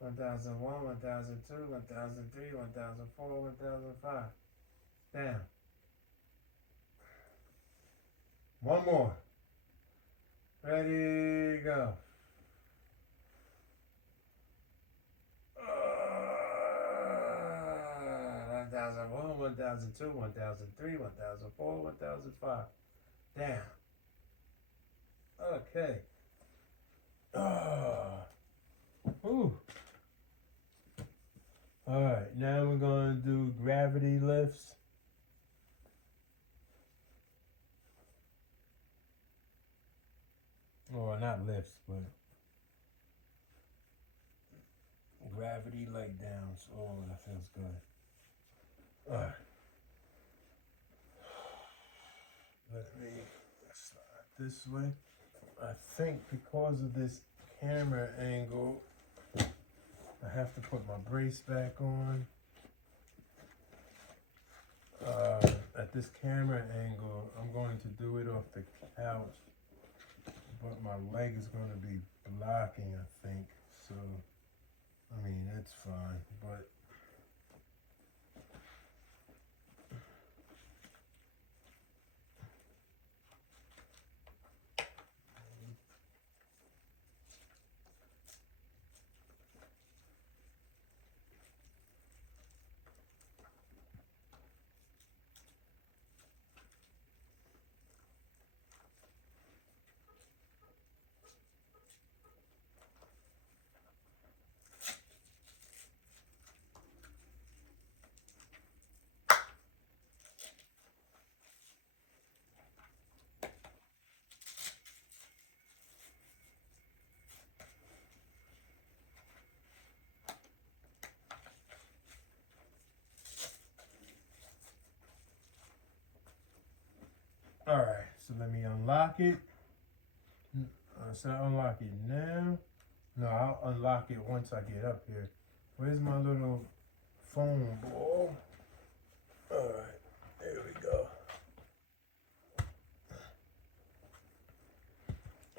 1001, 1002, 1003, 1004, 1005. Down. One more. Ready, go. 1001, 1002, 1003, 1004, 1005. Down. Okay. Ooh. Alright, now we're going to do gravity lifts. Or not lifts, but gravity leg downs. Oh, that feels good. Alright. Let me slide this way. I think because of this camera angle, I have to put my brace back on. At this camera angle, I'm going to do it off the couch, but my leg is going to be blocking, I think. So, I mean, that's fine, but alright, so let me unlock it. Should I unlock it now? No, I'll unlock it once I get up here. Where's my little phone ball? Alright, there we go.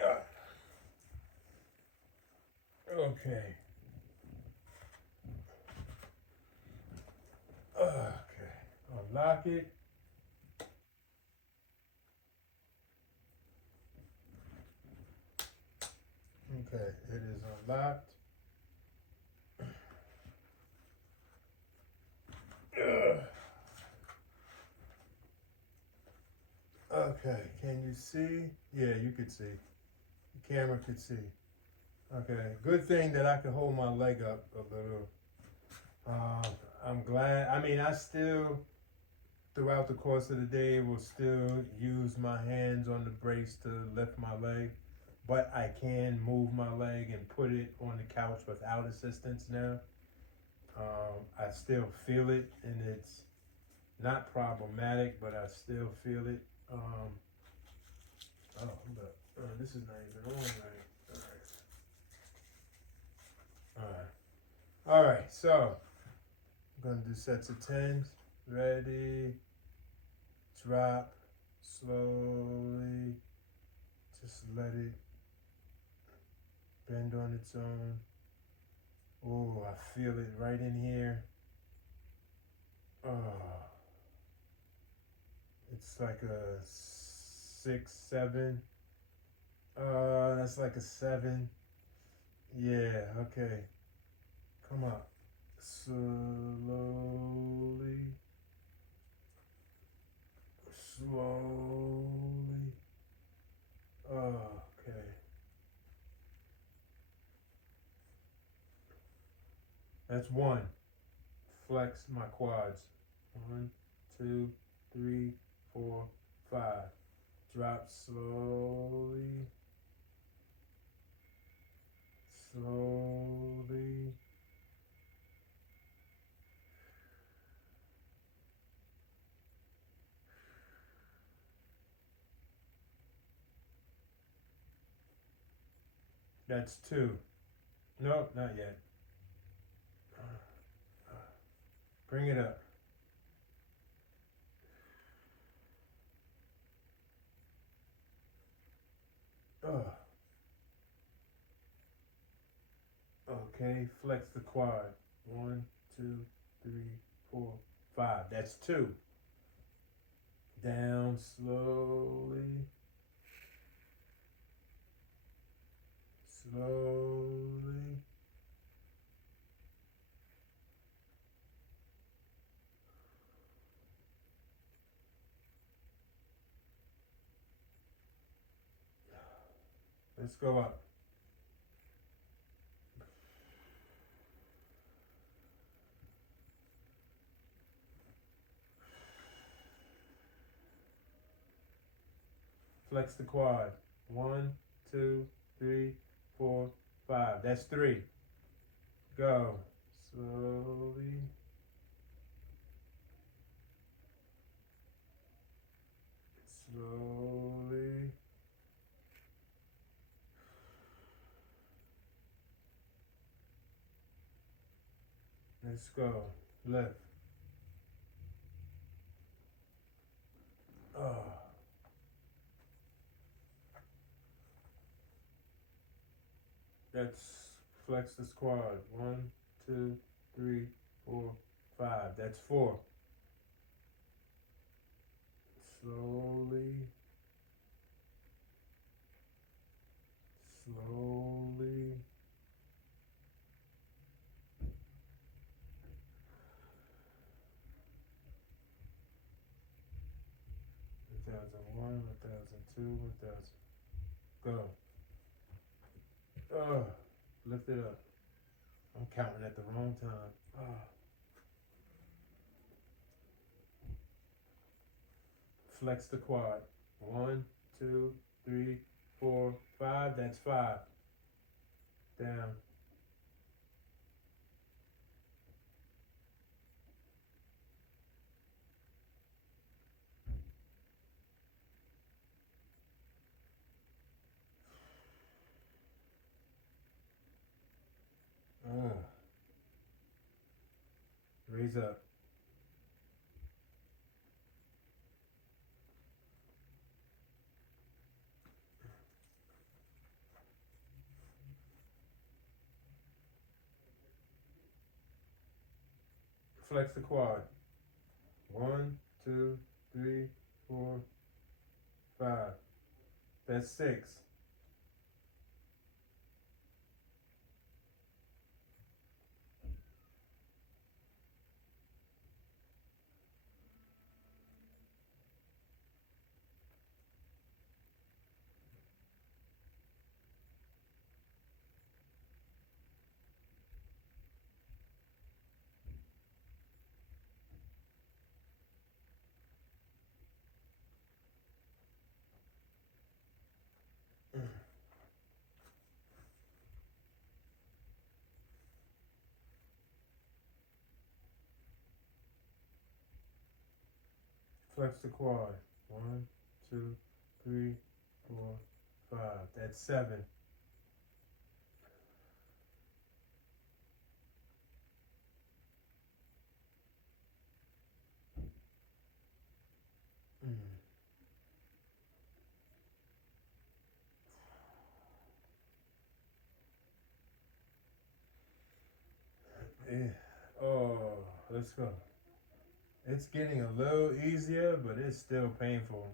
Alright. Okay. Okay. Unlock it. Okay, it is unlocked. Okay, can you see? Yeah, you could see. The camera could see. Okay, good thing that I could hold my leg up a little. I'm glad. I mean, I still, throughout the course of the day, will still use my hands on the brace to lift my leg. But I can move my leg and put it on the couch without assistance now. I still feel it, and it's not problematic, but I still feel it. This is not even on right. All right, so I'm gonna do sets of 10s. Ready, drop, slowly, just let it bend on its own. Oh, I feel it right in here. Oh, it's like a 6, 7. That's like a 7. Yeah, okay. Come on. Slowly. Slowly. Okay. That's one. Flex my quads. 1, 2, 3, 4, 5. Drop slowly. Slowly. That's 2. Nope, not yet. Bring it up. Okay, flex the quad. 1, 2, 3, 4, 5. That's 2. Down slowly. Slowly. Let's go up. Flex the quad. 1, 2, 3, 4, 5. That's 3. Go. Slowly. Slowly. Let's go. Left. That's flex the squad. 1, 2, 3, 4, 5. That's 4. Slowly. Slowly. $1,001, $1,002, $1,000. Go. Lift it up. I'm counting at the wrong time. Flex the quad. 1, 2, 3, 4, 5. That's 5. Down. Raise up. Flex the quad. 1, 2, 3, 4, 5. That's 6. Flex the quad. 1, 2, 3, 4, 5. That's 7. Yeah. Let's go. It's getting a little easier, but it's still painful.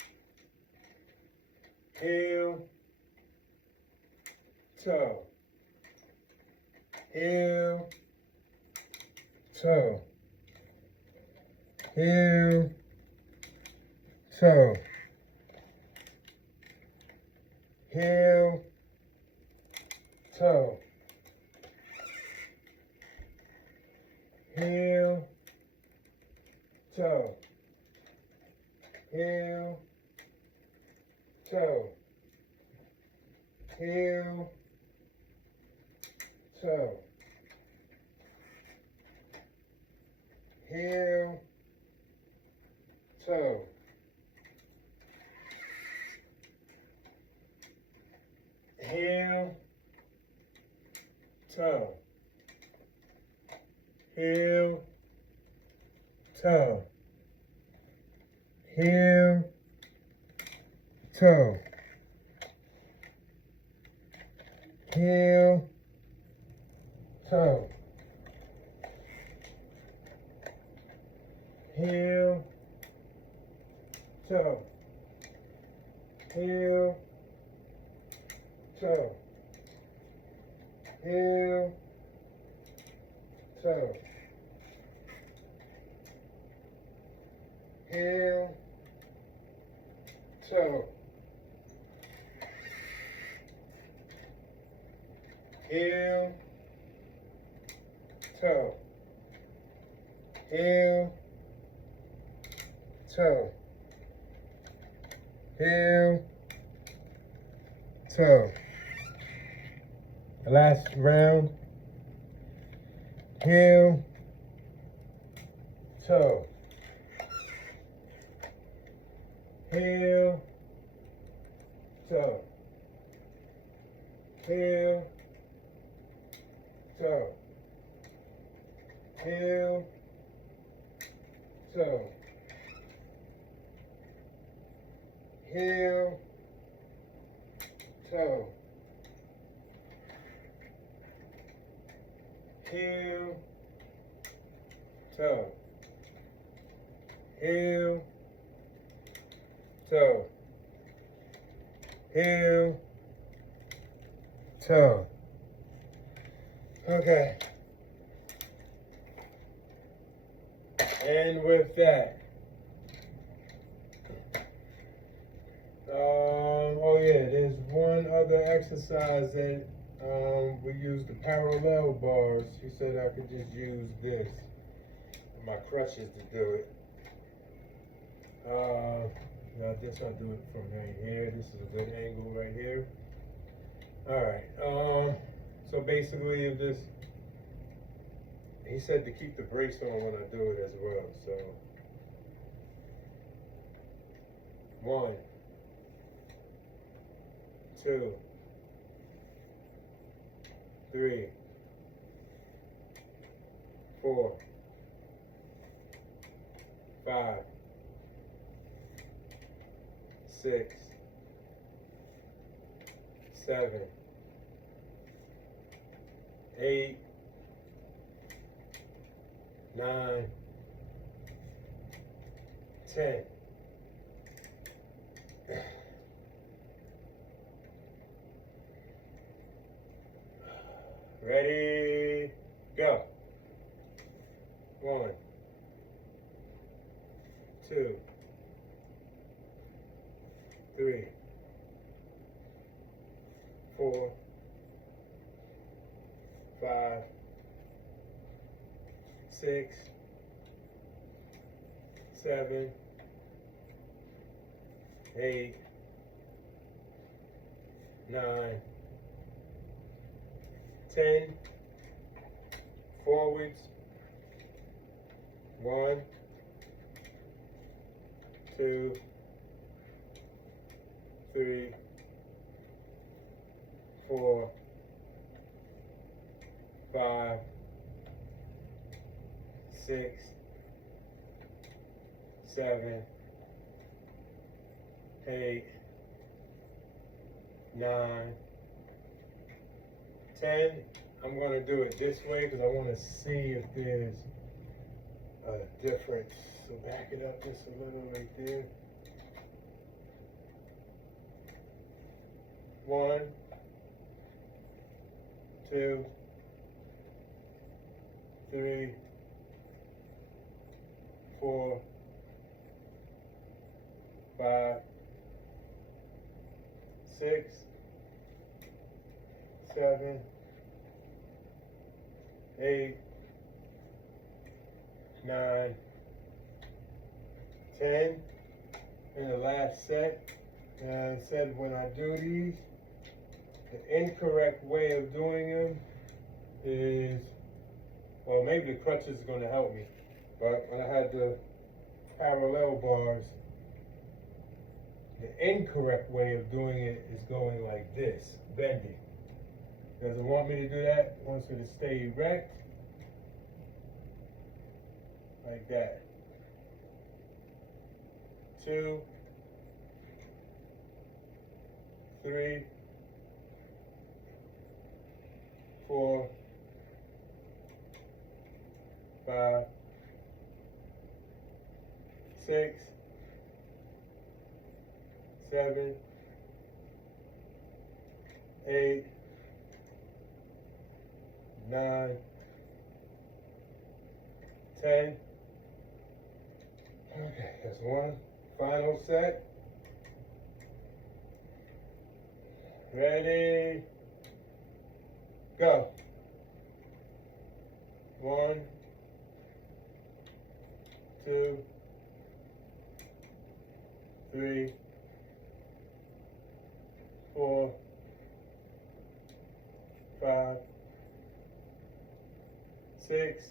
heel, toe, heel, toe, heel, toe, heel, toe, heel, toe, heel, toe, heel, toe, heel, toe, heel, toe, heel, toe, heel, toe, heel, toe, heel, toe, heel, toe, heel, toe, heel, toe, heel, toe, heel, toe, heel, toe. The last round. Heel, toe, heel, toe, heel, toe, heel, toe, heel, toe, heel, toe, heel, toe, heel, toe. Okay. And with that, oh yeah, there's one other exercise that we use the parallel bars. He said I could just use this, my crutches to do it. I guess I'll do it from right here. This is a good angle right here. Alright, so basically if this, he said to keep the brace on when I do it as well, so 1, 2, 3, 4, 5, 6, 7, 8, 9, 10. Ready, go. 1, 2, 3, 4, 5, 6, 7, 8, 9, 10. Forwards. 1, 2, 3, 4, 5, 6, 7, 8, 9, 10. I'm going to do it this way because I want to see if there's a difference. So back it up just a little right there. 1, 2, 3, 4, 5, 6, 7, 8, 9, 10. In the last set, it said when I do these, the incorrect way of doing them is, well, maybe the crutches is going to help me, but when I had the parallel bars, the incorrect way of doing it is going like this, bending. Doesn't want me to do that, wants me to stay erect, like that. 2, 3, 4, 5, 6, 7, 8, 9, 10. Okay, that's one. Final set. Ready? Go. 1, 2, 3, 4, 5, 6,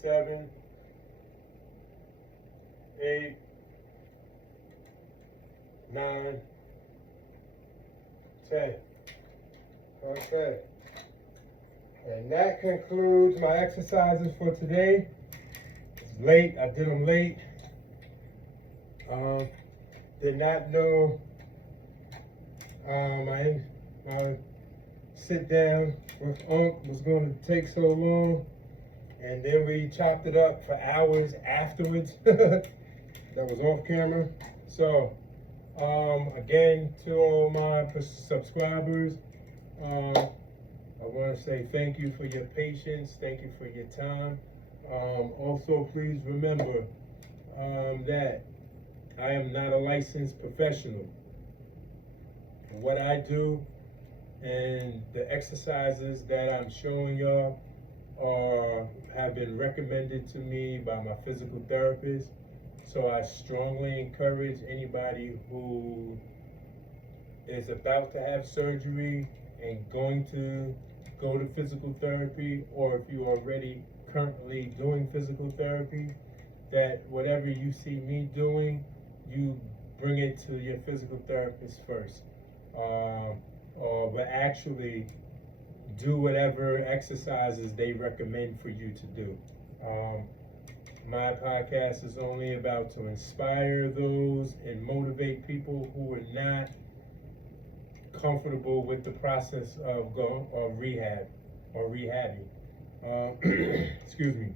7, 8, 9, 10. Okay. And that concludes my exercises for today. It's late. I did them late. Did not know my sit down with Unc was going to take so long. And then we chopped it up for hours afterwards. That was off camera. So, again, to all my subscribers, I want to say thank you for your patience. Thank you for your time. Also, please remember that I am not a licensed professional. What I do and the exercises that I'm showing y'all have been recommended to me by my physical therapist. So I strongly encourage anybody who is about to have surgery and going to go to physical therapy, or if you're already currently doing physical therapy, that whatever you see me doing, you bring it to your physical therapist first. But actually do whatever exercises they recommend for you to do. My podcast is only about to inspire those and motivate people who are not comfortable with the process of rehab or rehabbing. Excuse me.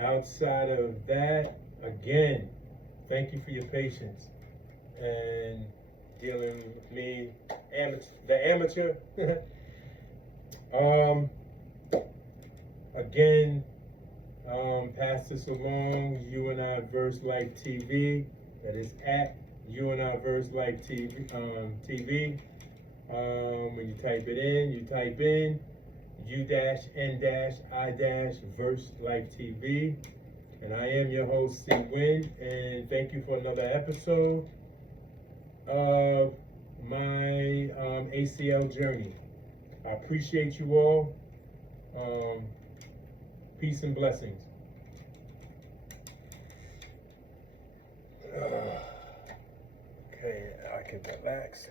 Outside of that, again, thank you for your patience and dealing with me, the amateur. Again, pass this along, U-N-I-VERSELIFETV. That is at U-N-I-VERSELIFETV. When you type it in, you type in U-N-I-VERSELIFETV. And I am your host, C. Wynn, and thank you for another episode of my ACL Journey. I appreciate you all. Peace and blessings. Okay, I can relax.